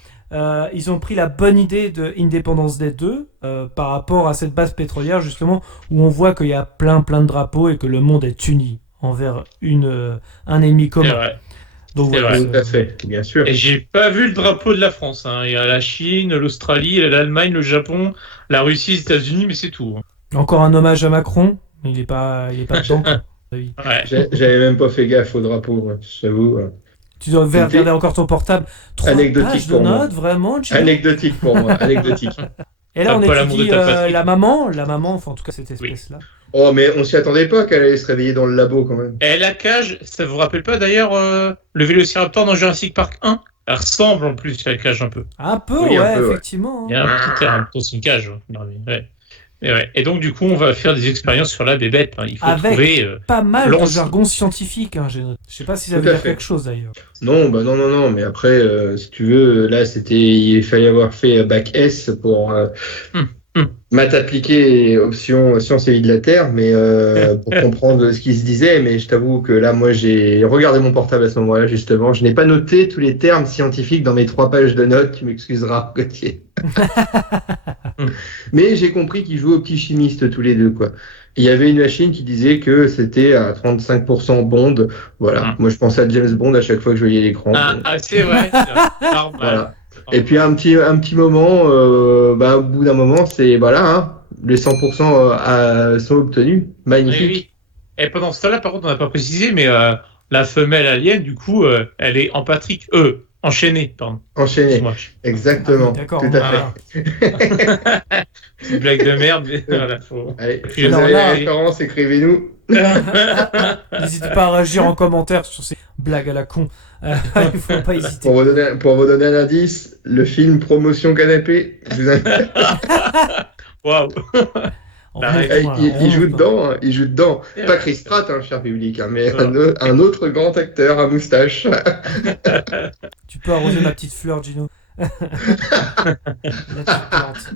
ils ont pris la bonne idée de Independence Day 2 par rapport à cette base pétrolière, justement, où on voit qu'il y a plein de drapeaux et que le monde est uni envers un ennemi commun. C'est vrai. Donc, voilà, tout à fait, bien sûr. Et j'ai pas vu le drapeau de la France. Hein. Il y a la Chine, l'Australie, l'Allemagne, le Japon, la Russie, les États-Unis, mais c'est tout. Encore un hommage à Macron, mais il est pas dedans. Ouais. J'avais même pas fait gaffe au drapeau, j'avoue. Tu devais regarder encore ton portable. 3 anecdotique de notes, vraiment. Anecdotique pour moi, anecdotique. Et là, on étudie la maman, enfin en tout cas cette espèce-là. Oh, mais on s'y attendait pas qu'elle allait se réveiller dans le labo quand même. Et la cage, ça vous rappelle pas d'ailleurs le Vélociraptor dans Jurassic Park 1? Elle ressemble en plus à la cage un peu. Un peu, oui, effectivement. Il y a un petit terme, c'est une cage. Ouais. Et donc, du coup, on va faire des expériences sur la bébête. Hein. Il faut trouver. Pas mal de jargon scientifique. Hein, je sais pas si ça veut dire quelque chose d'ailleurs. Non, mais après, si tu veux, là, il fallait avoir fait bac S pour maths appliquées, option sciences et vie de la Terre, mais pour comprendre ce qui se disait. Mais je t'avoue que là, moi, j'ai regardé mon portable à ce moment-là, justement. Je n'ai pas noté tous les termes scientifiques dans mes 3 pages de notes. Tu m'excuseras, Gauthier. Mais j'ai compris qu'ils jouaient aux petits chimistes tous les deux, quoi. Il y avait une machine qui disait que c'était à 35% Bond. Voilà. Moi, je pensais à James Bond à chaque fois que je voyais l'écran. C'est vrai. Normal. Voilà. Et puis un petit moment, au bout d'un moment, c'est les 100% sont obtenus. Magnifique. Oui. Et pendant ce temps-là, par contre, on n'a pas précisé, mais la femelle alien, du coup, elle est enchaînée, pardon. Enchaînée. Exactement. D'accord. Tout à fait. C'est une blague de merde, mais voilà. Allez, si vous avez la référence, écrivez-nous. N'hésitez pas à réagir en commentaire sur ces blagues à la con. Il ne faut pas hésiter. Pour vous donner un indice, le film Promotion Canapé, je vous invite. Waouh. Il joue dedans. Pas Chris Pratt, cher public, mais un autre grand acteur à moustache. Tu peux arroser ma petite fleur, Gino. Là, tu te plantes.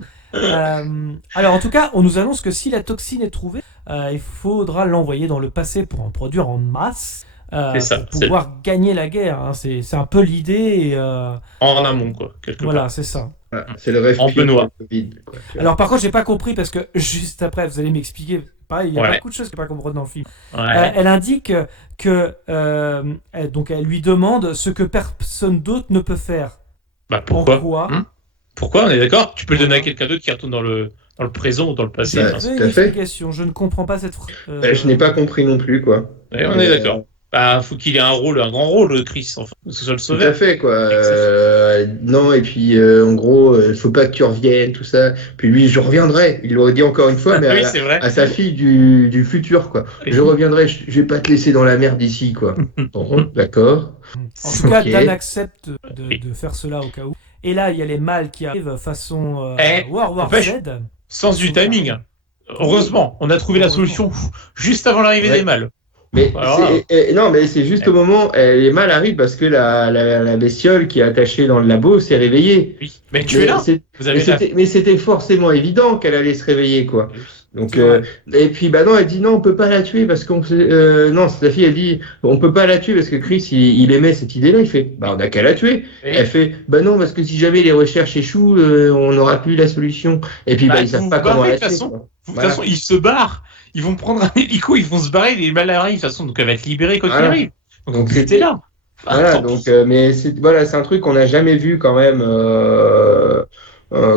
Alors en tout cas, on nous annonce que si la toxine est trouvée, il faudra l'envoyer dans le passé pour en produire en masse, C'est ça, pour pouvoir gagner la guerre. Hein. C'est un peu l'idée. En amont, quoi, quelque Voilà, part. c'est ça. Voilà, c'est le rêve En pilote Benoît. de Covid, quoi, tu vois. Alors par contre, j'ai pas compris parce que juste après, vous allez m'expliquer. Pareil, il y a Ouais. beaucoup de choses que j'ai pas compris dans le film. Ouais. Elle indique que donc elle lui demande ce que personne d'autre ne peut faire. Bah, pourquoi Pourquoi Pourquoi, on est d'accord? Tu peux le donner à quelqu'un d'autre qui retourne dans le présent ou dans le passé. Ouais. Enfin, J'ai tout à une fait. explication. Je ne comprends pas cette phrase. Je n'ai pas compris non plus, quoi. ouais, on est d'accord. Bah, faut qu'il ait un grand rôle, Chris, enfin, que ce soit le Tout à sauveur. fait, quoi. Non, et puis, en gros, il faut pas que tu reviennes, tout ça. Puis lui, je reviendrai. Il l'aurait dit encore une fois, mais Oui, c'est vrai. à sa fille du futur, quoi. Je reviendrai, je vais pas te laisser dans la merde ici, quoi. Bon, d'accord. En tout cas, Ok. Dan accepte de faire cela au cas où. Et là, il y a les mâles qui arrivent façon World War n'empêche, Z. Sens du timing. Heureusement, on a trouvé la solution juste avant l'arrivée Ouais. des mâles. Mais Voilà. non, mais c'est juste au moment, les mâles arrivent parce que la bestiole qui est attachée dans le labo s'est réveillée. Oui. Mais tu es là. Vous avez la... Mais c'était forcément évident qu'elle allait se réveiller, quoi. Donc, C'est vrai. et puis, bah non, elle dit non, on peut pas la tuer parce qu'on non, sa fille, elle dit, on peut pas la tuer parce que Chris, il aimait cette idée-là. Il fait, bah, on a qu'à la tuer. Et- Elle fait, bah non, parce que si jamais les recherches échouent, on n'aura plus la solution. Et puis, Bah, ils savent vous pas vous comment barrez, la de toute tuer. façon. quoi. De toute Voilà. façon, ils se barrent. Ils vont prendre un hélico, ils vont se barrer, les mâles arrivent, de toute façon, donc elle va être libérée quand il Voilà. arrive. Donc Donc, c'était là. Voilà, Tant pis. donc, mais c'est un truc qu'on n'a jamais vu quand même,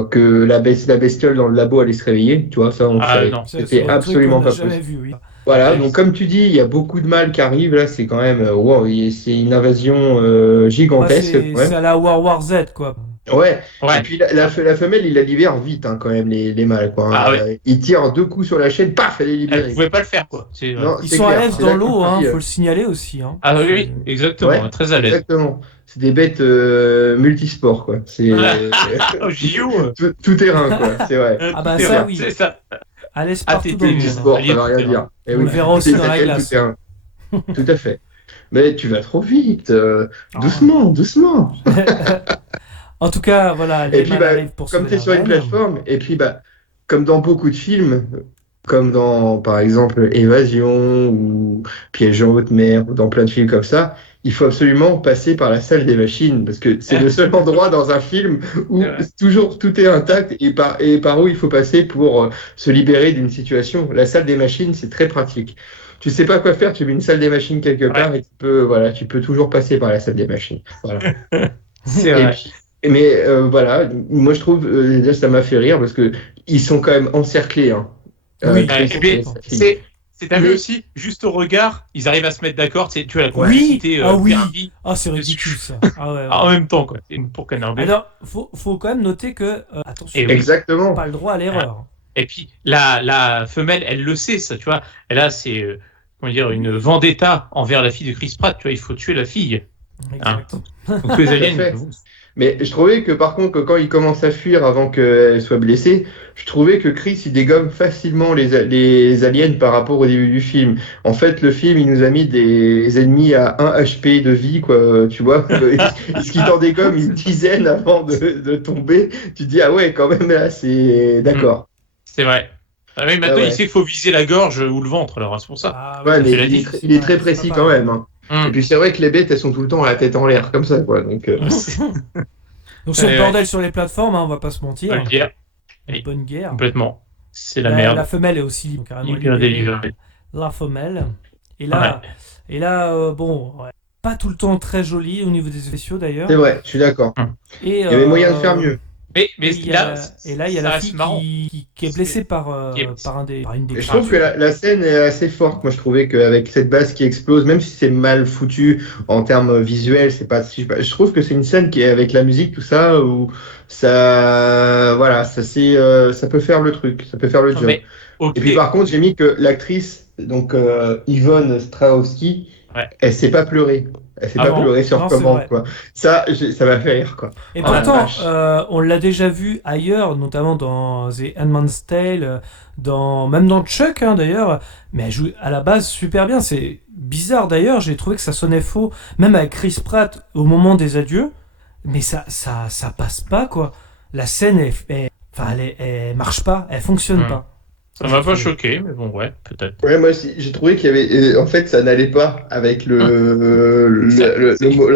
que la bestiole dans le labo allait se réveiller, tu vois, ça, on Ah, savait. non. C'était un truc absolument qu'on n'a pas jamais possible. vu, oui. Voilà, Ouais. donc comme tu dis, il y a beaucoup de mâles qui arrivent, là, c'est quand même, wow, c'est une invasion Bah, gigantesque. c'est à la World War Z, quoi. Ouais. Ouais. Et puis la femelle, il la libère vite, hein, quand même, les mâles, quoi. Ah ouais. Il tire 2 coups sur la chaîne, paf, elle est Elle libérée. pouvait pas le faire, quoi. Non, Ils c'est sont à clair, l'aise c'est dans là l'eau, qu'on hein, dit, faut le signaler aussi. Hein. Ah oui, exactement, Ouais. très à l'aise. Exactement. C'est des bêtes multisports, quoi. C'est Oh, JO. tout terrain, quoi. C'est vrai. Ah bah Tout ça, terrain, oui. C'est ça. À l'aise Ah, partout t'es dans le monde. Multisport, ça Allié veut rien tout dire. Et On le verra aussi c'est dans la laquelle, glace. tout terrain. Tout à fait. Mais tu vas trop vite. Ah. Doucement. En tout cas, voilà, les Et puis, mâles bah, arrivent pour comme sauver tu es la sur une reine. plateforme, et puis, bah, comme dans beaucoup de films, comme dans, par exemple, Évasion ou Piège en haute mer, ou dans plein de films comme ça, il faut absolument passer par la salle des machines, parce que c'est le seul endroit dans un film où C'est vrai. toujours tout est intact et par où il faut passer pour se libérer d'une situation. La salle des machines, c'est très pratique. Tu sais pas quoi faire, tu mets une salle des machines quelque part et tu peux toujours passer par la salle des machines. Voilà. C'est Et vrai. puis, mais voilà, moi je trouve, déjà, ça m'a fait rire parce que ils sont quand même encerclés. Hein. Oui. Chris Et puis, et sa fille. t'as vu aussi, juste au regard, ils arrivent à se mettre d'accord, tu vois, la Oui. complicité, Ah oui. Kirby, Ah, c'est ridicule, ça. Ah ouais, ouais. en même temps, quoi. C'est pour canarder. Alors, faut quand même noter que, attention, Et oui. Exactement. pas le droit à l'erreur. Et puis, la femelle, elle le sait, ça, tu vois. Elle a, comment dire, une vendetta envers la fille de Chris Pratt, tu vois, il faut tuer la fille. Exact. Donc, les aliens, fait. Mais je trouvais que par contre, que quand il commence à fuir avant qu'elle soit blessée, je trouvais que Chris il dégomme facilement les aliens par rapport au début du film. En fait, le film il nous a mis des ennemis à 1 HP de vie, quoi, tu vois. Ce qui t'en dégomme une dizaine avant de tomber, tu te dis ah ouais, quand même là, c'est d'accord. C'est vrai. Ah, mais maintenant, Ah ouais. il sait qu'il faut viser la gorge ou le ventre, alors c'est pour ça. Ah, Ouais, oui, mais tu l'as dit. il est très précis quand même. Hein. Hum. Et puis c'est vrai que les bêtes elles sont tout le temps à la tête en l'air comme ça, quoi. Donc Donc c'est le Ouais. bordel sur les plateformes, hein, on va pas se On mentir. va le dire, Une bonne guerre. complètement. C'est la La merde. femelle est aussi carrément Hyper libérée. délivré. La femelle. Et là, bon, ouais, pas tout le temps très joli au niveau des effets spéciaux d'ailleurs. c'est vrai, je suis d'accord. Et, Il y avait moyen de faire mieux. Mais Et il y a là, la ça reste fille marrant. qui est blessée par Qui est- par une des Et je trouve que la scène est assez forte. Moi, je trouvais qu'avec cette base qui explose, même si c'est mal foutu en termes visuels, c'est pas. Je trouve que c'est une scène qui est avec la musique, tout ça, où ça, voilà, ça peut faire le truc, ça peut faire le job. Mais, ok. Et puis par contre, j'ai mis que l'actrice, donc Yvonne Strahovski, Ouais. elle sait pas pleurer. Elle sait Ah pas bon pleurer sur Non, c'est commande, vrai. quoi. Ça m'a fait rire, quoi. Et Oh la pourtant, vache. on l'a déjà vu ailleurs, notamment dans The Handmaid's Tale, même dans Chuck, hein, d'ailleurs. Mais elle joue à la base super bien. C'est bizarre d'ailleurs, j'ai trouvé que ça sonnait faux. Même avec Chris Pratt, au moment des adieux, mais ça passe pas, quoi. La scène, elle marche pas, elle fonctionne pas. Ça m'a pas choqué, mais bon, ouais, peut-être. Ouais, moi aussi, j'ai trouvé qu'il y avait. En fait, ça n'allait pas avec la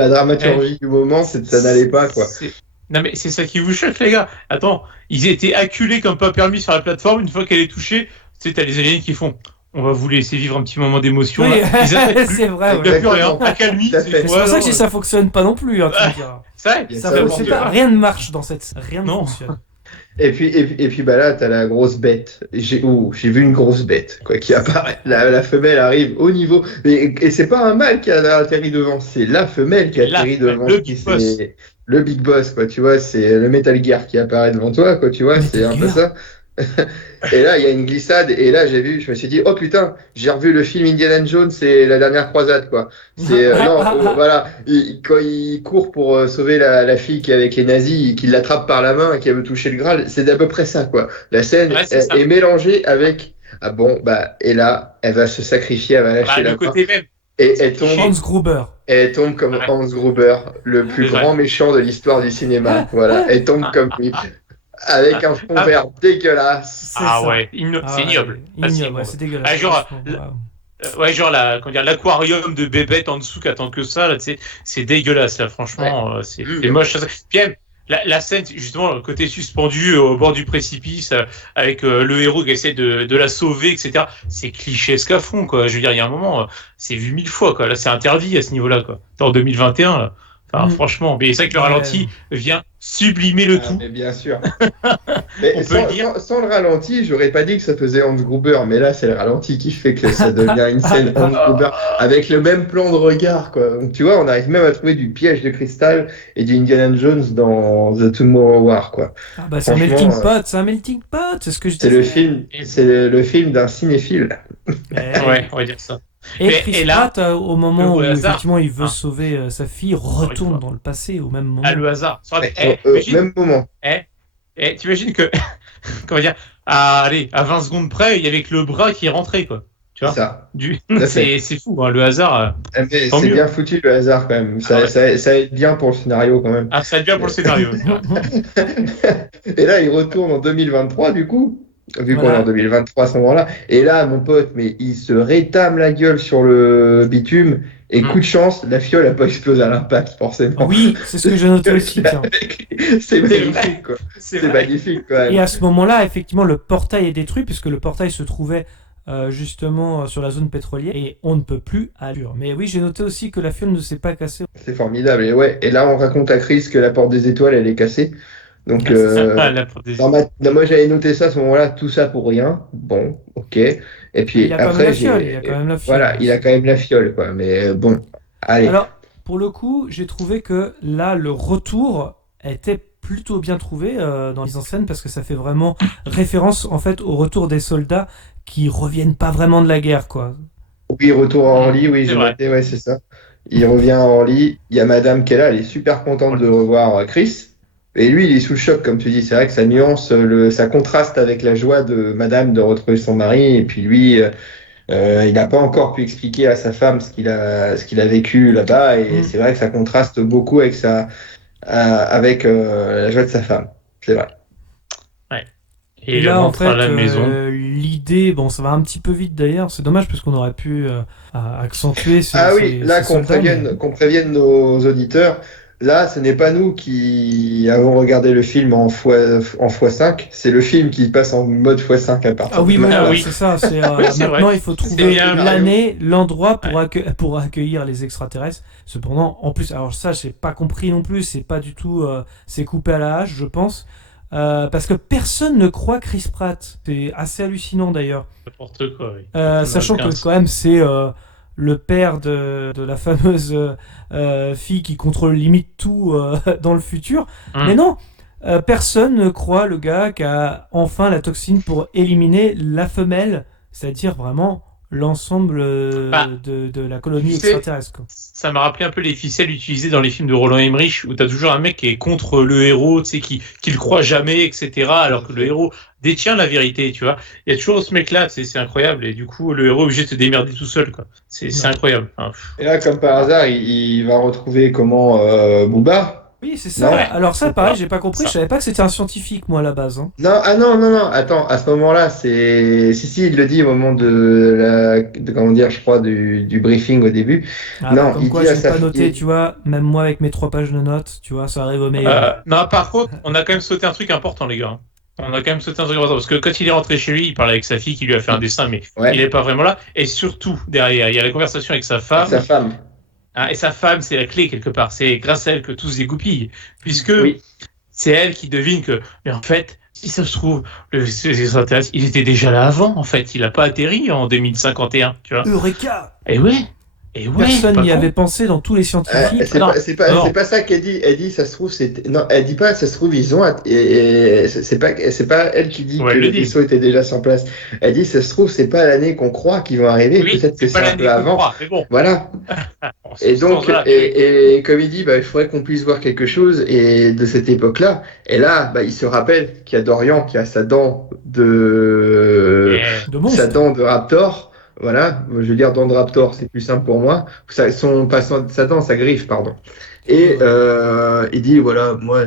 dramaturgie du moment, ça n'allait pas, quoi. Non, mais c'est ça qui vous choque, les gars. Attends, ils étaient acculés comme pas permis sur la plateforme. Une fois qu'elle est touchée, tu sais, t'as les aliens qui font. On va vous laisser vivre un petit moment d'émotion. Oui, c'est vrai. Il n'y a plus rien. Accalmie. C'est pour ça que ça fonctionne pas non plus. Hein, tu me diras. Rien ne marche dans cette. Rien ne fonctionne. Et puis bah là, t'as la grosse bête. J'ai vu une grosse bête, quoi, qui apparaît. La femelle arrive au niveau. Et c'est pas un mâle qui a atterri devant, c'est la femelle qui a atterri devant. C'est le Big Boss, quoi, tu vois. C'est le Metal Gear qui apparaît devant toi, quoi, tu vois. C'est un peu ça. Et là, il y a une glissade, et là, je me suis dit, oh putain, j'ai revu le film Indiana Jones, c'est la dernière croisade, quoi. Voilà, quand il court pour sauver la fille qui est avec les nazis, qui l'attrape par la main et qui veut toucher le Graal, c'est d'à peu près ça, quoi. La scène est mélangée avec, et là, elle va se sacrifier, elle va lâcher la main. Et elle tombe. Hans Gruber. Elle tombe comme Hans Gruber, le plus grand méchant de l'histoire du cinéma. Voilà, elle tombe comme lui. Avec un fond vert dégueulasse. C'est ignoble. C'est dégueulasse. Genre l'aquarium de bébête en dessous qui attend que ça, là, tu sais, c'est dégueulasse, là, franchement, c'est moche. Puis même, la scène, justement, le côté suspendu au bord du précipice, avec le héros qui essaie de la sauver, etc. C'est clichésque à fond, quoi. Je veux dire, il y a un moment, c'est vu 1000 fois, quoi. Là, c'est interdit à ce niveau-là, quoi. En 2021, là. Enfin, franchement, mais c'est vrai que le ralenti vient sublimer le tout. Mais bien sûr. Mais sans le ralenti, j'aurais pas dit que ça faisait Hans Gruber, mais là, c'est le ralenti qui fait que ça devient une scène Hans Gruber avec le même plan de regard, quoi. Donc, tu vois, on arrive même à trouver du piège de cristal et du Indiana Jones dans The Tomorrow War, quoi. C'est un melting pot, c'est ce que je disais. C'est le film d'un cinéphile. Ouais, on va dire ça. Et Chris Pratt, au moment où effectivement il veut sauver sa fille, retourne dans le passé au même moment. Le hasard. Même moment. T'imagines que, comment dire, à 20 secondes près, il y avait que le bras qui est rentré, quoi. Tu vois ça. C'est fou, hein, le hasard. C'est bien foutu, le hasard, quand même. Ça aide bien pour le scénario, quand même. Ça aide bien pour le scénario. Et là, il retourne en 2023, du coup. Vu qu'on est en 2023 à ce moment-là. Et là, mon pote, mais il se rétame la gueule sur le bitume. Et coup de chance, la fiole n'a pas explosé à l'impact, forcément. Oui, c'est ce que j'ai noté aussi. C'est magnifique, quoi. C'est magnifique, quand même. Et à ce moment-là, effectivement, le portail est détruit, puisque le portail se trouvait justement sur la zone pétrolière. Et on ne peut plus aller. Mais oui, j'ai noté aussi que la fiole ne s'est pas cassée. C'est formidable. Et là, on raconte à Chris que la porte des étoiles, elle est cassée. Donc, moi j'avais noté ça à ce moment-là, tout ça pour rien. Bon, ok. Et puis après, il a quand même la fiole, quoi. Mais bon, allez. Alors, pour le coup, j'ai trouvé que là, le retour était plutôt bien trouvé dans la mise en scène, parce que ça fait vraiment référence en fait au retour des soldats qui reviennent pas vraiment de la guerre, quoi. Oui, retour à Orly, oui, j'ai noté, ouais, c'est ça. Il revient à Orly. Il y a Madame qui est là, elle est super contente de revoir Chris. Et lui, il est sous le choc, comme tu dis. C'est vrai que ça nuance, ça contraste avec la joie de Madame de retrouver son mari. Et puis lui, il n'a pas encore pu expliquer à sa femme ce qu'il a vécu là-bas. Et c'est vrai que ça contraste beaucoup avec la joie de sa femme. C'est vrai. Ouais. Et là, en fait, l'idée, bon, ça va un petit peu vite d'ailleurs. C'est dommage parce qu'on aurait pu accentuer. Qu'on prévienne nos auditeurs. Là, ce n'est pas nous qui avons regardé le film en x5, c'est le film qui passe en mode x5 à partir de maintenant. C'est ça. Maintenant, il faut trouver l'année, l'endroit pour accueillir les extraterrestres. Cependant, en plus, alors ça, j'ai pas compris non plus. C'est pas du tout, c'est coupé à la hache, je pense, parce que personne ne croit Chris Pratt. C'est assez hallucinant d'ailleurs. N'importe quoi. Oui. Sachant que quand même, c'est le père de la fameuse fille qui contrôle limite tout dans le futur. Mais non, personne ne croit le gars qui a enfin la toxine pour éliminer la femelle, c'est-à-dire vraiment l'ensemble de la colonie extraterrestre, quoi. Ça m'a rappelé un peu les ficelles utilisées dans les films de Roland Emmerich, où t'as toujours un mec qui est contre le héros, tu sais, qui le croit jamais, etc., alors que le héros détient la vérité, tu vois. Il y a toujours ce mec-là, c'est incroyable, et du coup, le héros est obligé de se démerder tout seul, quoi. C'est incroyable. Et là, comme par hasard, il va retrouver Booba. Oui, c'est ça. Non, Alors ça, c'est pareil, pas j'ai pas compris. ça. Je savais pas que c'était un scientifique, moi, à la base. Hein. Non, non, attends, à ce moment-là, si, il le dit au moment comment dire, je crois, du briefing au début. Ah, Non, comme il quoi, dit à j'ai sa pas noté, fille, tu vois. Même moi, avec mes 3 pages de notes, tu vois, ça arrive au meilleur. Non, par contre, on a quand même sauté un truc important, les gars. On a quand même sauté un truc important. Parce que quand il est rentré chez lui, il parlait avec sa fille qui lui a fait un dessin, mais ouais, il n'est pas vraiment là. Et surtout, derrière, il y a la conversation avec sa avec femme. sa femme. Hein, et sa femme, c'est la clé quelque part. C'est grâce à elle que tout se dégoupille. Puisque Oui. c'est elle qui devine que, mais en fait, si ça se trouve, ces extraterrestres, il était déjà là avant, en fait. Il n'a pas atterri en 2051, tu vois. Eureka! Et ouais. Personne pas n'y con. avait pensé dans tous les scientifiques. non. C'est Non. pas ça qu'elle dit. Elle dit, ça se trouve, non, elle dit pas, ça se trouve, ils ont, et c'est pas elle qui dit Ouais, que elle le le dit. vaisseau était déjà sur place. Elle dit, ça se trouve, c'est pas l'année qu'on croit qu'ils vont arriver, Oui, peut-être que c'est pas un l'année peu qu'on avant. croit, mais bon. Voilà. Bon, Et ce donc, sens-là, et comme il dit, il faudrait qu'on puisse voir quelque chose et de cette époque-là. Et là, il se rappelle qu'il y a Dorian qui a sa dent de De monstre. sa dent de Raptor. Voilà, je veux dire dent de Raptor, c'est plus simple pour moi. Sa dent, sa griffe, pardon. Et il dit voilà, moi.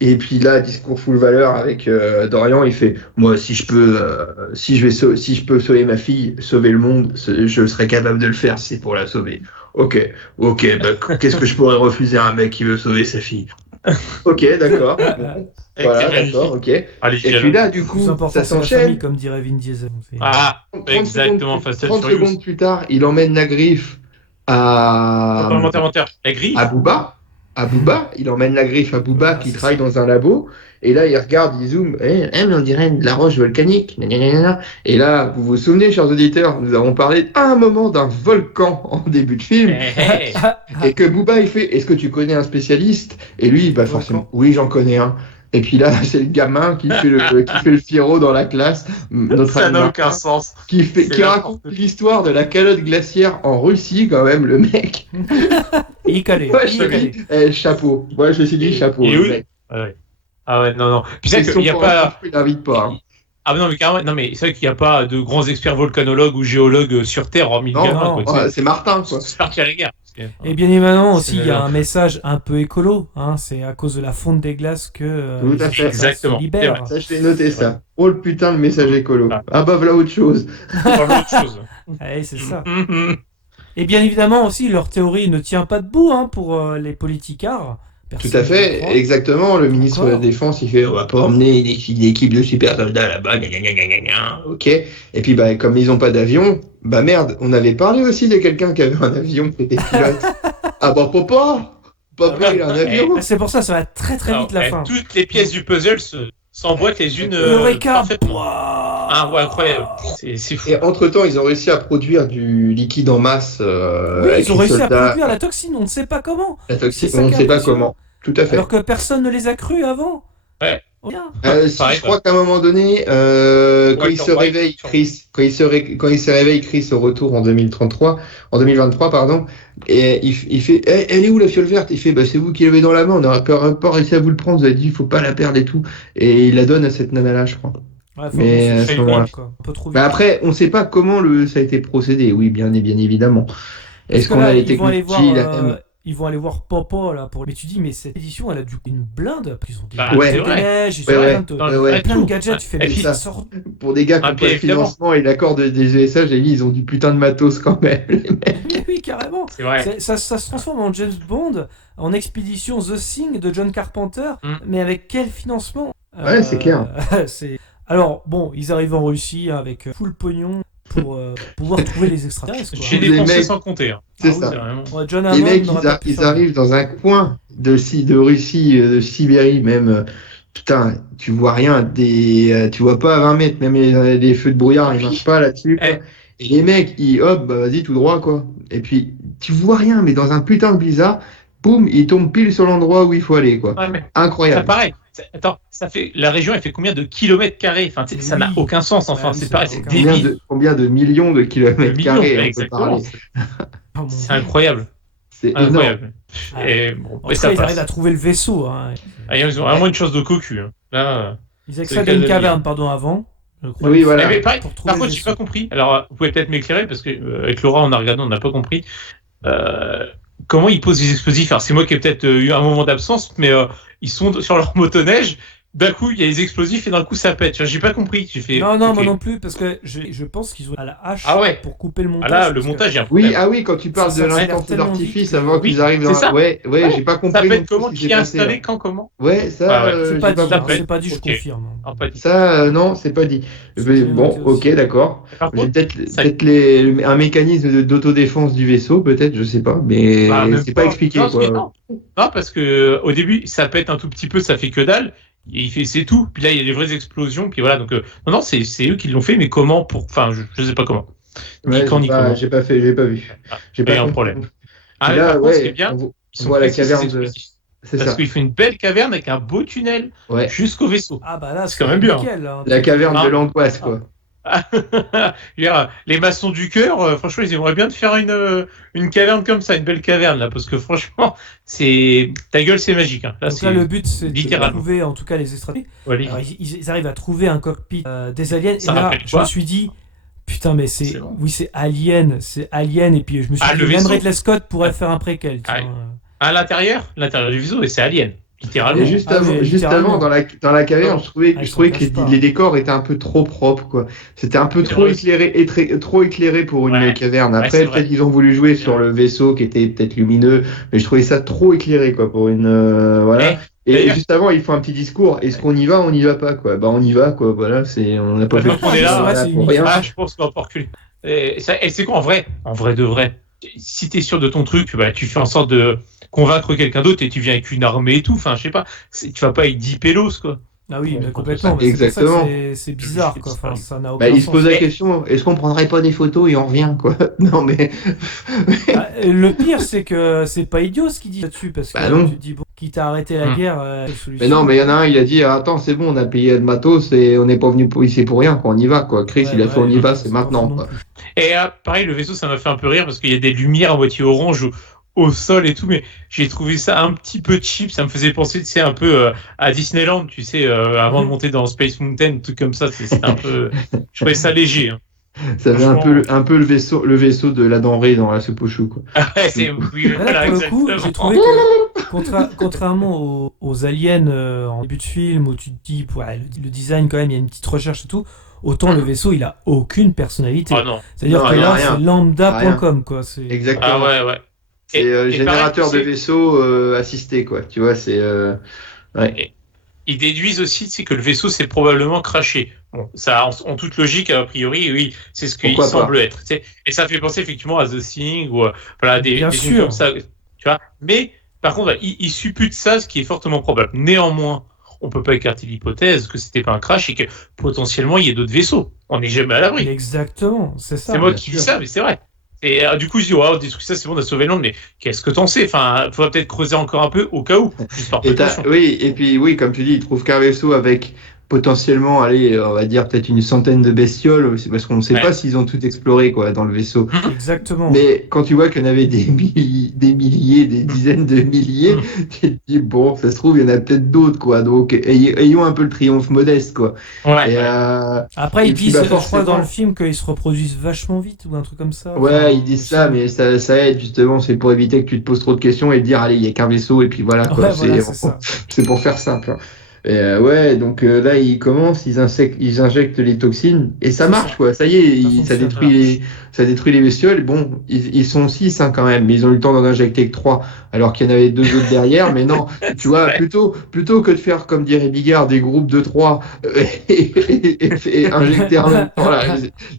Et puis là, discours full valeur avec Dorian, il fait moi, si je peux sauver ma fille, sauver le monde, je serais capable de le faire. C'est pour la sauver. Ok, qu'est-ce que je pourrais refuser à un mec qui veut sauver sa fille? Ok, d'accord. Voilà, d'accord, ok. Allez, Et puis là, du Le coup, plus important, ça c'est la s'enchaîne. famille, comme dirait Vin Diesel. C'est- Ah, 30 exactement. secondes, Fast and 30 Furious. secondes plus tard, il emmène la griffe à Menteur. La griffe. Booba. À Booba, il emmène la griffe à Booba qui c'est travaille dans un labo. Et là, il regarde, il zoome. Mais on dirait de la roche volcanique. Gna. Et là, vous vous souvenez, chers auditeurs, nous avons parlé à un moment d'un volcan en début de film. Hey. Et que Booba, il fait, est-ce que tu connais un spécialiste? Et lui, forcément, oui, j'en connais un. Et puis là, c'est le gamin qui fait le Firo dans la classe. Notre Ça n'a ami aucun sens. qui C'est raconte l'histoire de la calotte glaciaire en Russie, quand même, le mec. Il est calé. Ouais, il je est te calé. dis, chapeau. Moi, je me suis dit chapeau. Et le oui. mec. Ouais. Ah ouais, non. Puis c'est C'est qu'il n'y a son pas. point, il n'invite pas. Hein. Ah non, mais carrément, non, mais c'est vrai qu'il n'y a pas de grands experts volcanologues ou géologues sur Terre, hormis le Non, gamin, non. quoi. Ouais, c'est Martin, quoi. C'est parti à la guerre. Et bien évidemment aussi, C'est il y a vrai. un message un peu écolo. Hein, c'est à cause de la fonte des glaces que Tout les à fait. extraterrestres se Exactement. libèrent. Ça, je t'ai noté ça. Oh le putain de message écolo. Ah. Ah bah voilà autre chose. Parle autre chose. Ouais, c'est ça. Mhm. Et bien évidemment aussi, leur théorie ne tient pas debout hein, pour les politicards. Tout Personne à n'y fait, croit. exactement. Le ministre de la Encore. Défense, il fait on va pas emmener une équipe de super soldats là-bas, gna. Ok. Et puis comme ils ont pas d'avion, merde, on avait parlé aussi de quelqu'un qui avait un avion qui était pilote. Ah bah papa, il a un avion. Ah, c'est pour ça, ça va très très vite la Alors, fin. toutes les pièces du puzzle s'emboîtent les unes Eureka. parfaitement. Ouah. Ah ouais, incroyable. C'est fou. Et entre-temps, ils ont réussi à produire du liquide en masse. Oui, avec ils ont les réussi à soldats. produire la toxine, on ne sait pas comment. La toxine, C'est ça on ne qui est sait pas impressionnant. comment. Tout à fait. Alors que personne ne les a crus avant. Ouais. Oh, bien. Si Pareil, je crois qu'à un moment donné, quand il se réveille, Chris, quand il se réveille, Chris au retour en 2023, pardon, et il fait, elle est où la fiole verte? Il fait, c'est vous qui l'avez dans la main, on n'aurait pas réussi à vous le prendre, vous avez dit, il faut pas la perdre et tout, et il la donne à cette nana-là, je crois. Ouais, faut Mais qu'on à se ce fait moment-là. vite, quoi. Un peu trop vite. Mais après, on sait pas comment ça a été procédé, oui, bien évidemment. Parce Est-ce que qu'on là, a les ils vont aller technologies, voir, ils vont aller voir Popo là pour. Mais tu dis, mais cette édition, elle a du coup une blinde. Ils ont des Bah, Ouais. c'est des vrai. neiges, ils Ouais, ont ouais. plein de Tout. gadgets. Tu fais, Et mais puis, ça sort. pour des gars qui Ah, n'ont puis pas le évidemment. financement et l'accord des USA, j'ai dit, ils ont du putain de matos quand même. Mais oui, carrément. C'est vrai. Ça se transforme en James Bond, en expédition The Thing de John Carpenter, Mm. mais avec quel financement? Ouais, c'est clair. c'est... Alors, bon, ils arrivent en Russie avec full pognon pour pouvoir trouver les extraterrestres. Quoi. J'ai Les dépensé mecs- sans compter. Hein. C'est Ah oui, ça. Vraiment. Ouais, John Les Hammond mecs, n'aurait pas pu ils faire arrivent dans un coin de Russie, de Sibérie même. Putain, tu vois rien, tu vois pas à 20 mètres, même les feux de brouillard, ils marchent pas là-dessus. quoi. Et les mecs, hop, vas-y, tout droit, quoi. Et puis, tu vois rien, mais dans un putain de blizzard, boum, ils tombent pile sur l'endroit où il faut aller, quoi. Ouais, mais ça Incroyable. pareil. Attends, la région, elle fait combien de kilomètres carrés? Enfin, ça n'a Oui. aucun sens. Enfin, Ouais, c'est ça pareil, n'a c'est aucun débile. Combien de millions de kilomètres Millions, carrés, on peut exactement. parler. Ah, mon C'est Dieu. incroyable. C'est énorme. Incroyable. Ouais. Et bon, En mais tout ça cas, ils passe. arrivent à trouver le vaisseau. Hein. Ah, ils ont vraiment une chose de cocu. Hein. Là, Ils C'est accèdent le à une cas de le caverne, dire. pardon, avant. Je crois. Oui, voilà. mais pareil, Pour trouver par le contre, j'ai vaisseau. pas compris. Alors, vous pouvez peut-être m'éclairer parce que avec Laura, on a regardé, on n'a pas compris. comment ils posent les explosifs. Alors c'est moi qui ai peut-être eu un moment d'absence, mais ils sont sur leur motoneige. D'un coup, il y a les explosifs et d'un coup, ça pète. J'ai pas compris. J'ai fait. Non, ok. moi non plus, parce que je pense qu'ils ont à la hache Ah ouais. pour couper le Ah montage. là, le parce que- montage, il y a un Oui, problème. oui, quand tu parles Ça de s'accélère l'intensité tellement d'artifice vite avant Oui, qu'ils arrivent dans c'est ça. Ouais, j'ai pas Ça compris pète non plus comment? ce qui Qui s'est a passé. installé quand comment? Ouais, ça, Ah ouais. C'est j'ai pas pas dit, compris. c'est pas dit, je Ok. confirme. Ah, pas dit. Ça, non, c'est pas dit. C'est Mais bien bon, noté ok, aussi. d'accord. Par J'ai contre, peut-être ça- un mécanisme d'autodéfense du vaisseau, peut-être, je sais pas, mais bah, même c'est pas expliqué, non, quoi. non, non, parce que au début, ça pète un tout petit peu, ça fait que dalle. Et il fait c'est tout. Puis là, il y a des vraies explosions. Puis voilà. Donc non, c'est eux qui l'ont fait, mais comment pour? Enfin, je sais pas comment. Ni Ouais, quand ni comment. j'ai pas vu. Ah, J'ai il y pas a un compris. problème. Ah, Puis mais là, par contre, ce qui est ouais, bien, on ils sont voit la précis, ces caverne de. explosifs. C'est Parce ça. qu'il faut une belle caverne avec un beau tunnel Ouais. jusqu'au vaisseau. Ah bah là, C'est quand même bien. nickel. Hein. La caverne Ah. de l'angoisse, quoi. Je veux dire, les maçons du cœur, franchement, ils aimeraient bien te faire une caverne comme ça, une belle caverne là, parce que franchement, c'est ta gueule, c'est magique. Hein. Là, Donc là, le but, c'est de littéralement. trouver, en tout cas, les extraterrestres. Voilà. Alors, ils arrivent à trouver un cockpit des aliens. Ça et là, rappelle je quoi me suis dit, putain, mais C'est bon. oui, c'est Alien. Et puis je me suis Ah, dit, le même vaisseau. Ridley Scott pourrait faire un préquel. Ah, tiens. À l'intérieur du vaisseau, et c'est Alien, littéralement. Et juste Ah, avant, mais juste littéralement. avant, dans la caverne, je trouvais Ah, ils que s'en cachent pas. les décors étaient un peu trop propres, quoi. C'était un peu trop vrai. éclairé, trop éclairé pour une Ouais. caverne. Ouais, Après, c'est vrai. peut-être qu'ils ont voulu jouer sur le vaisseau qui était peut-être lumineux, mais je trouvais ça trop éclairé, quoi, pour une, voilà. Et d'ailleurs- juste avant, il faut un petit discours. Est-ce qu'on y va, on n'y va pas, quoi? Bah, on y va, quoi. Voilà, on n'a pas Ouais, fait donc on est là, voilà, c'est pour unique. rien. Ah, je pense qu'on va pas reculer. Et c'est quoi en vrai de vrai? Si t'es sûr de ton truc, bah, tu fais en sorte de convaincre quelqu'un d'autre et tu viens avec une armée et tout. Enfin, je sais pas. Tu vas pas avec 10 pélos, quoi. Ah oui, mais Ouais, complètement. c'est C'est pour ça que exactement. c'est bizarre, quoi. Enfin, ça n'a Bah, aucun il se sens. pose la question, est-ce qu'on prendrait pas des photos et on revient, quoi? Non, mais. Ah, le pire, c'est que c'est pas idiot ce qu'il dit là-dessus, parce que Bah non. tu te dis, bon, quitte à arrêter la guerre, quelle solution. Mais non, mais il y en a un, il a dit attends, c'est bon, on a payé le matos et on n'est pas venu ici pour rien, quoi. On y va, quoi. Chris, Ouais, il a fait on y ouais, va, c'est pas maintenant, fou quoi. non plus. Et pareil, le vaisseau, ça m'a fait un peu rire parce qu'il y a des lumières à moitié orange au sol et tout, mais j'ai trouvé ça un petit peu cheap. Ça me faisait penser, tu sais, un peu à Disneyland, tu sais, avant de monter dans Space Mountain, tout comme ça. C'était un peu. Je trouvais ça léger. Hein. Ça fait un peu le vaisseau de la denrée dans la soupe aux choux, quoi. Ah ouais, c'est. Oui, Mais voilà, là, pour le coup, exactement. j'ai trouvé que, contrairement aux aliens en début de film, où tu te dis, ouais, le design, quand même, il y a une petite recherche et tout, autant le vaisseau, il a aucune personnalité. Oh non. C'est-à-dire Non, que il y a là, rien. c'est lambda.com, quoi. C'est... Exactement. Ah ouais. C'est Et générateur pareil, de vaisseau assisté, quoi. Tu vois, c'est. Ouais. Ils déduisent aussi, c'est que le vaisseau s'est probablement crashé. Bon, ça, en toute logique, a priori, oui, c'est ce qu'il Pourquoi semble pas. être. Tu sais. Et ça fait penser effectivement à The Thing ou voilà Bien des films sûr. comme ça, tu vois. Mais par contre, il suppute ça, ce qui est fortement probable. Néanmoins, on peut pas écarter l'hypothèse que c'était pas un crash et que potentiellement il y ait d'autres vaisseaux. On n'est jamais à l'abri. Exactement, c'est ça. C'est moi bien qui sûr. dis ça, mais c'est vrai. Et du coup, je dis, waouh, détruire ça, c'est bon, on a sauvé le monde, mais qu'est-ce que t'en sais? Enfin, faudra peut-être creuser encore un peu au cas où. Juste par précaution. Oui, et puis oui, comme tu dis, il trouve qu'un vaisseau avec potentiellement, allez, on va dire peut-être une centaine de bestioles, parce qu'on ne sait Ouais. pas s'ils ont tout exploré, quoi, dans le vaisseau. Exactement. Mais quand tu vois qu'il y en avait des milliers, des dizaines de milliers, tu te dis, bon, ça se trouve, il y en a peut-être d'autres, quoi. Donc, ayons un peu le triomphe modeste, quoi. Ouais. Et, Après, et ils puis, disent, bah, je crois, forcément- dans le film, qu'ils se reproduisent vachement vite ou un truc comme ça. ouais, Enfin, ils disent ça, mais ça aide, justement, c'est pour éviter que tu te poses trop de questions et te dire, allez, il n'y a qu'un vaisseau, et puis voilà, quoi. Ouais, voilà, c'est ça. C'est pour faire simple. Hein. Et ouais, donc là, ils commencent, ils injectent les toxines, et ça C'est marche, ça. quoi. Ça y est, ça fonctionne. détruit les bestioles. Bon, ils sont 6 hein, quand même, mais ils ont eu le temps d'en injecter que 3, alors qu'il y en avait 2 autres derrière. Mais non, tu vois, plutôt que de faire, comme dirait Bigard, des groupes de 3 et injecter en même temps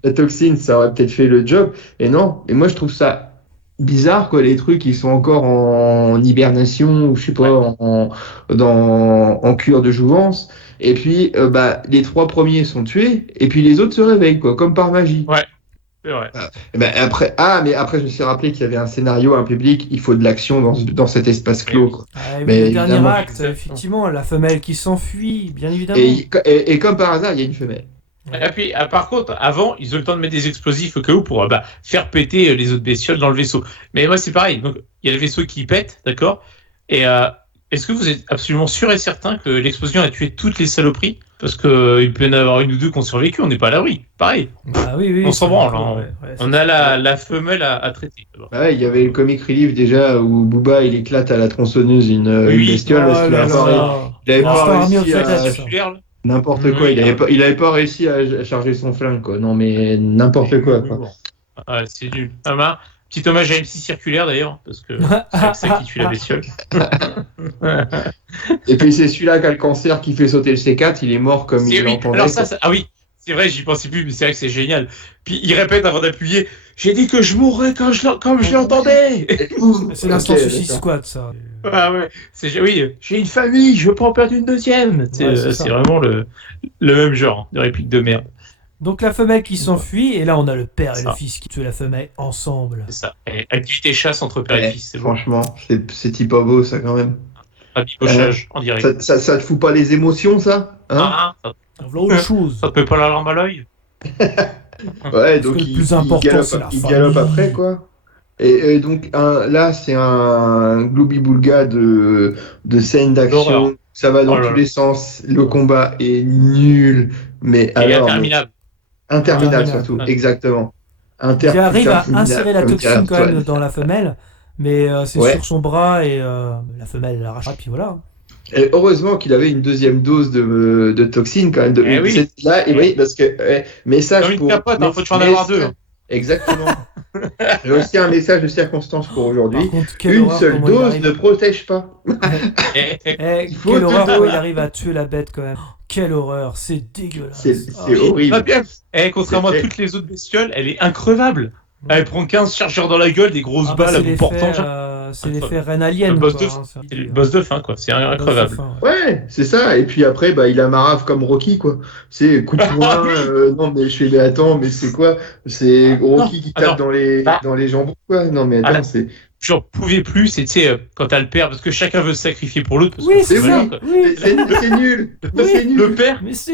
la toxine, ça aurait peut-être fait le job. Et non, et moi je trouve ça bizarre, quoi, les trucs qui sont encore en hibernation ou je sais pas, en cure de jouvence, et puis les 3 premiers sont tués et puis les autres se réveillent, quoi, comme par magie. Ouais. C'est vrai. Et ben après je me suis rappelé qu'il y avait un scénario, un public, il faut de l'action dans cet espace clos, quoi. Ah, et Mais le dernier évidemment. acte, effectivement, la femelle qui s'enfuit, bien évidemment. Et comme par hasard, il y a une femelle. Et puis, par contre, avant, ils ont le temps de mettre des explosifs au cas où pour faire péter les autres bestioles dans le vaisseau. Mais moi, c'est pareil. Donc, il y a le vaisseau qui pète, d'accord? Et est-ce que vous êtes absolument sûr et certain que l'explosion a tué toutes les saloperies? parce qu'il peut y en avoir une ou deux qui ont survécu, on n'est pas à l'abri. Pareil. Bah oui, On s'en branle, encore, hein. ouais, On c'est a ça. la femelle à traiter. d'abord. Ouais, il y avait le comic relief déjà où Booba il éclate à la tronçonneuse une Oui. bestiole parce Oh qu'il là a là. pas, il avait L'instant pas Army of réussi the à Dead, ça. Circulaire, là. n'importe quoi. Il avait pas réussi à charger son flingue quoi. Non mais n'importe quoi. Oui, Quoi. bon. Ah, c'est nul. Ah, bah, petit hommage à MC Circulaire d'ailleurs, parce que c'est avec ça qui tue la bestiole. Et puis c'est celui-là qui a le cancer qui fait sauter le C4. Il est mort comme il Oui, l'entendait. alors quoi. ah oui, c'est vrai, j'y pensais plus, mais c'est vrai que c'est génial. Puis il répète avant d'appuyer, j'ai dit que je mourrais comme je l'entendais. C'est l'instant Ok, Suicide d'accord. Squad, ça. Ah ouais, oui, j'ai une famille, je veux pas en perdre une deuxième. c'est ça. C'est vraiment le même genre de réplique de merde. Donc la femelle qui s'enfuit, et là on a le père et Ça. le fils qui tuent la femelle ensemble. C'est ça. Et activité chasse entre père et Ouais, fils, c'est bon. franchement, c'est pas beau ça quand même. Rabibochage en direct. Ça te fout pas les émotions ça hein Ça Voilà autre chose. te met pas la larme à l'œil. Ouais, que donc le plus important, c'est la il famille. galope après quoi. Et donc là c'est un globi-boulga de scènes D'horreur. d'action. Ça va dans Oh là tous là. les sens. Le combat est nul, mais Et alors interminable. interminable Interminable. surtout. Ouais. Exactement. Il arrive à insérer la comme dirait toxine quand même Antoine. dans la femelle, mais c'est Ouais. sur son bras et la femelle l'arrache, puis voilà. Et heureusement qu'il avait une deuxième dose de toxine quand même. Eh oui. Là, et oui, parce que message Comme une pour. capote, hein, faut toujours en avoir deux. Exactement. J'ai aussi un message de circonstance pour aujourd'hui. Par contre, quelle Une horreur seule comment il dose arrive. ne protège pas. Eh, faut quelle te horreur quand donner. il arrive à tuer la bête quand même. Quelle horreur, c'est dégueulasse. C'est Ah, horrible. Pas bien. Contrairement à C'est- toutes les autres bestioles, elle est increvable. Elle prend 15 chargeurs dans la gueule, des grosses Ah bah, balles à c'est bout l'effet, portant. c'est l'effet Reine Alien. Le boss quoi, de- hein, C'est le boss de fin, quoi. C'est boss de increvable. fin, ouais. Ouais, c'est ça. Et puis après, bah, il a marave comme Rocky, quoi. C'est coup de poing. Ah oui. Non, mais je fais, mais attends, mais c'est quoi? C'est Rocky qui tape attends. dans les jambons, quoi. Non, mais Ah, attends, là. c'est. J'en pouvais plus, c'est, tu sais, quand t'as le père, parce que chacun veut se sacrifier pour l'autre. parce Oui, que c'est oui. ça. quoi. Oui. C'est nul. Oui. C'est nul. Le père, Mais c'est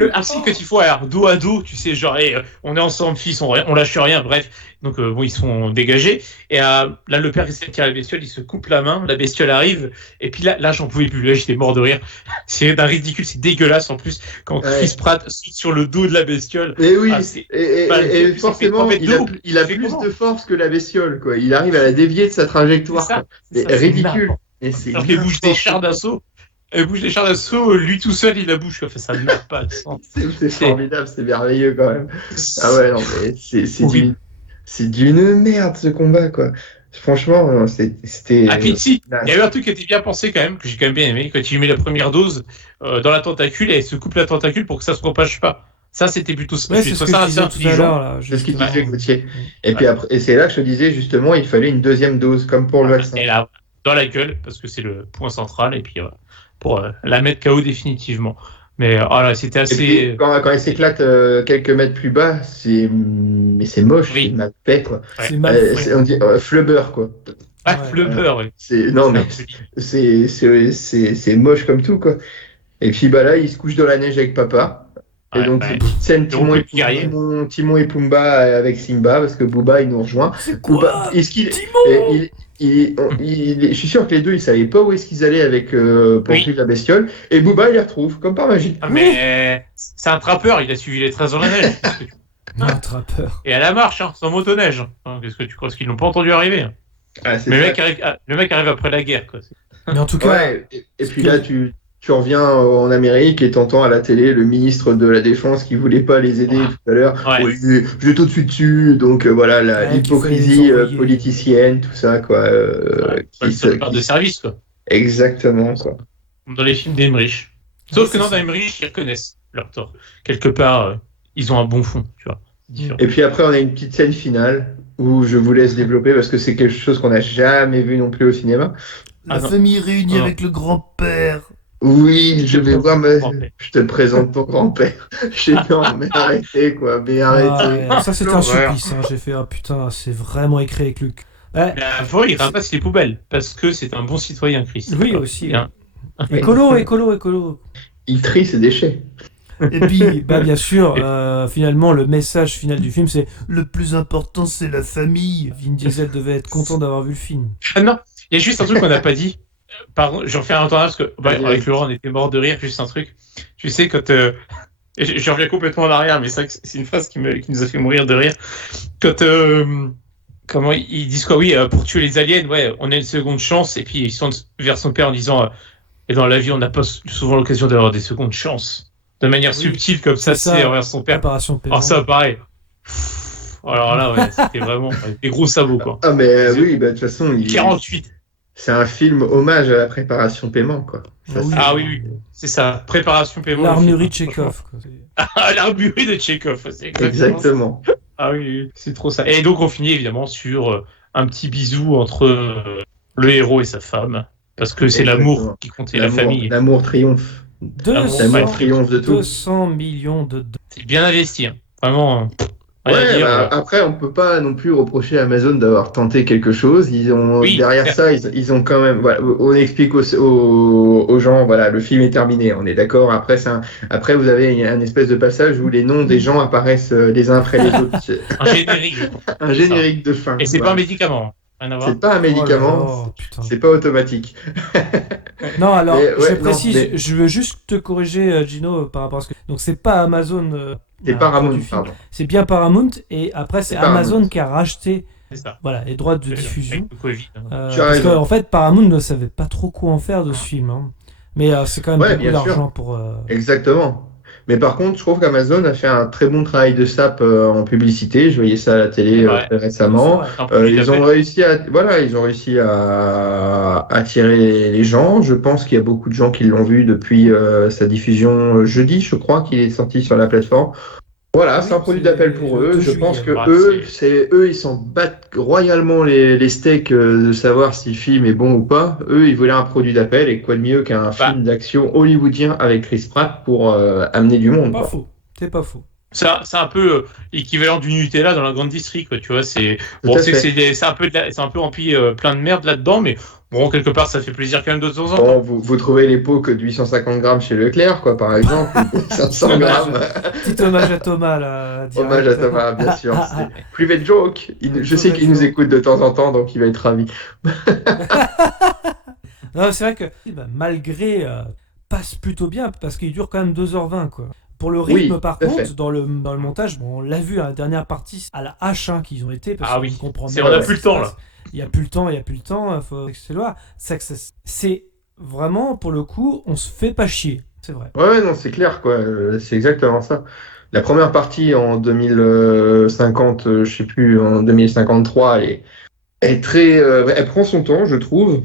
nul. ainsi que il faut, alors, dos à dos, tu sais, genre, hey, on est ensemble, fils, on lâche rien, bref. Donc, bon, ils sont dégagés. Et là, le père essaie de tirer la bestiole, il se coupe la main, la bestiole arrive, et puis là j'en pouvais plus. Là, j'étais mort de rire. C'est d'un ridicule, c'est dégueulasse en plus, quand Ouais. Chris Pratt saute sur le dos de la bestiole. Et oui, Ah, c'est- et Bah, et c'est forcément, fait d'eau. il a C'est fait plus comment de force que la bestiole, quoi. Il arrive à la dévier de sa trajectoire, C'est ça, quoi. c'est C'est ça, c'est ridicule. n'importe. Et c'est Alors qu'il bouge des n'importe chars quoi. d'assaut. Elle bouge des chars d'assaut, lui tout seul, il la bouge. Enfin, ça n'a pas de sens. C'est formidable, c'est merveilleux quand même. Ah ouais, non, mais Horrible. c'est d'une merde ce combat, quoi. Franchement, c'était. Ah, puis si, il y a eu un truc qui était bien pensé quand même, que j'ai quand même bien aimé, quand il met la première dose dans la tentacule et elle se coupe la tentacule pour que ça se propage pas. Ça, c'était plutôt Ouais, c'est ce que je disais tout à l'heure là. C'est ce qu'il justement. disait Gauthier. Et puis après, et c'est là que je te disais justement, il fallait une deuxième dose, comme pour le vaccin. Et là, dans la gueule, parce que c'est le point central, et puis pour la mettre KO définitivement. Mais oh là, c'était Et assez. puis, quand il s'éclate quelques mètres plus bas, mais c'est moche, Oui. c'est une paix, quoi. C'est mal. On dit Flubber, quoi. Ah, Ouais. le beurre, oui. Non, mais c'est moche comme tout, quoi. Et puis bah là, il se couche dans la neige avec papa. Et Ouais, donc, ouais. c'est une petite scène guerrier. Timon et Pumba avec Simba, parce que Booba, il nous rejoint. C'est Booba, quoi est-ce qu'il- Timon je suis sûr que les deux, ils savaient pas où est-ce qu'ils allaient avec pour Oui. suivre la bestiole. Et Booba, il les retrouve, comme par magie. Ah, mais c'est un trappeur, il a suivi les 13 dans la neige. Qu'est-ce que tu- Un trappeur. Et à la marche, hein, sans motoneige. Hein, qu'est-ce que tu crois? Parce qu'ils n'ont pas entendu arriver. Hein. Ah, c'est Mais ça. le mec arrive après la guerre, quoi. Mais en tout cas, Ouais, et puis que- là, tu reviens en Amérique et t'entends à la télé le ministre de la Défense qui voulait pas les aider Ouais. tout à l'heure. Ouais. Oui, je vais tout de suite dessus. Donc voilà, Ouais, qu'il l'hypocrisie fallait les envoyer. politicienne, tout ça, quoi. Le soldat de service, quoi. Exactement, quoi. Comme dans les films d'Emmerich. Sauf Ouais, que non, c'est dans ça. Emmerich, ils reconnaissent leur tort. Quelque part, ils ont un bon fond, tu vois. Différent. Et puis après, on a une petite scène finale où je vous laisse développer parce que c'est quelque chose qu'on n'a jamais vu non plus au cinéma. Ah, non. famille réunie Non. avec le grand-père. Oui, je vais voir, mais Grand-père. je te présente ton grand-père. Je sais non, mais arrêtez, quoi, mais arrêtez. Ah, ouais, ça c'était un L'horreur. supplice. Hein. J'ai fait ah putain, c'est vraiment écrit avec le cul. Ouais. Mais avant, il ramasse les poubelles, parce que c'est un bon citoyen, Chris. Oui, Voilà. aussi. Bien. Écolo. Il trie ses déchets. Et puis, bah, bien sûr, finalement, le message final du film, c'est le plus important, c'est la famille. Vin Diesel devait être content d'avoir vu le film. Ah non, il y a juste un truc qu'on n'a pas dit. Pardon, j'en fais un temps parce que Vas-y, avec vas-y. Laurent, on était mort de rire. Juste un truc. Tu sais, quand. Et je reviens complètement en arrière, mais c'est vrai que c'est une phrase qui nous a fait mourir de rire. Quand. Comment ils disent quoi? Oui, pour tuer les aliens, ouais, on a une seconde chance. Et puis ils sont vers son père en disant et dans la vie, on n'a pas souvent l'occasion d'avoir des secondes chances. De manière Oui, subtile comme ça, c'est ça. c'est envers son père. Préparation paiement. Alors ça, pareil. Alors là, ouais, c'était vraiment des gros sabots, quoi. Ah, mais oui, bah, de toute façon, 48. c'est un film hommage à la préparation paiement, quoi. Ça, Oui. c'est- Ah oui, c'est ça. Préparation paiement. L'armurerie de Franchement. Tchekhov. quoi. Ah, l'armurerie de Tchekhov, c'est exactement. Exactement. Ça. Ah oui, oui, c'est trop ça. Et donc on finit évidemment sur un petit bisou entre le héros et sa femme, parce que c'est Exactement. l'amour qui compte et la famille. L'amour triomphe. 200, L'amour triomphe de tout. 200 millions de dollars. C'est bien investi, hein. Vraiment. Rien à Ouais, dire, bah, après, on peut pas non plus reprocher à Amazon d'avoir tenté quelque chose. Oui, Derrière certes. ça, ils ont quand même. Voilà, on explique aux gens, voilà, le film est terminé. On est d'accord. Après, après, vous avez un espèce de passage où les noms des gens apparaissent les uns après les autres. C'est Un générique. un générique de fin. Et c'est pas Voilà. un médicament. Rien à voir. C'est pas un médicament. Oh là là, putain. C'est pas automatique. Non, alors, Mais, ouais, je non, précise, mais- je veux juste te corriger, Gino, par rapport à ce que. Donc, c'est pas Amazon. C'est la Paramount, produit film. pardon. C'est bien Paramount, et après, c'est C'est Paramount. Amazon qui a racheté C'est ça. voilà, les droits de diffusion. Avec le Covid. Tu as Parce raison. qu'en fait, Paramount ne savait pas trop quoi en faire de ce film. Hein. Mais c'est quand même Ouais, beaucoup bien sûr. d'argent pour. Exactement. Mais par contre, je trouve qu'Amazon a fait un très bon travail de sape en publicité. Je voyais ça à la télé Ouais. très récemment. Un peu Ils ont réussi à attirer les gens. Je pense qu'il y a beaucoup de gens qui l'ont vu depuis sa diffusion jeudi, je crois qu'il est sorti sur la plateforme. Voilà, Oui, c'est un produit c'est d'appel pour le eux. 2 Je pense juillet. que eux, ils s'en battent royalement les steaks de savoir si le film est bon ou pas. Eux, ils voulaient un produit d'appel, et quoi de mieux qu'un film d'action hollywoodien avec Chris Pratt pour amener du monde, Pas quoi. faux. C'est pas faux. C'est un peu l'équivalent du Nutella dans la grande district, quoi, tu vois. C'est Tout bon, à c'est que fait. c'est un peu c'est un peu rempli plein de merde là-dedans, mais bon, quelque part, ça fait plaisir quand même de temps en temps. Bon, vous trouvez les pots que de 850 grammes chez Leclerc, quoi, par exemple, 500 grammes. Petit hommage à Thomas, là. direct. Hommage à Thomas, bien sûr. C'est private joke. Je sais qu'il nous écoute de temps en temps, donc il va être ravi. Non, c'est vrai que malgré passe plutôt bien parce qu'il dure quand même 2h20 quoi. Pour le rythme Oui, par tout à contre fait. dans le montage, bon, on l'a vu à la dernière partie à la hache hein, qu'ils ont été parce Ah qu'on oui. comprend C'est- bien on a ce plus qui le temps, se passe. Il y a plus le temps, faut que c'est loin. C'est vraiment pour le coup, on se fait pas chier, c'est vrai. Ouais, non, c'est clair, quoi. C'est exactement ça. La première partie en 2050, je sais plus, en 2053, elle est très, elle prend son temps, je trouve,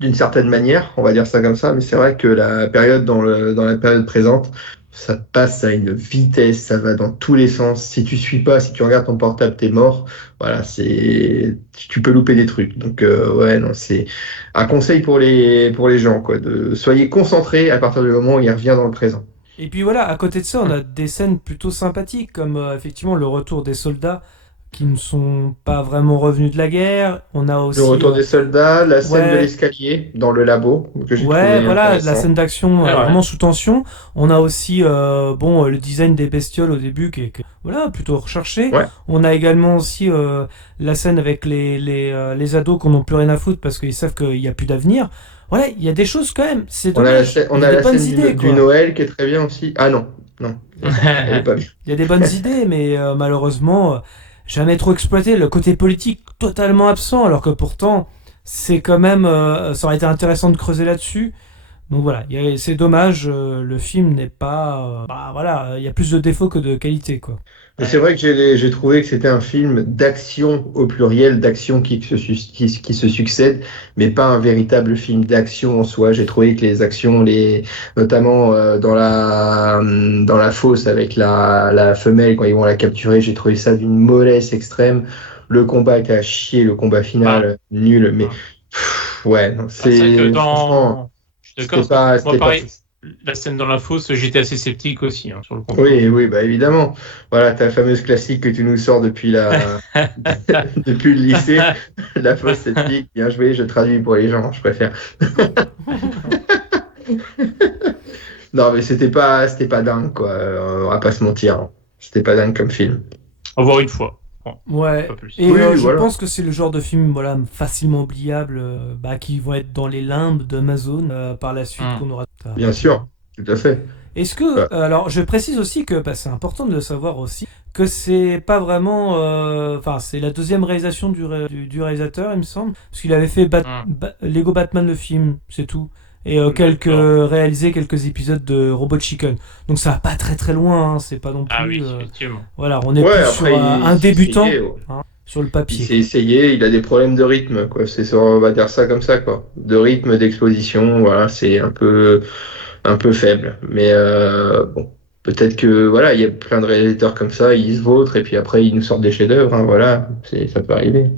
d'une certaine manière, on va dire ça comme ça. Mais c'est vrai que la période dans la période présente, ça passe à une vitesse, ça va dans tous les sens. Si tu suis pas, si tu regardes ton portable, t'es mort. Voilà, tu peux louper des trucs. Donc ouais, non, c'est un conseil pour les gens, quoi. Soyez concentrés à partir du moment où il revient dans le présent. Et puis voilà, à côté de ça, on a des scènes plutôt sympathiques comme effectivement le retour des soldats qui ne sont pas vraiment revenus de la guerre. On a aussi Le retour des soldats, la scène ouais. de l'escalier dans le labo que j'ai ouais, trouvé voilà, intéressant. la scène d'action Ouais, ouais. vraiment sous tension. On a aussi le design des bestioles au début qui est voilà, plutôt recherché. Ouais. On a également aussi la scène avec les ados qui n'ont plus rien à foutre parce qu'ils savent qu'il n'y a plus d'avenir. Voilà, il y a des choses quand même. C'est On a dommage. on Il y a des la bonnes scène idées, du quoi. Noël qui est très bien aussi. Ah non, elle est pas bien. Il y a des bonnes idées, mais malheureusement, jamais trop exploité. Le côté politique totalement absent, alors que pourtant, c'est quand même, ça aurait été intéressant de creuser là-dessus. Donc voilà, c'est dommage, le film n'est pas, voilà, il y a plus de défauts que de qualité, quoi. Mais c'est vrai que j'ai trouvé que c'était un film d'action au pluriel, d'action qui se succèdent, mais pas un véritable film d'action en soi. J'ai trouvé que les actions, notamment dans la fosse avec la femelle quand ils vont la capturer, j'ai trouvé ça d'une mollesse extrême. Le combat était à chier, le combat final nul, mais ouais, non, C'est vrai que franchement, je suis d'accord. c'était pas, Moi, c'était pas. pareil, la scène dans la fosse, j'étais assez sceptique aussi hein, sur le combat. Oui, bah évidemment. Voilà, ta fameuse classique que tu nous sors depuis depuis le lycée, la fausse sceptique. Bien joué, je traduis pour les gens, je préfère. Non, mais c'était pas dingue, quoi. On va pas se mentir. C'était pas dingue comme film. Au revoir une fois. enfants. Ouais. Pas plus. Et Oui, je voilà. pense que c'est le genre de film facilement oubliable, qui vont être dans les limbes d'Amazon par la suite qu'on aura. Bien sûr, tout à fait. Est-ce que, Ouais. alors je précise aussi que c'est important de le savoir aussi, que c'est pas vraiment, c'est la deuxième réalisation du réalisateur, il me semble, parce qu'il avait fait Lego Batman le film, c'est tout, et réalisé quelques épisodes de Robot Chicken. Donc ça va pas très très loin, hein, c'est pas non plus. Ah oui, effectivement. Voilà, on est Ouais, plus après, sur un il s'est débutant essayé, ouais. sur le Il papier. s'est essayé, il a des problèmes de rythme, quoi. On va dire ça comme ça, quoi. De rythme, d'exposition, voilà, c'est un peu faible. Mais bon, peut-être que voilà, il y a plein de réalisateurs comme ça, ils se vautrent et puis après ils nous sortent des chefs-d'œuvre, hein, voilà, ça peut arriver.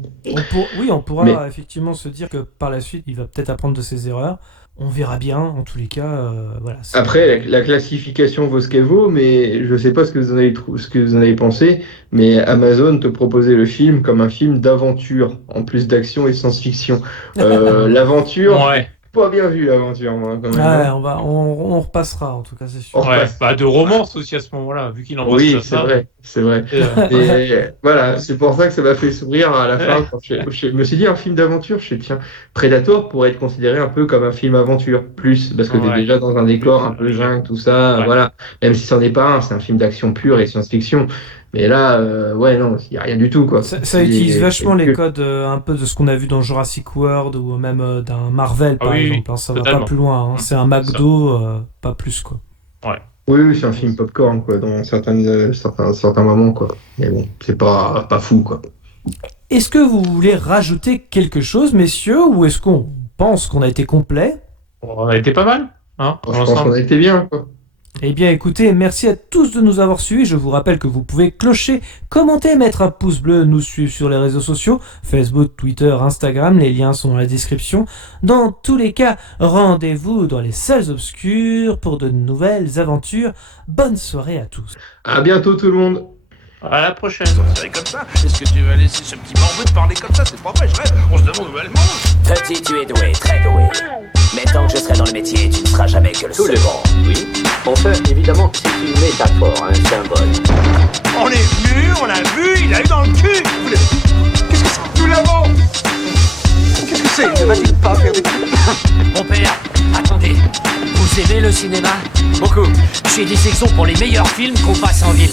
On pourra Mais- effectivement se dire que par la suite, il va peut-être apprendre de ses erreurs. On verra bien, en tous les cas, voilà. Après, la classification vaut ce qu'elle vaut, mais je sais pas ce que vous en avez pensé, mais Amazon te proposait le film comme un film d'aventure, en plus d'action et de science-fiction. L'aventure, Ouais. pas bien vu l'aventure, moi, quand même. Ouais, hein. on repassera, en tout cas, c'est sûr. On Ouais, repasse. bah de romance aussi à ce moment-là, vu qu'il en bosse Oui, ça. c'est vrai, c'est vrai. Et, Et voilà, c'est pour ça que ça m'a fait sourire à la fin. Quand je me suis dit, un film d'aventure, je sais, tiens, Predator pourrait être considéré un peu comme un film aventure, plus, parce que t'es Ouais. déjà dans un décor un peu jungle, tout ça, Ouais. voilà. Même si c'en est pas un, c'est un film d'action pure et science-fiction. Mais là, ouais, non, il n'y a rien du tout, quoi. Ça utilise vachement c'est les que- codes un peu de ce qu'on a vu dans Jurassic World ou même d'un Marvel, par Ah oui, exemple. Hein, ça va totalement. pas plus loin. Hein. C'est un McDo, pas plus, quoi. Oui, c'est un film popcorn, quoi, dans certains moments, quoi. Mais bon, c'est pas fou, quoi. Est-ce que vous voulez rajouter quelque chose, messieurs, ou est-ce qu'on pense qu'on a été complet? on a été pas mal, hein, Je pense qu'on a été bien, quoi. Eh bien écoutez, merci à tous de nous avoir suivis. Je vous rappelle que vous pouvez clocher, commenter, mettre un pouce bleu, nous suivre sur les réseaux sociaux, Facebook, Twitter, Instagram, les liens sont dans la description. Dans tous les cas, rendez-vous dans les salles obscures pour de nouvelles aventures. Bonne soirée à tous. À bientôt, tout le monde. À la prochaine. C'est comme ça. Est-ce que tu vas laisser ce petit morveux te parler comme ça? C'est pas vrai, je rêve. On se demande où elle mange. Petit, tu es doué, très doué. Mais tant que je serai dans le métier, tu ne seras jamais que le Tout le second. monde, oui. Enfin, évidemment, c'est une métaphore, un symbole. On est venu, on l'a vu, il a eu dans le cul. Qu'est-ce que c'est? Nous l'avons. Qu'est-ce que c'est? Ne va-t-il pas faire des trucs? Mon père, attendez. Vous aimez le cinéma? Beaucoup. Chez Dissection pour les meilleurs films qu'on passe en ville.